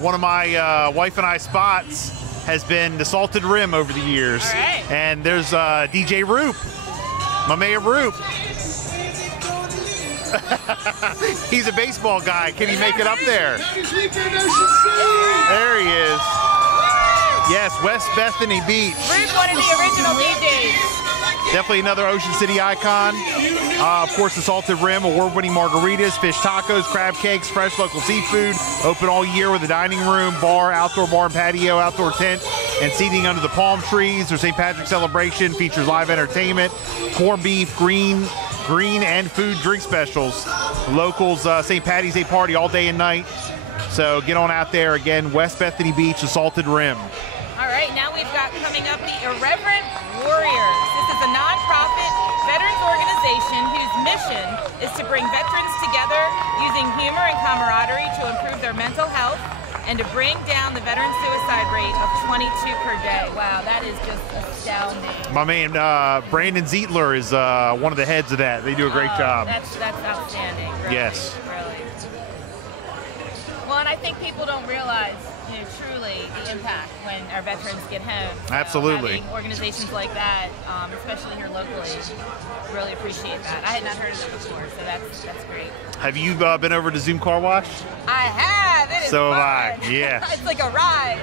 One of my wife and I spots has been the Salted Rim over the years. All right. And there's DJ Roop, my man Roop. He's a baseball guy. Can he make it up there? There he is. Yes, West Bethany Beach. Roop, one of the original DJs. Definitely another Ocean City icon. Of course, the Salted Rim, award-winning margaritas, fish tacos, crab cakes, fresh local seafood. Open all year with a dining room, bar, outdoor bar and patio, outdoor tent, and seating under the palm trees. Their St. Patrick's celebration features live entertainment, corned beef, green and food drink specials. Locals St. Patty's Day party all day and night. So get on out there. Again, West Bethany Beach, the Salted Rim. All right, now we've got coming up the Irreverent Warriors. This is a nonprofit veterans organization whose mission is to bring veterans together using humor and camaraderie to improve their mental health and to bring down the veteran suicide rate of 22 per day. Wow, that is just astounding. My man Brandon Zietler is one of the heads of that. They do a great job. That's outstanding. Really, yes. Really. Well, and I think people don't realize, truly the impact when our veterans get home. So absolutely. Having organizations like that, especially here locally, really appreciate that. I had not heard of it before, so that's great. Have you been over to Zoom Car Wash? I have. It is so fun. have I. Yeah. It's like a ride.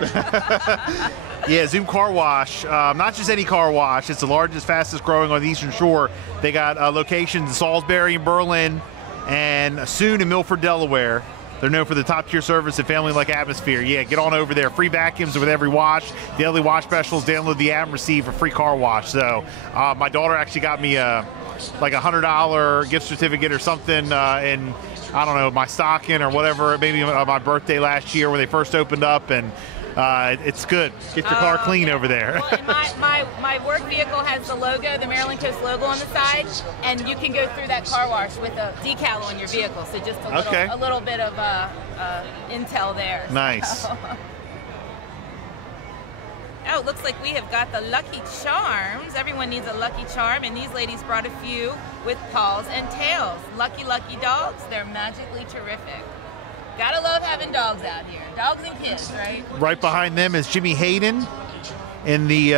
Yeah, Zoom Car Wash. Not just any car wash. It's the largest, fastest growing on the Eastern Shore. They got locations in Salisbury and Berlin, and soon in Milford, Delaware. They're known for the top-tier service and family-like atmosphere. Yeah, get on over there. Free vacuums with every wash. Daily wash specials. Download the app and receive a free car wash. So my daughter actually got me like $100 gift certificate or something in, I don't know, my stocking or whatever, maybe my birthday last year when they first opened up. And it's good. Get your car clean over there. Well, and my work vehicle has the logo, the Maryland Coast logo on the side, and you can go through that car wash with a decal on your vehicle. So just a little bit of intel there. Nice. Oh, it looks like we have got the Lucky Charms. Everyone needs a Lucky Charm, and these ladies brought a few with paws and tails. Lucky, lucky dogs. They're magically terrific. Gotta love having dogs out here. Dogs and kids, right? Right behind them is Jimmy Hayden in the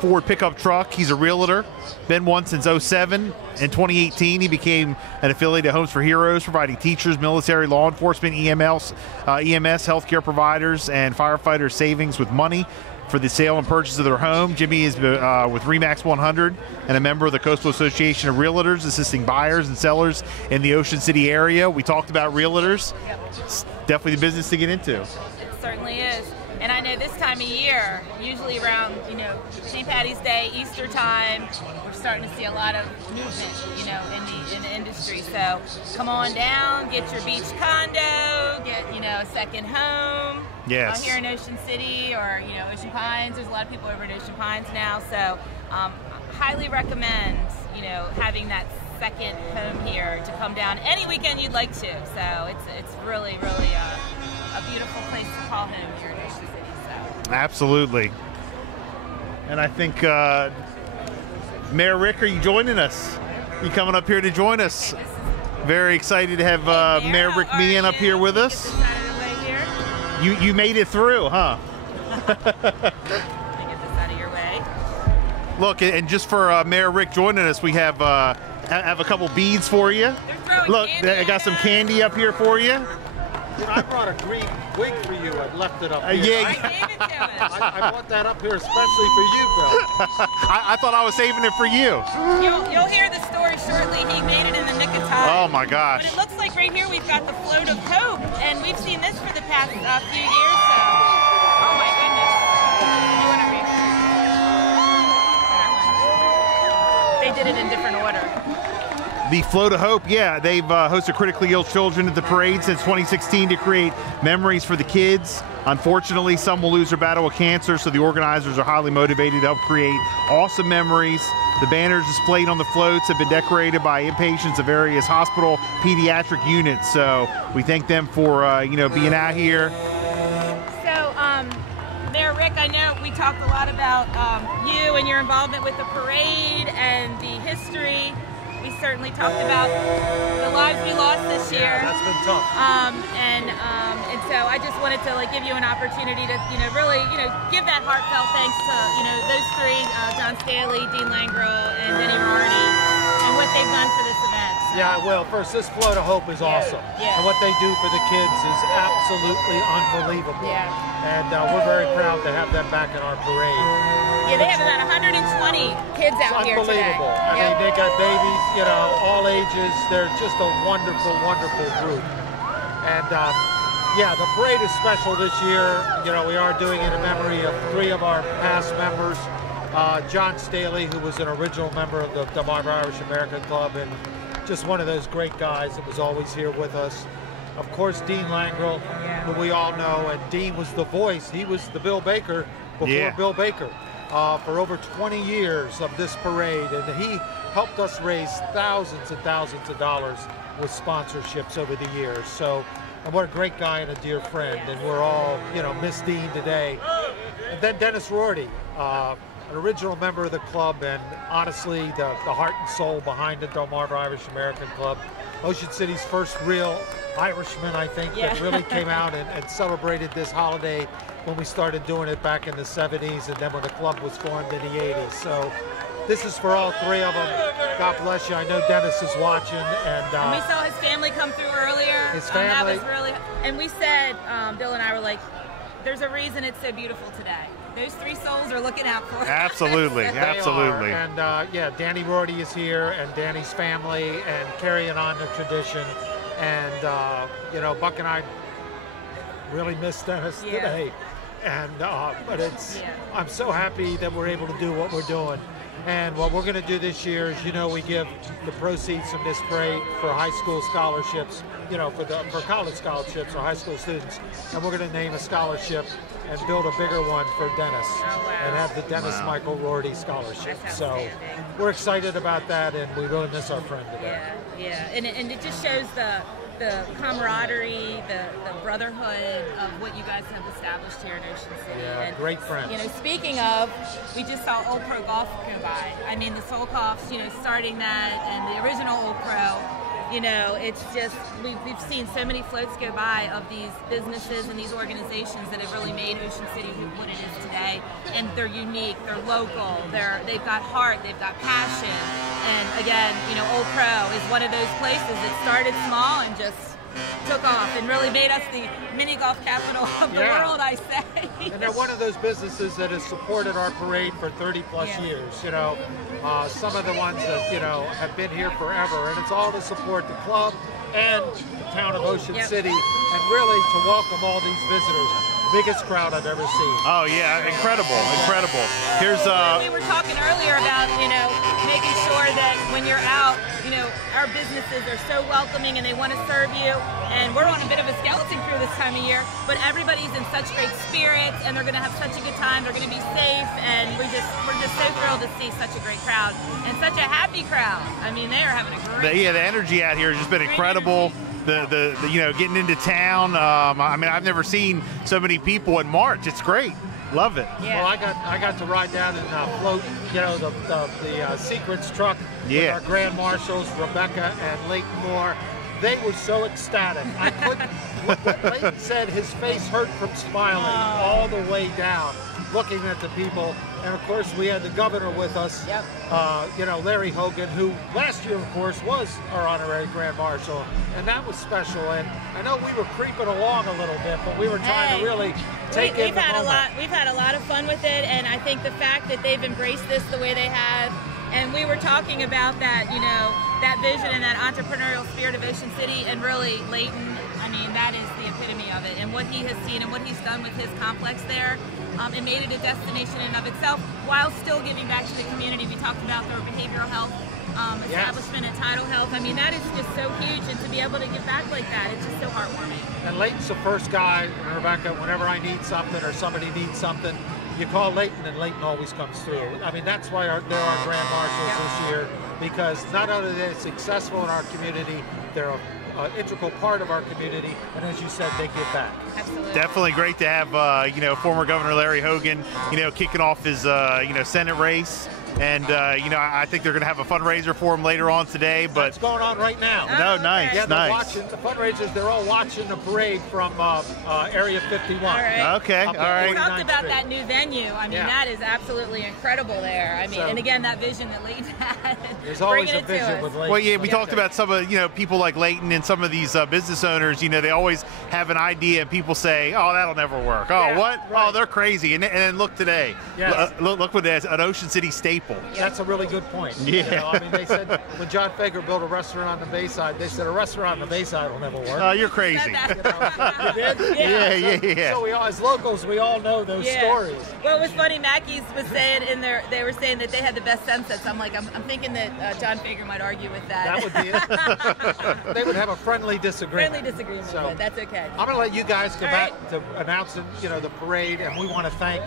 Ford pickup truck. He's a realtor. Been one since 07. In 2018, he became an affiliate of Homes for Heroes, providing teachers, military, law enforcement, EMS, healthcare providers, and firefighters savings with money for the sale and purchase of their home. Jimmy is with REMAX 100 and a member of the Coastal Association of Realtors, assisting buyers and sellers in the Ocean City area. We talked about realtors. It's definitely the business to get into. It certainly is. And I know this time of year, usually around, St. Patty's Day, Easter time, we're starting to see a lot of movement, in the industry. So come on down, get your beach condo, get, a second home. Yes. Out here in Ocean City or, Ocean Pines. There's a lot of people over in Ocean Pines now. So highly recommend, having that second home here to come down any weekend you'd like to. So it's really, really a beautiful place to call home here in Ocean City. So. Absolutely. And I think, Mayor Rick, are you joining us? You coming up here to join us? Very excited to have Mayor Rick Meehan up here with us. You made it through, huh? Let me get this out of your way. Look, and just for Mayor Rick joining us, we have a couple beads for you. Look, I got some candy up here for you. I brought a green wig for you. I left it up here. Yeah. I gave it to him. I brought that up here especially for you, Bill. I thought I was saving it for you. You'll hear the story shortly. He made it in the nick of time. Oh my gosh. But it looks like right here we've got the float of hope, and we've seen this for the past few years. So, oh my goodness. You want to read? They did it in different order. The Float of Hope, yeah, they've hosted critically ill children at the parade since 2016 to create memories for the kids. Unfortunately, some will lose their battle with cancer, so the organizers are highly motivated to help create awesome memories. The banners displayed on the floats have been decorated by inpatients of various hospital pediatric units, so we thank them for being out here. So, Mayor Rick, I know we talked a lot about you and your involvement with the parade and the history. We certainly talked about the lives we lost this year. That's been tough. And so I just wanted to give you an opportunity to really give that heartfelt thanks to those three, John Staley, Dean Langrel, and Denny Rorty, and what they've done for this event. So. Yeah, well, first, this Float of Hope is awesome. Yeah. And what they do for the kids is absolutely unbelievable. Yeah. And we're very proud to have them back in our parade. Yeah, they have about 120 kids out here today. Unbelievable. I mean, they got babies, all ages. They're just a wonderful, wonderful group. And yeah, the parade is special this year. We are doing it in memory of three of our past members. John Staley, who was an original member of the Delmarva Irish American Club, and just one of those great guys that was always here with us. Of course, Dean Langrel, who we all know, and Dean was the voice. He was the Bill Baker before Bill Baker for over 20 years of this parade, and he helped us raise thousands and thousands of dollars with sponsorships over the years. So, and what a great guy and a dear friend, and we're all, miss Dean today. And then Dennis Rorty, an original member of the club, and honestly, the heart and soul behind the Delmarva Irish American Club. Ocean City's first real Irishman, I think, that really came out and celebrated this holiday when we started doing it back in the 70s, and then when the club was formed in the 80s. So this is for all three of them. God bless you. I know Dennis is watching. And we saw his family come through earlier. His family. That was really, and we said, Bill and I were like, there's a reason it's so beautiful today. Those three souls are looking out for us. Absolutely, absolutely. And yeah, Danny Rorty is here, and Danny's family, and carrying on the tradition. And Buck and I really miss Dennis today. And but I'm so happy that we're able to do what we're doing. And what we're going to do this year is, we give the proceeds from this parade for high school scholarships, for college scholarships or high school students. And we're going to name a scholarship and build a bigger one for Dennis and have the Dennis Michael Rorty Scholarship. So we're excited about that, and we really miss our friend today. Yeah, and it just shows the camaraderie, the brotherhood of what you guys have established here in Ocean City. Yeah, and, great friends. Speaking of, we just saw Old Pro Golf go by. I mean, the Solkoffs, starting that, and the original Old Pro. It's just, we've seen so many floats go by of these businesses and these organizations that have really made Ocean City what it is today. And they're unique, they're local, they've got heart, they've got passion. And again, Old Pro is one of those places that started small and just took off and really made us the mini golf capital of the world, I say. And they're one of those businesses that has supported our parade for 30 plus years. Some of the ones that have been here forever, and it's all to support the club and the town of Ocean City, and really to welcome all these visitors. Biggest crowd I've ever seen. Oh yeah, incredible. Here's we were talking earlier about making sure that when you're out, our businesses are so welcoming and they want to serve you. And we're on a bit of a skeleton crew this time of year, but everybody's in such great spirits and they're going to have such a good time. They're going to be safe, and we're just so thrilled to see such a great crowd and such a happy crowd. I mean, they are having a great. The energy out here has just been incredible. The getting into town. I've never seen so many people in March. It's great. Love it. Yeah. Well, I got to ride down and float, the Secrets truck with our Grand Marshals, Rebecca and Leighton Moore. They were so ecstatic. I couldn't. What Leighton said, his face hurt from smiling all the way down, looking at the people. And of course, we had the governor with us. Larry Hogan, who last year, of course, was our honorary Grand Marshal, and that was special. And I know we were creeping along a little bit, but we were trying to really take in the moment. We've had a lot of fun with it, and I think the fact that they've embraced this the way they have, and we were talking about that, that vision and that entrepreneurial spirit of Ocean City, and really Leighton, that is the epitome of it, and what he has seen and what he's done with his complex there. It made it a destination in and of itself while still giving back to the community. We talked about their behavioral health establishment and tidal health. That is just so huge, and to be able to give back like that, it's just so heartwarming. And Leighton's the first guy, and Rebecca, whenever I need something or somebody needs something, you call Leighton and Leighton always comes through. That's why they're our Grand Marshals this year, because not only are they successful in our community, they're an integral part of our community, and as you said, they give back. Absolutely. Definitely great to have former Governor Larry Hogan kicking off his Senate race. And, I think they're going to have a fundraiser for him later on today. But it's going on right now. Nice, yeah, they're nice. watching the fundraisers. They're all watching the parade from Area 51. All right. Okay, all right. We talked about that new venue. That is absolutely incredible there. And again, that vision that Leighton had. There's always a vision with Leighton. Well, yeah, we talked about some of, people like Leighton and some of these business owners, they always have an idea and people say, oh, that'll never work. Oh, what? Right. Oh, they're crazy. And then look today. Yes. Look what it is, an Ocean City staple. That's a really good point. Yeah. They said when John Fager built a restaurant on the Bayside, they said a restaurant on the Bayside will never work. Oh, you're crazy. You did? Yeah. So we all, as locals, we all know those stories. Well, it was funny. Mackey's was saying they were saying that they had the best sunsets. I'm thinking that John Fager might argue with that. That would be it. They would have a friendly disagreement. But that's okay. I'm going to let you guys get back to announcing, the parade, and we want to thank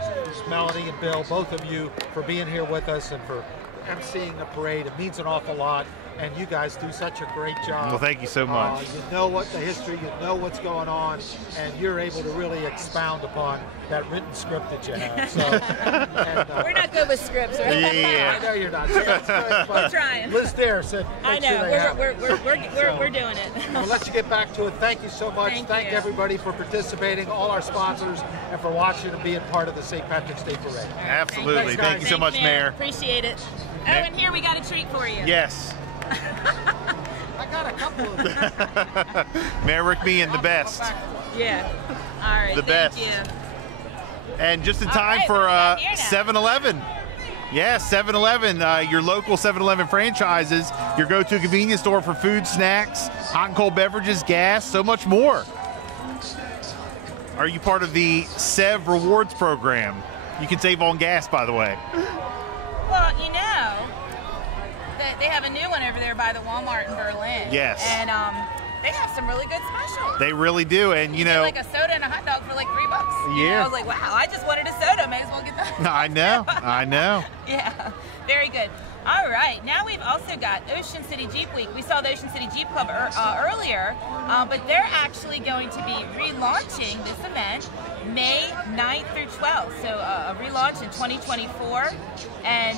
Melody and Bill, both of you, for being here with us and for emceeing the parade. It means an awful lot, and you guys do such a great job. Well, thank you so much. You know what the history, you know what's going on, and you're able to really expound upon that written script that you have. So, we're not good with scripts, right? Yeah. I know you're not. We're trying. Liz Dare said, I know. We're doing it. We'll let you get back to it. Thank you so much. Thank everybody for participating, all our sponsors, and for watching and being part of the St. Patrick's Day Parade. Absolutely. Thank you so much, Mayor. Appreciate it. Oh, and here we got a treat for you. Yes. I got a couple of them. Mayor Rick Meehan, the best. Yeah. All right. The best. Thank you. And just in time for 7-Eleven. Yeah, 7-Eleven, your local 7-Eleven franchises, your go-to convenience store for food, snacks, hot and cold beverages, gas, so much more. Are you part of the SEV Rewards program? You can save on gas, by the way. Well, they have a new one over there by the Walmart in Berlin. Yes. And they have some really good specials. They really do, and you know, like a soda and a hot dog for like $3. Yeah. I was like, wow, I just wanted a soda. May as well get that. I know. I know. Yeah, very good. All right, now we've also got Ocean City Jeep Week. We saw the Ocean City Jeep Club earlier, but they're actually going to be relaunching this event May 9th through 12th. So a relaunch in 2024. And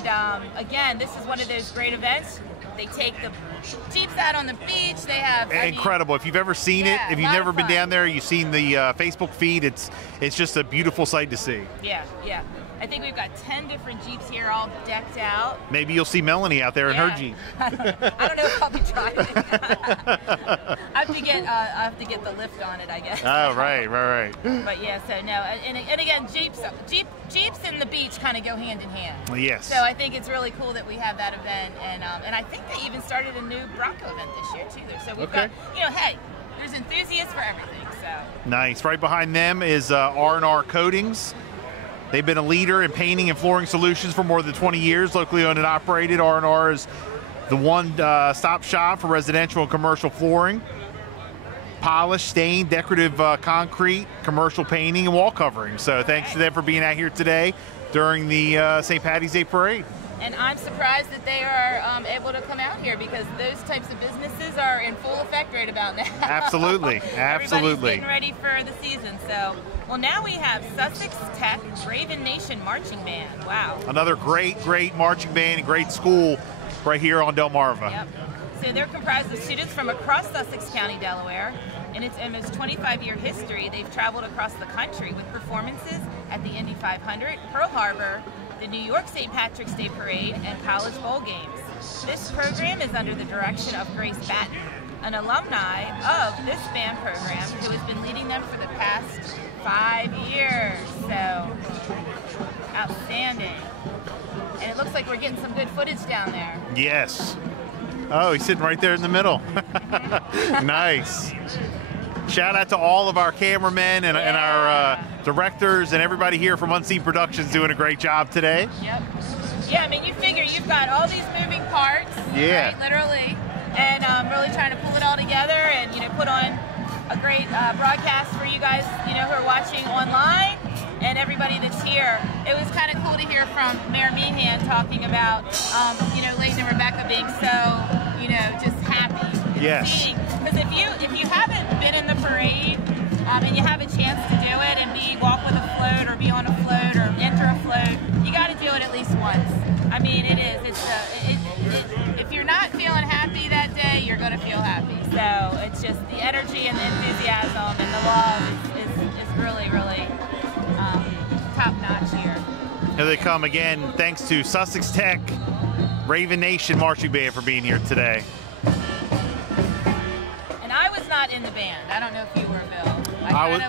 again, this is one of those great events. They take the Jeeps out on the beach. They have incredible. If you've ever seen it, if you've never been down there, you've seen the Facebook feed. It's just a beautiful sight to see. Yeah, yeah. I think we've got 10 different Jeeps here, all decked out. Maybe you'll see Melanie out there in her Jeep. I don't know if I'll be driving. I have to get the lift on it, I guess. Oh, right. But yeah, so no, and again, Jeeps and the beach kind of go hand in hand. Yes. So I think it's really cool that we have that event, and I think they even started a new Bronco event this year too. So we've got, hey, there's enthusiasts for everything. So nice. Right behind them is R&R Coatings. They've been a leader in painting and flooring solutions for more than 20 years. Locally owned and operated, R&R is the one-stop shop for residential and commercial flooring, polish, stain, decorative concrete, commercial painting, and wall covering. So thanks to them for being out here today during the St. Patty's Day Parade. And I'm surprised that they are able to come out here because those types of businesses are in full effect right about now. Absolutely, absolutely. Everybody's getting ready for the season. So, well, now we have Sussex Tech Raven Nation Marching Band. Wow. Another great marching band and great school right here on Delmarva. Yep. So they're comprised of students from across Sussex County, Delaware. In its almost 25-year history, they've traveled across the country with performances at the Indy 500, Pearl Harbor, the New York St. Patrick's Day Parade, and college bowl games. This program is under the direction of Grace Batten, an alumni of this band program who has been leading them for the past 5 years. So, outstanding. And it looks like we're getting some good footage down there. Yes. Oh, he's sitting right there in the middle. Nice. Shout out to all of our cameramen and our directors and everybody here from Unscene Productions doing a great job today. Yep. Yeah, I mean, you figure you've got all these moving parts, yeah, right, literally, and really trying to pull it all together and, put on a great broadcast for you guys, who are watching online and everybody that's here. It was kind of cool to hear from Mayor Meehan talking about, Layton and Rebecca being so, just happy. Yes. Because if you haven't been in the parade and you have a chance to do it and walk with a float or be on a float or enter a float, you got to do it at least once. I mean, it is. If you're not feeling happy that day, you're going to feel happy. So it's just the energy and the enthusiasm and the love is really, really top notch here. Here they come again. Thanks to Sussex Tech Raven Nation Marching Band for being here today. And I was not in the band. I don't know if you were, Bill. I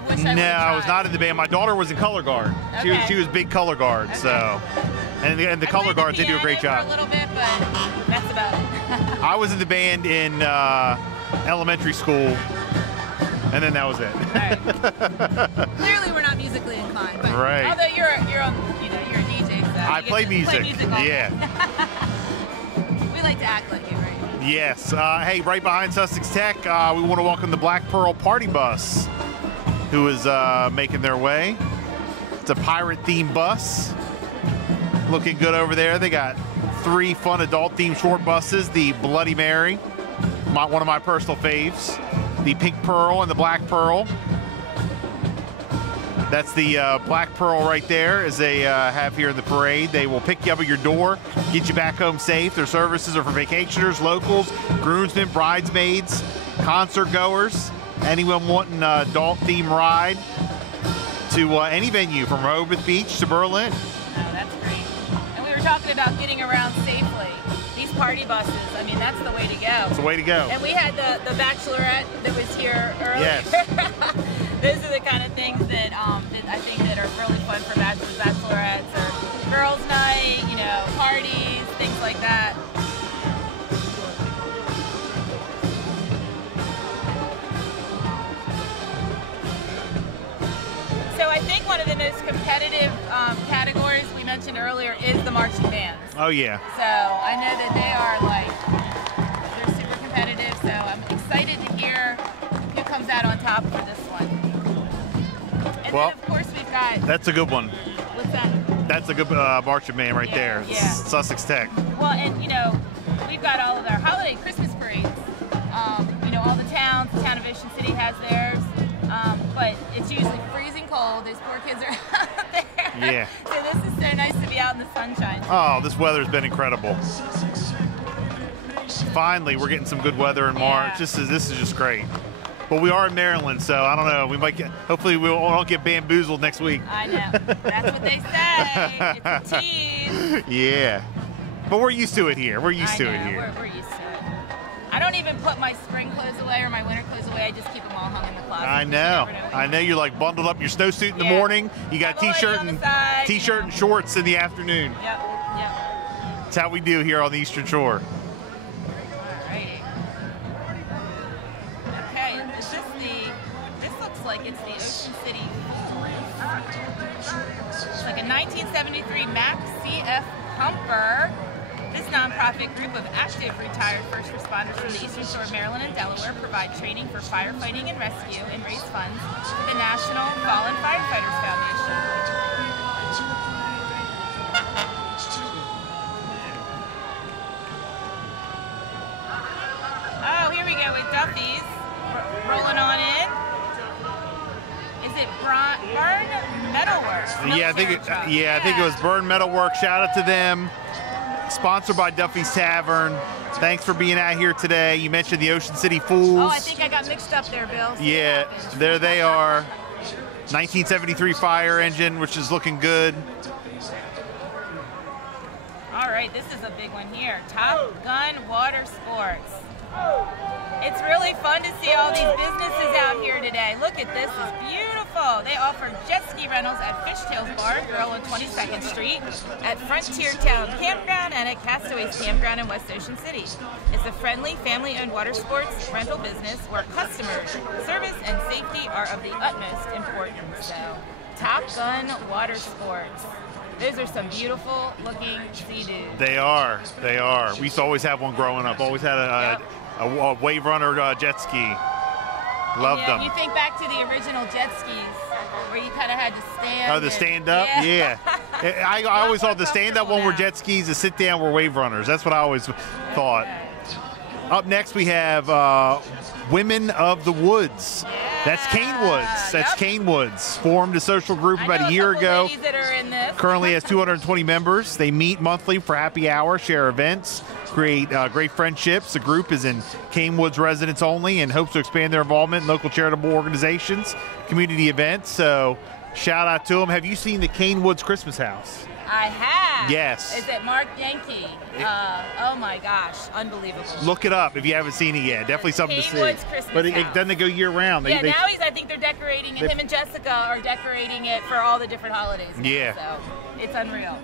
was not in the band. My daughter was in color guard. Okay. She was big color guard. Okay. So, and the color guards, they do a great job. For a little bit, but that's about it. I was in the band in elementary school, and then that was it. Right. Clearly, we're not musically inclined, but right. Although you're a DJ, so I play music. Yeah. We like to act like it, right? Yes. Hey, right behind Sussex Tech, we want to welcome the Black Pearl Party Bus, who is making their way. It's a pirate-themed bus. Looking good over there. They got 3 fun adult-themed short buses. The Bloody Mary, one of my personal faves. The Pink Pearl and the Black Pearl. That's the Black Pearl right there, as they have here in the parade. They will pick you up at your door, get you back home safe. Their services are for vacationers, locals, groomsmen, bridesmaids, concert goers, anyone wanting an adult-themed ride to any venue from Rehoboth Beach to Berlin. Oh, that's great. And we were talking about getting around safely. These party buses, I mean, that's the way to go. It's the way to go. And we had the Bachelorette that was here earlier. Yes. Those are the kind of things that I think that are really fun for bachelors, bachelorettes, or girls' night, parties, things like that. So I think one of the most competitive categories we mentioned earlier is the marching bands. Oh, yeah. So I know that they are like excited to hear who comes out on top for this one. And then, of course, we've got... That's a good one. What's that? That's a good marching band right there. Yeah. Sussex Tech. Well, and, you know, we've got all of our holiday Christmas parades. You know, all the towns, the town of Ocean City has theirs. But it's usually freezing cold. Those poor kids are out there. Yeah. So this is so nice to be out in the sunshine. Oh, this weather's been incredible. Finally, we're getting some good weather in March. This is just great. But we are in Maryland, so I don't know. We might get. Hopefully, we won't get bamboozled next week. I know. That's what they say. It's a tease. Yeah. But we're used to it here. We're used to it here. We're used to it. I don't even put my spring clothes away or my winter clothes away. I just keep them all hung in the closet. I know. I know. You're like bundled up in your snowsuit in the morning. You got t-shirt and shorts in the afternoon. Yep. Yep. That's how we do here on the Eastern Shore. Alrighty. Okay. This looks like it's the Ocean City. It's like a 1973 Mack CF Humper. This nonprofit group of active retired first responders from the Eastern Shore of Maryland and Delaware provide training for firefighting and rescue and raise funds for the National Fallen Firefighters Foundation. Oh, here we go with Duffy's rolling on in. Is it Burn Metalworks? Yeah, I think it was Burn Metalworks. Shout out to them. Sponsored by Duffy's Tavern. Thanks for being out here today. You mentioned the Ocean City Fools. Oh, I think I got mixed up there, Bill. Yeah, there they are. 1973 fire engine, which is looking good. All right, this is a big one here. Top Gun Water Sports. It's really fun to see all these businesses out here today. Look at this, it's beautiful. They offer jet ski rentals at Fishtails Bar and Grill on 22nd Street, at Frontier Town Campground, and at Castaways Campground in West Ocean City. It's a friendly, family-owned water sports rental business where customers, service, and safety are of the utmost importance. So, Top Gun Water Sports. Those are some beautiful looking Sea-Doos. They are. We used to always have one growing up. Always had a Wave Runner jet ski. Loved them. You think back to the original jet skis where you kind of had to stand. Oh, the stand up? Yeah. I always thought the stand up one were jet skis, the sit down were Wave Runners. That's what I always thought. Up next we have Women of the Woods. That's Cane Woods. That's Cane Woods. Formed a social group about a year ago. That are in this. Currently has 220 members. They meet monthly for happy hour, share events, create great friendships. The group is in Cane Woods residents only and hopes to expand their involvement in local charitable organizations, community events. So shout out to them. Have you seen the Cane Woods Christmas house? I have. Yes. Is it Mark Yankee? Oh my gosh, unbelievable. Look it up if you haven't seen it yet. Definitely something to see. Woods Christmas but it house. doesn't go year round. Yeah, now I think they're decorating it. Him and Jessica are decorating it for all the different holidays. Yeah. So it's unreal.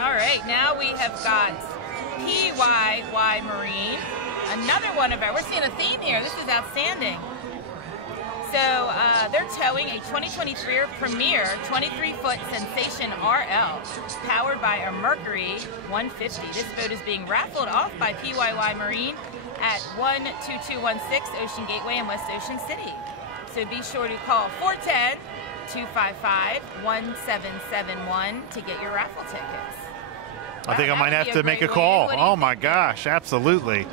All right, now we have got PYY Marine. Another one of our, we're seeing a theme here. This is outstanding. So they're towing a 2023 Premier 23-foot Sensation RL powered by a Mercury 150. This boat is being raffled off by PYY Marine at 12216 Ocean Gateway in West Ocean City. So be sure to call 410-255-1771 to get your raffle tickets. I think I might have to make a call. Oh my gosh, absolutely.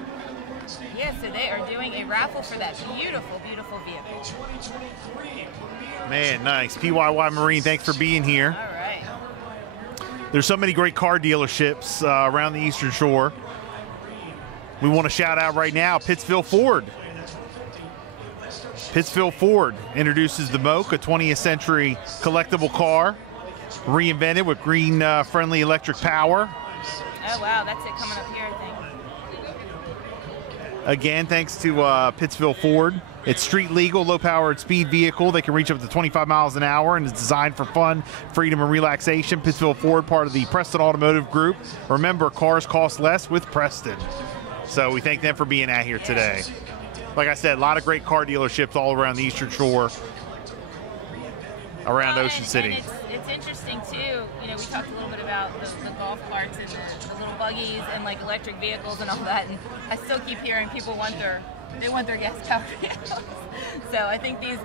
Yeah, so they are doing a raffle for that beautiful, beautiful vehicle. Man, nice. PYY Marine, thanks for being here. All right. There's so many great car dealerships around the Eastern Shore. We want to shout out right now Pittsfield Ford. Pittsfield Ford introduces the Moke, a 20th century collectible car, reinvented with green-friendly electric power. Oh, wow, that's it coming up here, I think. Again, thanks to Pittsfield Ford. It's street legal, low-powered speed vehicle. They can reach up to 25 miles an hour, and it's designed for fun, freedom, and relaxation. Pittsfield Ford, part of the Preston Automotive Group. Remember, cars cost less with Preston. So we thank them for being out here today. Like I said, a lot of great car dealerships all around the Eastern Shore, around Ocean City. And it's interesting, too. You know, we talked a little bit about about the golf carts and the little buggies and like electric vehicles and all that, and I still keep hearing people want their gas-powered vehicles. So I think these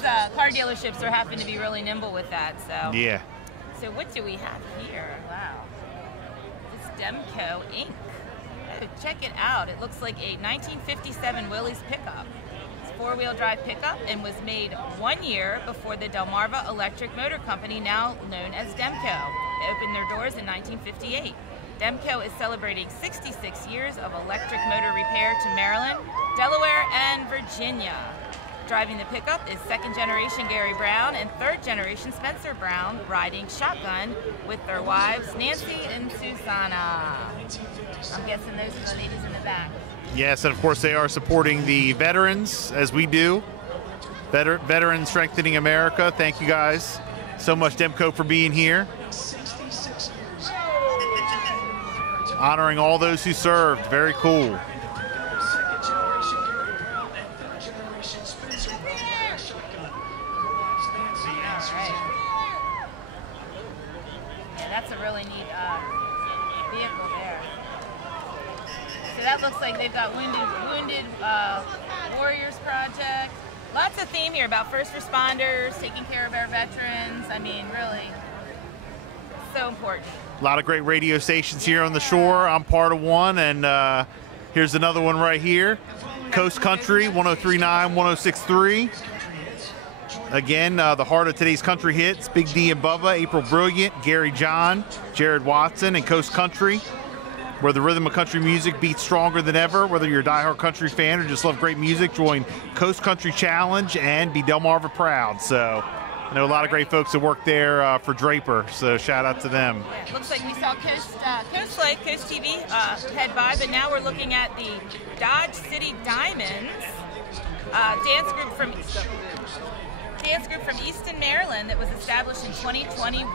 car dealerships are having to be really nimble with that. So yeah. So what do we have here? Wow, this Demco Inc. Oh, check it out. It looks like a 1957 Willys pickup. It's a 4-wheel drive pickup and was made 1 year before the Delmarva Electric Motor Company, now known as Demco. They opened their doors in 1958. Demco is celebrating 66 years of electric motor repair to Maryland, Delaware, and Virginia. Driving the pickup is second generation Gary Brown and third generation Spencer Brown, riding shotgun with their wives Nancy and Susanna. I'm guessing those are the ladies in the back. Yes, and of course they are supporting the veterans, as we do. Veterans Strengthening America. Thank you guys so much, Demco, for being here. Honoring all those who served. Very cool. That's a really neat vehicle there. So that looks like they've got Wounded Warriors Project. Lots of theme here about first responders, taking care of our veterans. I mean, really, so important. A lot of great radio stations here on the shore. I'm part of one, and here's another one right here. Coast Country, 103.9, 106.3. Again, the heart of today's country hits, Big D and Bubba, April Brilliant, Gary John, Jared Watson, and Coast Country, where the rhythm of country music beats stronger than ever. Whether you're a diehard country fan or just love great music, join Coast Country Challenge and be Delmarva proud. So I know a lot of great folks that work there for Draper, so shout out to them. Looks like we saw Coast Life, Coast TV head by, but now we're looking at the Dodge City Diamonds dance group from Easton, Maryland, that was established in 2021.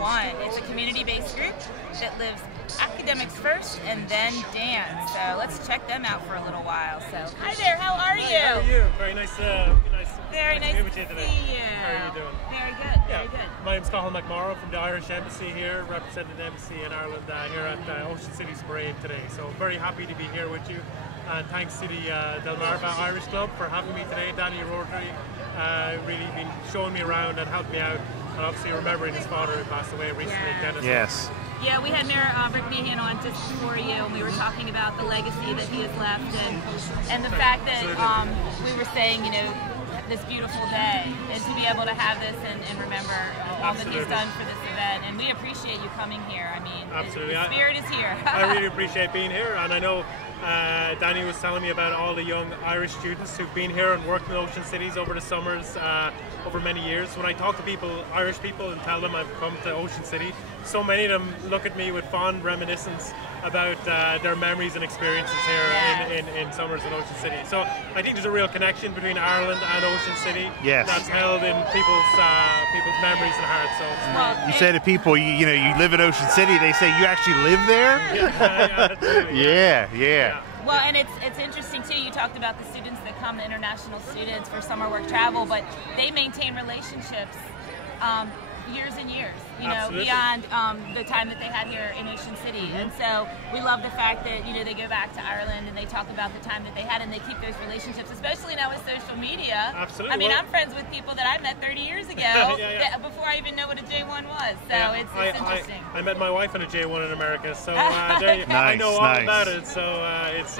It's a community-based group that lives academics first and then dance. So let's check them out for a little while. So hi there, how are you? How are you? Very nice. Very nice to meet you today. see you. How are you doing? Very good. Yeah. Very good. My name's Cathal McMorrow from the Irish Embassy here, representing the embassy in Ireland here at Ocean City's parade today. So very happy to be here with you. And thanks to the Delmarva Irish Club for having me today. Danny Rotary really been showing me around and helped me out. And obviously remembering his father who passed away recently, Dennis. Yes. Yeah, we had Mayor Rick Meehan on just before you, and we were talking about the legacy that he has left, and the fact that we were saying, you know, this beautiful day, and to be able to have this and remember all that he's done for this event, and we appreciate you coming here. I mean, absolutely, the spirit is here. I really appreciate being here, and I know Danny was telling me about all the young Irish students who've been here and worked in Ocean Cities over the summers, over many years. When I talk to people, Irish people, and tell them I've come to Ocean City, so many of them look at me with fond reminiscence about their memories and experiences here in summers in Ocean City. So I think there's a real connection between Ireland and Ocean City that's held in people's memories and hearts. So it's you say to people, you know, you live in Ocean City, they say, you actually live there? Yeah. Well, and it's interesting too. You talked about the students that come, the international students for summer work travel, but they maintain relationships years and years, you know, beyond the time that they had here in Ocean City. And so we love the fact that, you know, they go back to Ireland and they talk about the time that they had, and they keep those relationships, especially now with social media. Absolutely. I mean, I'm friends with people that I met 30 years ago before I even know what a J1 was. So it's interesting. I met my wife on a J1 in America, so I know all about it. So it's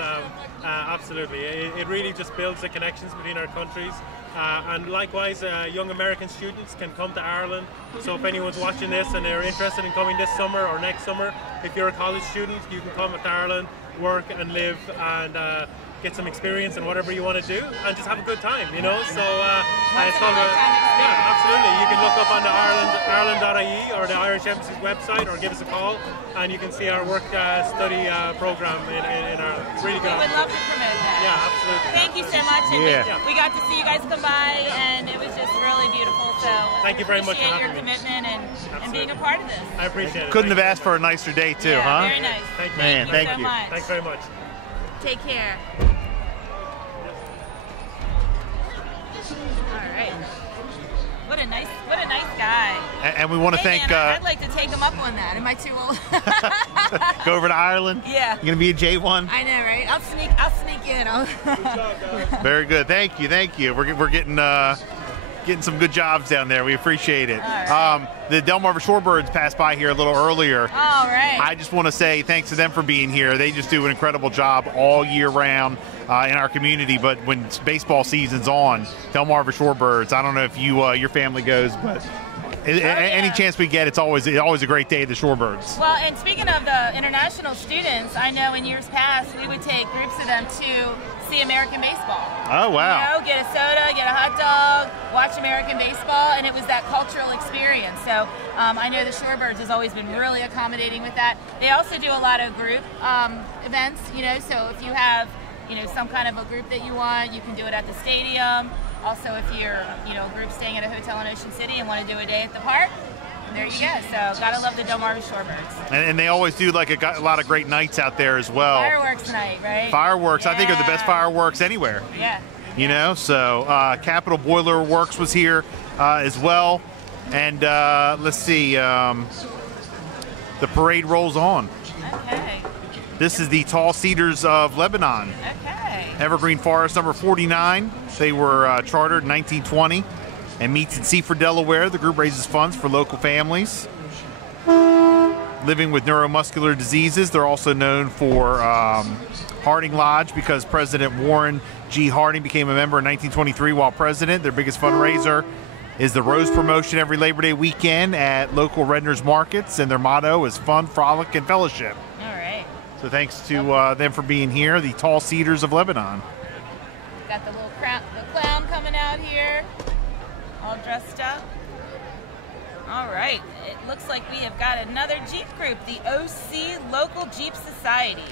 absolutely. It really just builds the connections between our countries. And likewise, young American students can come to Ireland. So if anyone's watching this and they're interested in coming this summer or next summer, if you're a college student, you can come to Ireland, work and live and get some experience in whatever you want to do and just have a good time, you know. So it's called absolutely. You can look up on the Ireland.ie or the Irish Embassy's website, or give us a call, and you can see our work study program in Ireland. It's really good. We would love to promote that. Yeah, absolutely. Thank you so much. And we got to see you guys come by, and it was just really beautiful. So thank you very much for your having me. commitment and being a part of this. I appreciate it. Couldn't have asked for a nicer day too, huh? Very nice. Man, thank you. So much. Thanks very much. Take care. All right. What a nice guy. And we want to thank. I'd like to take him up on that. Am I too old? Go over to Ireland. Yeah. You're gonna be a J1. I know, right? I'll sneak in. Very good. Thank you. We're getting some good jobs down there. We appreciate it. Right. The Delmarva Shorebirds passed by here a little earlier. All right. I just want to say thanks to them for being here. They just do an incredible job all year round in our community. But when baseball season's on, Delmarva Shorebirds, I don't know if your family goes, but any chance we get, it's always a great day at the Shorebirds. Well, and speaking of the international students, I know in years past we would take groups of them to see American baseball. Oh, wow. You know, get a soda, get a hot dog, watch American baseball, and it was that cultural experience. So I know the Shorebirds has always been really accommodating with that. They also do a lot of group events, you know, so if you have, you know, some kind of a group that you want, you can do it at the stadium. Also, if you're, you know, a group staying at a hotel in Ocean City and want to do a day at the park, there you go. So, gotta love the Delmarva Shorebirds. And they always do like a lot of great nights out there as well. Fireworks night, right? Fireworks, I think, are the best fireworks anywhere. Yeah. You know, so Capitol Boiler Works was here as well. And let's see, the parade rolls on. Okay. This is the Tall Cedars of Lebanon. Okay. Evergreen Forest number 49. They were chartered in 1920 and meets in Seaford, Delaware. The group raises funds for local families living with neuromuscular diseases. They're also known for Harding Lodge because President Warren G. Harding became a member in 1923 while president. Their biggest fundraiser is the Rose Promotion every Labor Day weekend at local Redner's markets, and their motto is fun, frolic, and fellowship. All right. So thanks to them for being here, the Tall Cedars of Lebanon. Got the little clown coming out here, all dressed up. All right, it looks like we have got another Jeep group, the OC Local Jeep Society.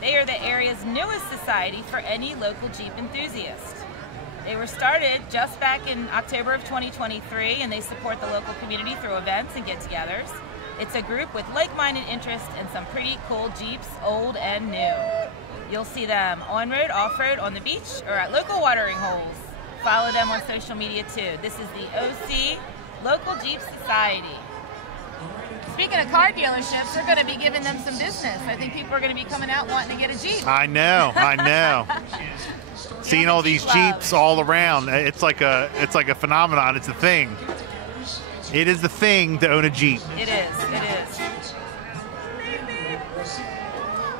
They are the area's newest society for any local Jeep enthusiast. They were started just back in October of 2023, and they support the local community through events and get-togethers. It's a group with like-minded interests and some pretty cool Jeeps, old and new. You'll see them on-road, off-road, on the beach, or at local watering holes. Follow them on social media too. This is the OC Local Jeep Society. Speaking of car dealerships, we're going to be giving them some business. I think people are going to be coming out wanting to get a Jeep. I know. Seeing all these Jeeps all around, it's like a phenomenon. It's a thing. It is the thing to own a Jeep. It is.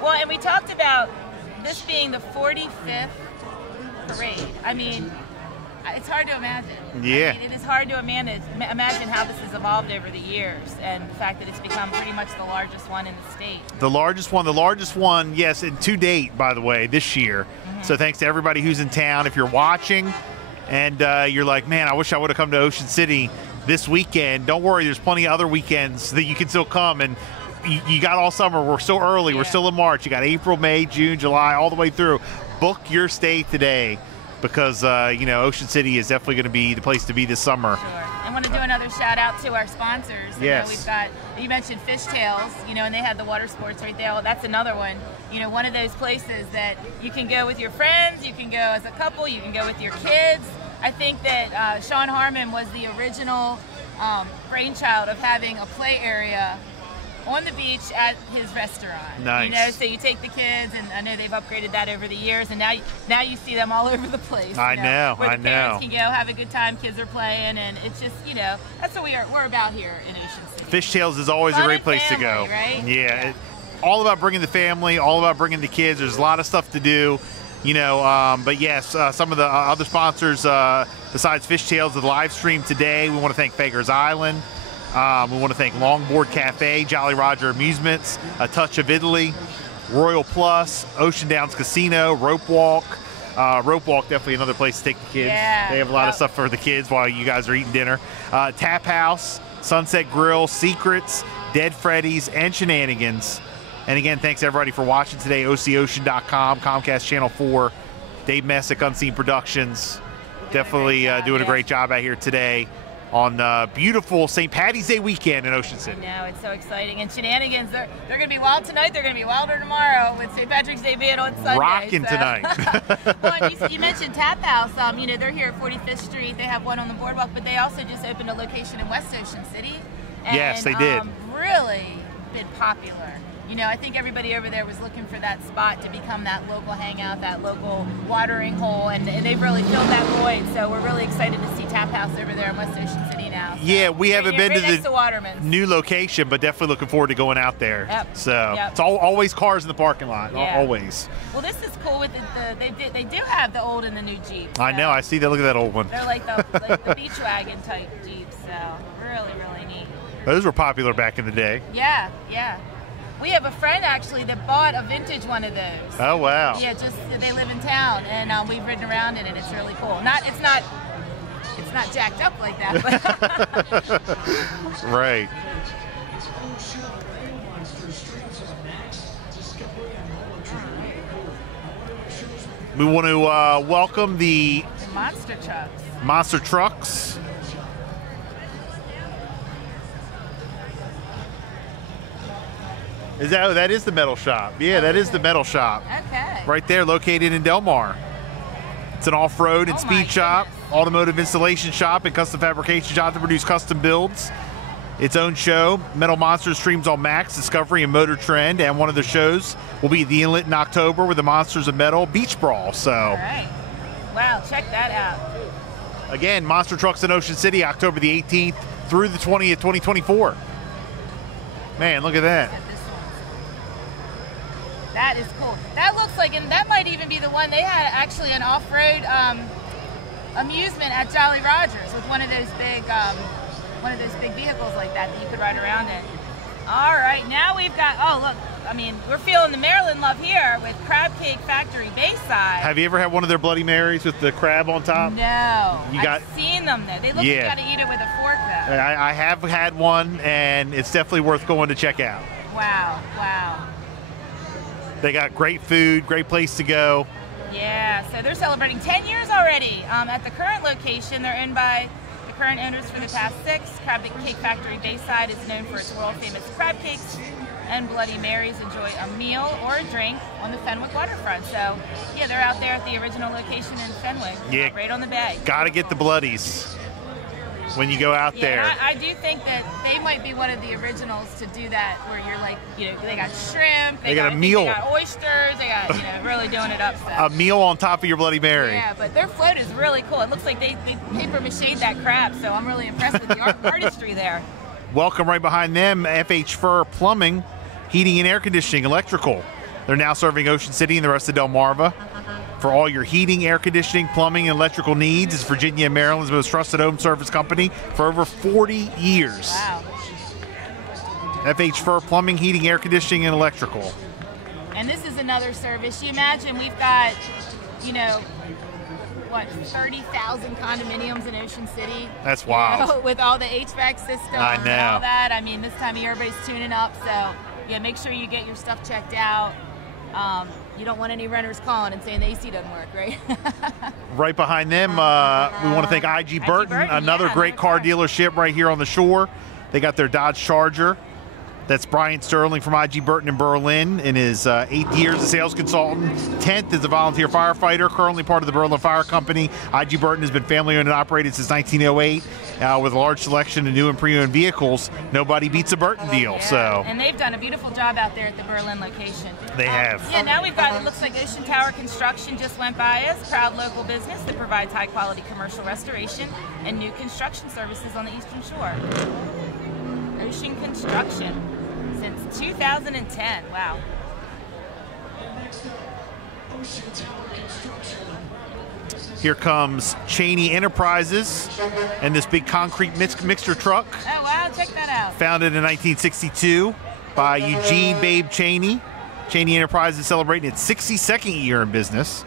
Well, and we talked about this being the 45th parade. I mean, it's hard to imagine. Yeah. I mean, it is hard to imagine how this has evolved over the years, and the fact that it's become pretty much the largest one in the state. The largest one, yes, and to date, by the way, this year. Mm-hmm. So thanks to everybody who's in town. If you're watching and you're like, man, I wish I would have come to Ocean City this weekend, don't worry, there's plenty of other weekends that you can still come, and you got all summer. We're still early. We're still in March. You got April, May, June, July, all the way through. Book your stay today because, Ocean City is definitely going to be the place to be this summer. Sure. I want to do another shout out to our sponsors. Yes. We've got, you mentioned Fishtails, and they had the water sports right there. Well, that's another one. One of those places that you can go with your friends, you can go as a couple, you can go with your kids. I think that Sean Harmon was the original brainchild of having a play area on the beach at his restaurant. Nice. So you take the kids, and I know they've upgraded that over the years, and now you see them all over the place. I know. Where the parents can go have a good time, kids are playing, and it's just, that's what we're about here in Ocean City. Fishtails is always a great place to go. Right? Yeah. All about bringing the family, all about bringing the kids. There's a lot of stuff to do. But yes, some of the other sponsors besides Fishtails of the live stream today, we want to thank Fager's Island. We want to thank Longboard Cafe, Jolly Roger Amusements, A Touch of Italy, Royal Plus, Ocean Downs Casino, Rope Walk. Rope Walk, definitely another place to take the kids. Yeah. They have a lot of stuff for the kids while you guys are eating dinner. Tap House, Sunset Grill, Secrets, Dead Freddy's, and Shenanigans. And again, thanks everybody for watching today. OCOcean.com, Comcast Channel 4, Dave Messick, Unscene Productions. Definitely doing a great job out here today. on beautiful St. Patty's Day weekend in Ocean City. I know, it's so exciting. And Shenanigans, they're going to be wild tonight. They're going to be wilder tomorrow with St. Patrick's Day being on Sunday. Rocking tonight. Well, and you mentioned Tap House. You know, they're here at 45th Street. They have one on the boardwalk, but they also just opened a location in West Ocean City. And, yes, they did. Really been popular. You know, I think everybody over there was looking for that spot to become that local hangout, that local watering hole, and they've really filled that void. So we're really excited to see Tap House over there in West Ocean City now. So yeah, we haven't been to the Waterman's. New location, but definitely looking forward to going out there. Yep. So Yep. it's always cars in the parking lot, Yeah. always. Well, this is cool with they do have the old and the new Jeeps. I know, I see that. Look at that old one. They're like the beach wagon type Jeeps, so really, really neat. Those were popular back in the day. Yeah, yeah. We have a friend actually that bought a vintage one of those. Oh wow! Yeah, just they live in town, and we've ridden around in it. It's really cool. It's not jacked up like that, but right. We want to welcome the monster trucks. Monster trucks. That is the metal shop. Yeah, that is the metal shop. Okay. Right there, located in Delmar. It's an off-road and speed shop, automotive installation shop, and custom fabrication shop to produce custom builds. Its own show, Metal Monsters, streams on Max, Discovery, and Motor Trend. And one of the shows will be at the Inlet in October with the Monsters of Metal Beach Brawl. So, all right. Wow, check that out. Again, Monster Trucks in Ocean City, October the 18th through the 20th, 2024. Man, look at that. That is cool. That looks like, and that might even be the one they had actually an off-road amusement at Jolly Rogers with one of those big vehicles like that you could ride around in. All right, now we've got. Oh, look. I mean, we're feeling the Maryland love here with Crab Cake Factory Bayside. Have you ever had one of their Bloody Marys with the crab on top? No. I've seen them though. They look like you got to eat it with a fork though. I have had one, and it's definitely worth going to check out. Wow, wow. They got great food, great place to go. Yeah, so they're celebrating 10 years already. At the current location, they're owned by the current owners for the past 6. Crab Cake Factory Bayside is known for its world-famous crab cakes, and Bloody Marys enjoy a meal or a drink on the Fenwick waterfront. So, yeah, they're out there at the original location in Fenwick, right on the bay. Got to get the Bloodies when you go out there. I do think that they might be one of the originals to do that, where you're like, they got shrimp, they got a meal, they got oysters, they got, really doing it up. So. A meal on top of your Bloody Mary. Yeah, but their float is really cool. It looks like they paper maché'd that crab, so I'm really impressed with the artistry there. Welcome right behind them, FH Fur Plumbing, Heating and Air Conditioning, Electrical. They're now serving Ocean City and the rest of Delmarva. For all your heating, air conditioning, plumbing, and electrical needs, it's Virginia and Maryland's most trusted home service company for over 40 years. Wow. FH Fur Plumbing, Heating, Air Conditioning, and Electrical. And this is another service. You imagine we've got, 30,000 condominiums in Ocean City. That's wild. With all the HVAC systems I know. and all that. I mean, this time of year, everybody's tuning up. So, yeah, make sure you get your stuff checked out. You don't want any renters calling and saying the AC doesn't work, right? Right behind them, we want to thank IG Burton, another great car dealership right here on the shore. They got their Dodge Charger. That's Brian Sterling from IG Burton in Berlin in his 8th year as a sales consultant. 10th as a volunteer firefighter, currently part of the Berlin Fire Company. IG Burton has been family owned and operated since 1908 with a large selection of new and pre-owned vehicles. Nobody beats a Burton deal. Yeah. So. And they've done a beautiful job out there at the Berlin location. They have. Yeah, now we've got, it looks like Ocean Tower Construction just went by us. Proud local business that provides high quality commercial restoration and new construction services on the Eastern Shore. Ocean Construction. Since 2010. Wow. Here comes Cheney Enterprises and this big concrete mixture truck. Oh, wow. Check that out. Founded in 1962 by Eugene Babe Cheney. Cheney Enterprises celebrating its 62nd year in business.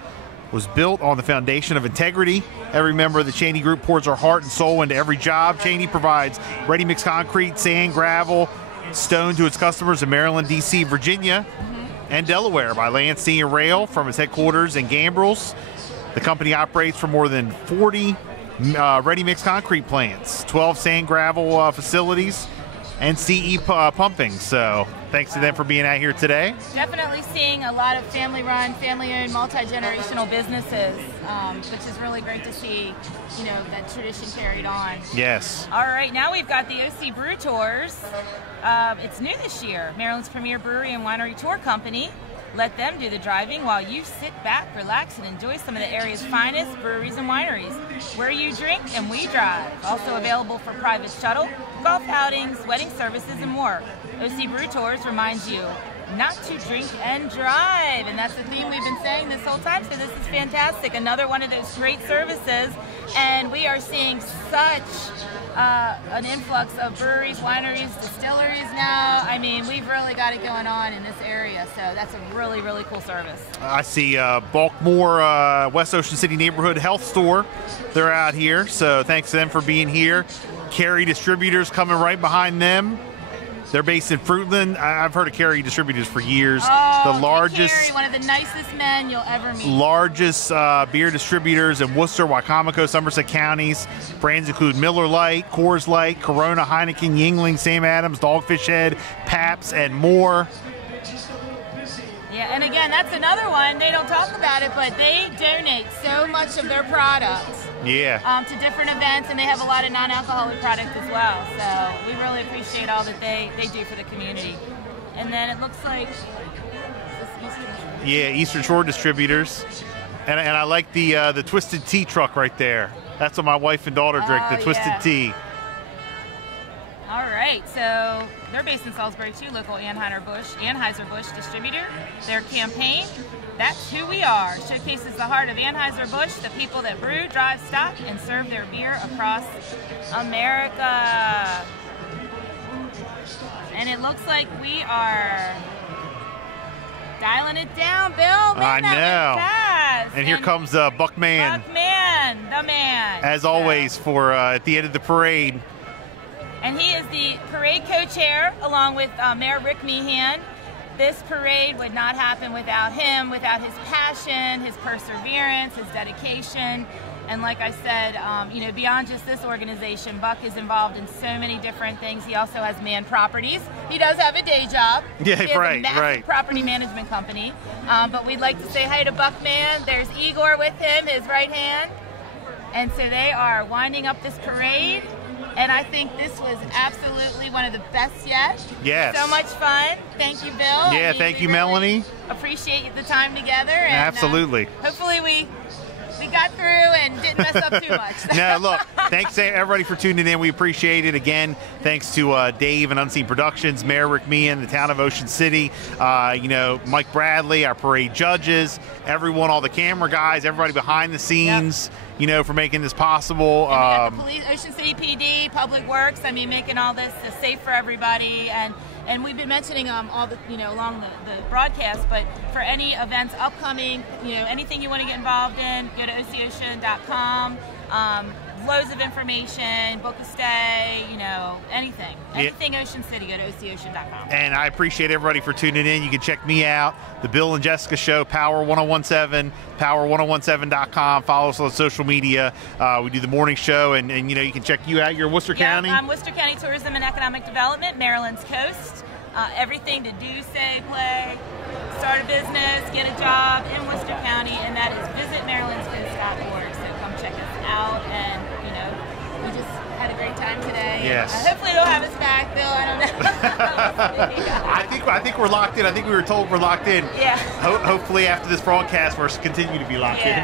Was built on the foundation of integrity. Every member of the Cheney Group pours their heart and soul into every job. Cheney provides ready-mix concrete, sand, gravel, stone to its customers in Maryland, D.C., Virginia, and Delaware by land, sea, and rail from its headquarters in Gambrels. The company operates for more than 40 ready mix concrete plants, 12 sand gravel facilities, and CE pumping. So thanks to them for being out here today. Definitely seeing a lot of family-run, family-owned, multi-generational businesses, which is really great to see, you know, that tradition carried on. Yes. All right, now we've got the OC Brew Tours. It's new this year. Maryland's premier brewery and winery tour company. Let them do the driving while you sit back, relax, and enjoy some of the area's finest breweries and wineries, where you drink and we drive. Also available for private shuttle, golf outings, wedding services, and more. OC Brew Tours reminds you not to drink and drive, and that's the theme we've been saying this whole time, so this is fantastic. Another one of those great services, and we are seeing such an influx of breweries, wineries, distilleries now. I mean, we've really got it going on in this area, so that's a really, really cool service. I see Baltimore West Ocean City Neighborhood Health Store. They're out here, so thanks to them for being here. Carey Distributors coming right behind them. They're based in Fruitland. I've heard of Carey Distributors for years. Oh, the largest, Carey, one of the nicest men you'll ever meet. Largest beer distributors in Worcester, Wycomico, Somerset counties. Brands include Miller Lite, Coors Light, Corona, Heineken, Yuengling, Sam Adams, Dogfish Head, Pabst, and more. Yeah, and again, that's another one. They don't talk about it, but they donate so much of their products. Yeah. To different events, and they have a lot of non-alcoholic product as well. So we really appreciate all that they do for the community. And then it looks like Eastern Shore Distributors, and I like the Twisted Tea truck right there. That's what my wife and daughter drink, the Twisted Tea. All right, so they're based in Salisbury too, local Anheuser-Busch distributor. Their campaign, That's Who We Are, showcases the heart of Anheuser-Busch, the people that brew, drive, stock, and serve their beer across America. And it looks like we are dialing it down, Bill. Man, I know. Fast. And here comes Buckman. Buckman, the man. As always, for at the end of the parade. And he is the parade co-chair, along with Mayor Rick Meehan. This parade would not happen without him, without his passion, his perseverance, his dedication. And like I said, you know, beyond just this organization, Buck is involved in so many different things. He also has Man Properties. He does have a day job. Yeah, he has right, a massive right. property management company. But we'd like to say hi to Buckman. There's Igor with him, his right hand. And so they are winding up this parade. And I think this was absolutely one of the best yet. Yes. So much fun. Thank you, Bill. Yeah, thank you, Melanie. Appreciate the time together. And, absolutely. Hopefully we got through and didn't mess up too much. No, look, thanks to everybody for tuning in. We appreciate it. Again, thanks to Dave and Unscene Productions, Mayor Rick Meehan, the town of Ocean City, you know, Mike Bradley, our parade judges, everyone, all the camera guys, everybody behind the scenes, you know, for making this possible. And we got the police, Ocean City PD, Public Works, I mean, making all this safe for everybody. And we've been mentioning all the, you know, along the broadcast, but for any events upcoming, you know, anything you want to get involved in, go to OCOcean.com. Loads of information, book a stay, you know, anything. Anything Ocean City, go to OCOcean.com. And I appreciate everybody for tuning in. You can check me out, The Bill and Jessica Show, Power 1017, power1017.com. Follow us on social media. We do the morning show, and you know, you can check you out. You're in Worcester County? I'm Worcester County Tourism and Economic Development, Maryland's coast. Everything to do, say, play, start a business, get a job in Worcester County, and that is visitmarylandscoast.org. So come check us out, and you know, we just had a great time today. Yes. Hopefully they'll have us back, Bill. I don't know. I think we're locked in. I think we were told we're locked in. Yeah. Hopefully after this broadcast, we're continue to be locked in.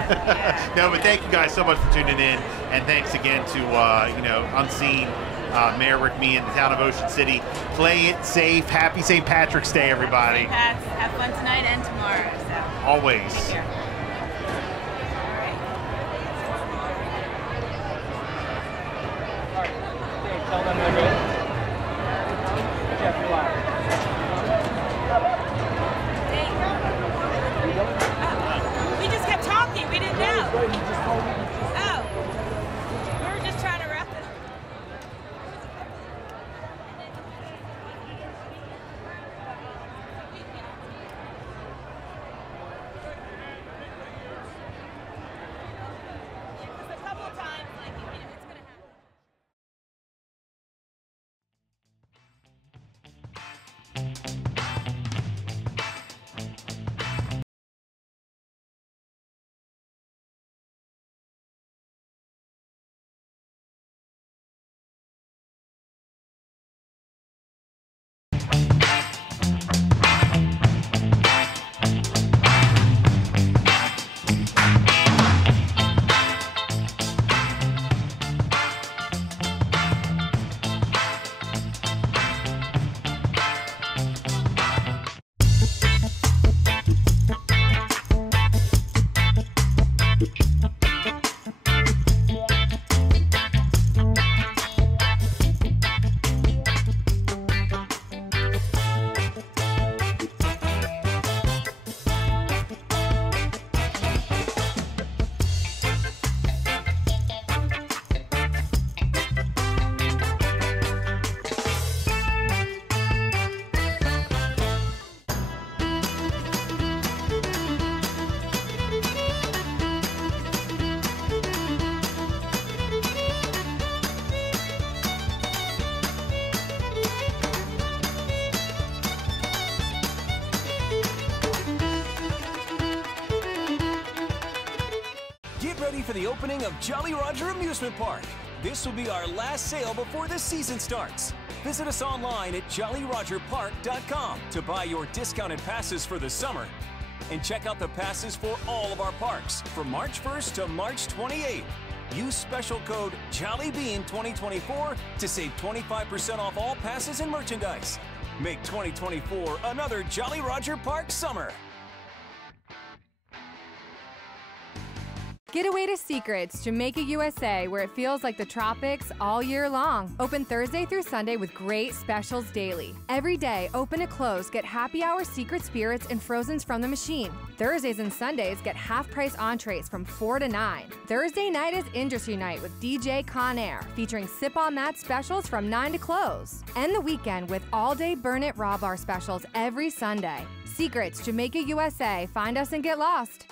No, but thank you guys so much for tuning in, and thanks again to you know, Unscene. Mayor Rick Meehan, the town of Ocean City. Play it safe. Happy St. Patrick's Day, everybody. St. Pat's. Have fun tonight and tomorrow. So. Always. Take care. All right. Dave, tell them they're good. Jeff, you're live. We just kept talking. We didn't know. Oh. We were just trying to wrap it up. A couple of times, like Get ready for the opening of Jolly Roger Amusement Park. This will be our last sale before the season starts. Visit us online at jollyrogerpark.com to buy your discounted passes for the summer. And check out the passes for all of our parks from March 1st to March 28th. Use special code JOLLYBEAN2024 to save 25% off all passes and merchandise. Make 2024 another Jolly Roger Park summer. Get away to Secrets, Jamaica, USA, where it feels like the tropics all year long. Open Thursday through Sunday with great specials daily. Every day, open to close, get happy hour secret spirits and frozens from the machine. Thursdays and Sundays, get half-price entrees from 4 to 9. Thursday night is Industry Night with DJ Con Air, featuring Sip on That specials from 9 to close. End the weekend with all-day Burn It Raw Bar specials every Sunday. Secrets, Jamaica, USA. Find us and get lost.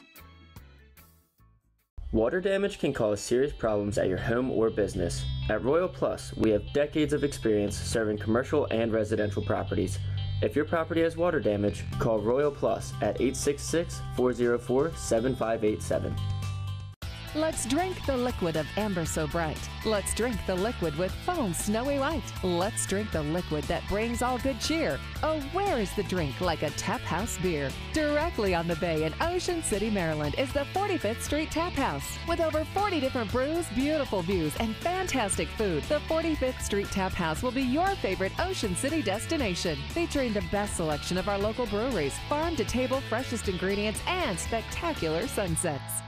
Water damage can cause serious problems at your home or business. At Royal Plus, we have decades of experience serving commercial and residential properties. If your property has water damage, call Royal Plus at 866-404-7587. Let's drink the liquid of Amber So Bright. Let's drink the liquid with foam snowy white. Let's drink the liquid that brings all good cheer. Oh, where is the drink like a Tap House beer? Directly on the bay in Ocean City, Maryland is the 45th Street Tap House. With over 40 different brews, beautiful views, and fantastic food, the 45th Street Tap House will be your favorite Ocean City destination. Featuring the best selection of our local breweries, farm-to-table freshest ingredients, and spectacular sunsets.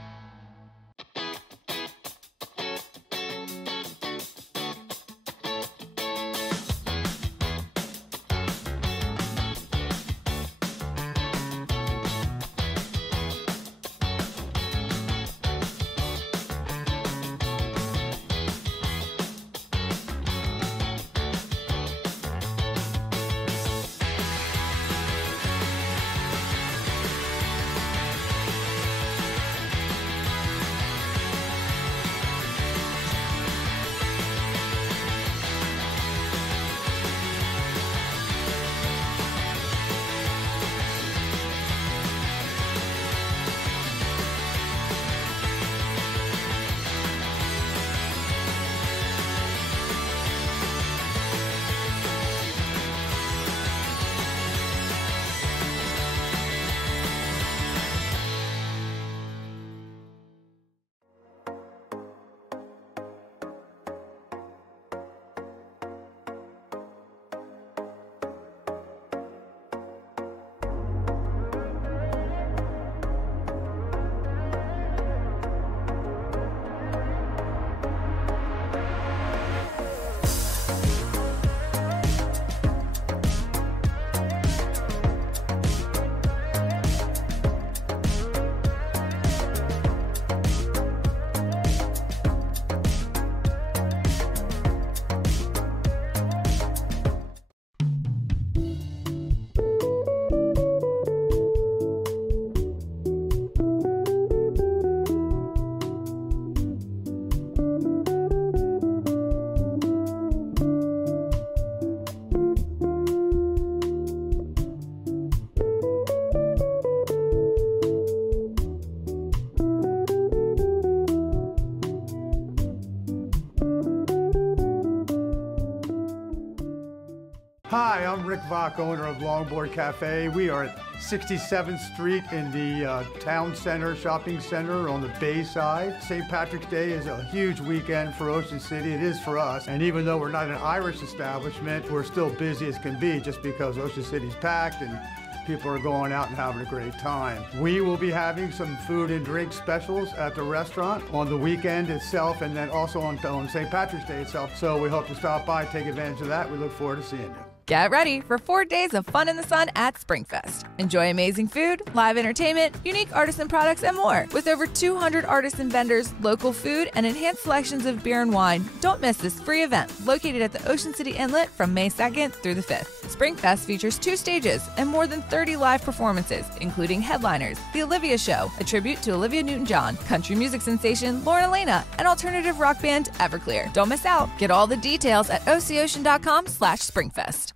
Hi, I'm Rick Vach, owner of Longboard Cafe. We are at 67th Street in the town center, shopping center on the bay side. St. Patrick's Day is a huge weekend for Ocean City. It is for us. And even though we're not an Irish establishment, we're still busy as can be just because Ocean City's packed and people are going out and having a great time. We will be having some food and drink specials at the restaurant on the weekend itself and then also on St. Patrick's Day itself. So we hope to stop by, take advantage of that. We look forward to seeing you. Get ready for 4 days of fun in the sun at SpringFest. Enjoy amazing food, live entertainment, unique artisan products, and more. With over 200 artisan vendors, local food, and enhanced selections of beer and wine, don't miss this free event located at the Ocean City Inlet from May 2nd through the 5th. SpringFest features 2 stages and more than 30 live performances, including headliners, The Olivia Show, a tribute to Olivia Newton-John, country music sensation Lauren Elena, and alternative rock band Everclear. Don't miss out. Get all the details at ococean.com/SpringFest.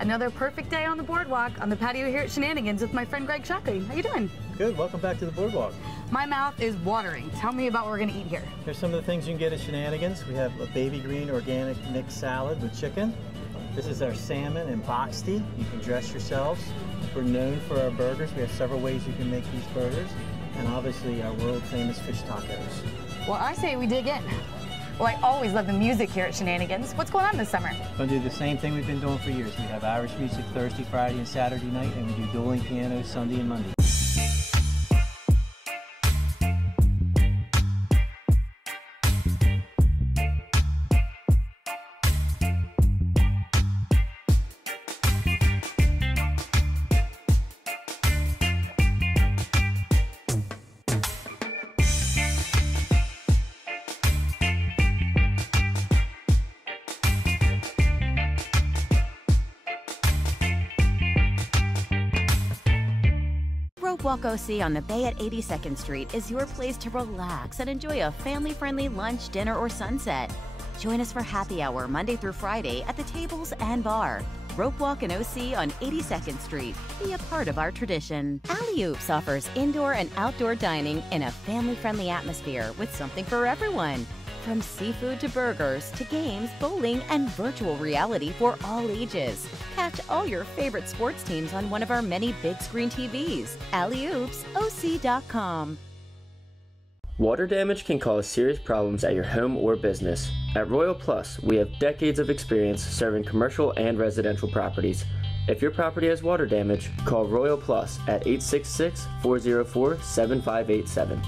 Another perfect day on the boardwalk on the patio here at Shenanigans with my friend Greg Shockley. How you doing? Good. Welcome back to the boardwalk. My mouth is watering. Tell me about what we're gonna eat here. Here's some of the things you can get at Shenanigans. We have a baby green organic mixed salad with chicken. This is our salmon and boxty. You can dress yourselves. We're known for our burgers. We have several ways you can make these burgers. And obviously our world famous fish tacos. Well, I say we dig in. Well, I always love the music here at Shenanigans. What's going on this summer? We're gonna do the same thing we've been doing for years. We have Irish music Thursday, Friday, and Saturday night, and we do dueling piano Sunday and Monday. Walk OC on the Bay at 82nd Street is your place to relax and enjoy a family-friendly lunch, dinner, or sunset. Join us for happy hour Monday through Friday at the tables and bar. Rope Walk and OC on 82nd Street. Be a part of our tradition. Alley Oops offers indoor and outdoor dining in a family-friendly atmosphere with something for everyone. From seafood to burgers to games, bowling, and virtual reality for all ages. Catch all your favorite sports teams on one of our many big screen TVs. AlleyOopsOC.com. Water damage can cause serious problems at your home or business. At Royal Plus, we have decades of experience serving commercial and residential properties. If your property has water damage, call Royal Plus at 866-404-7587.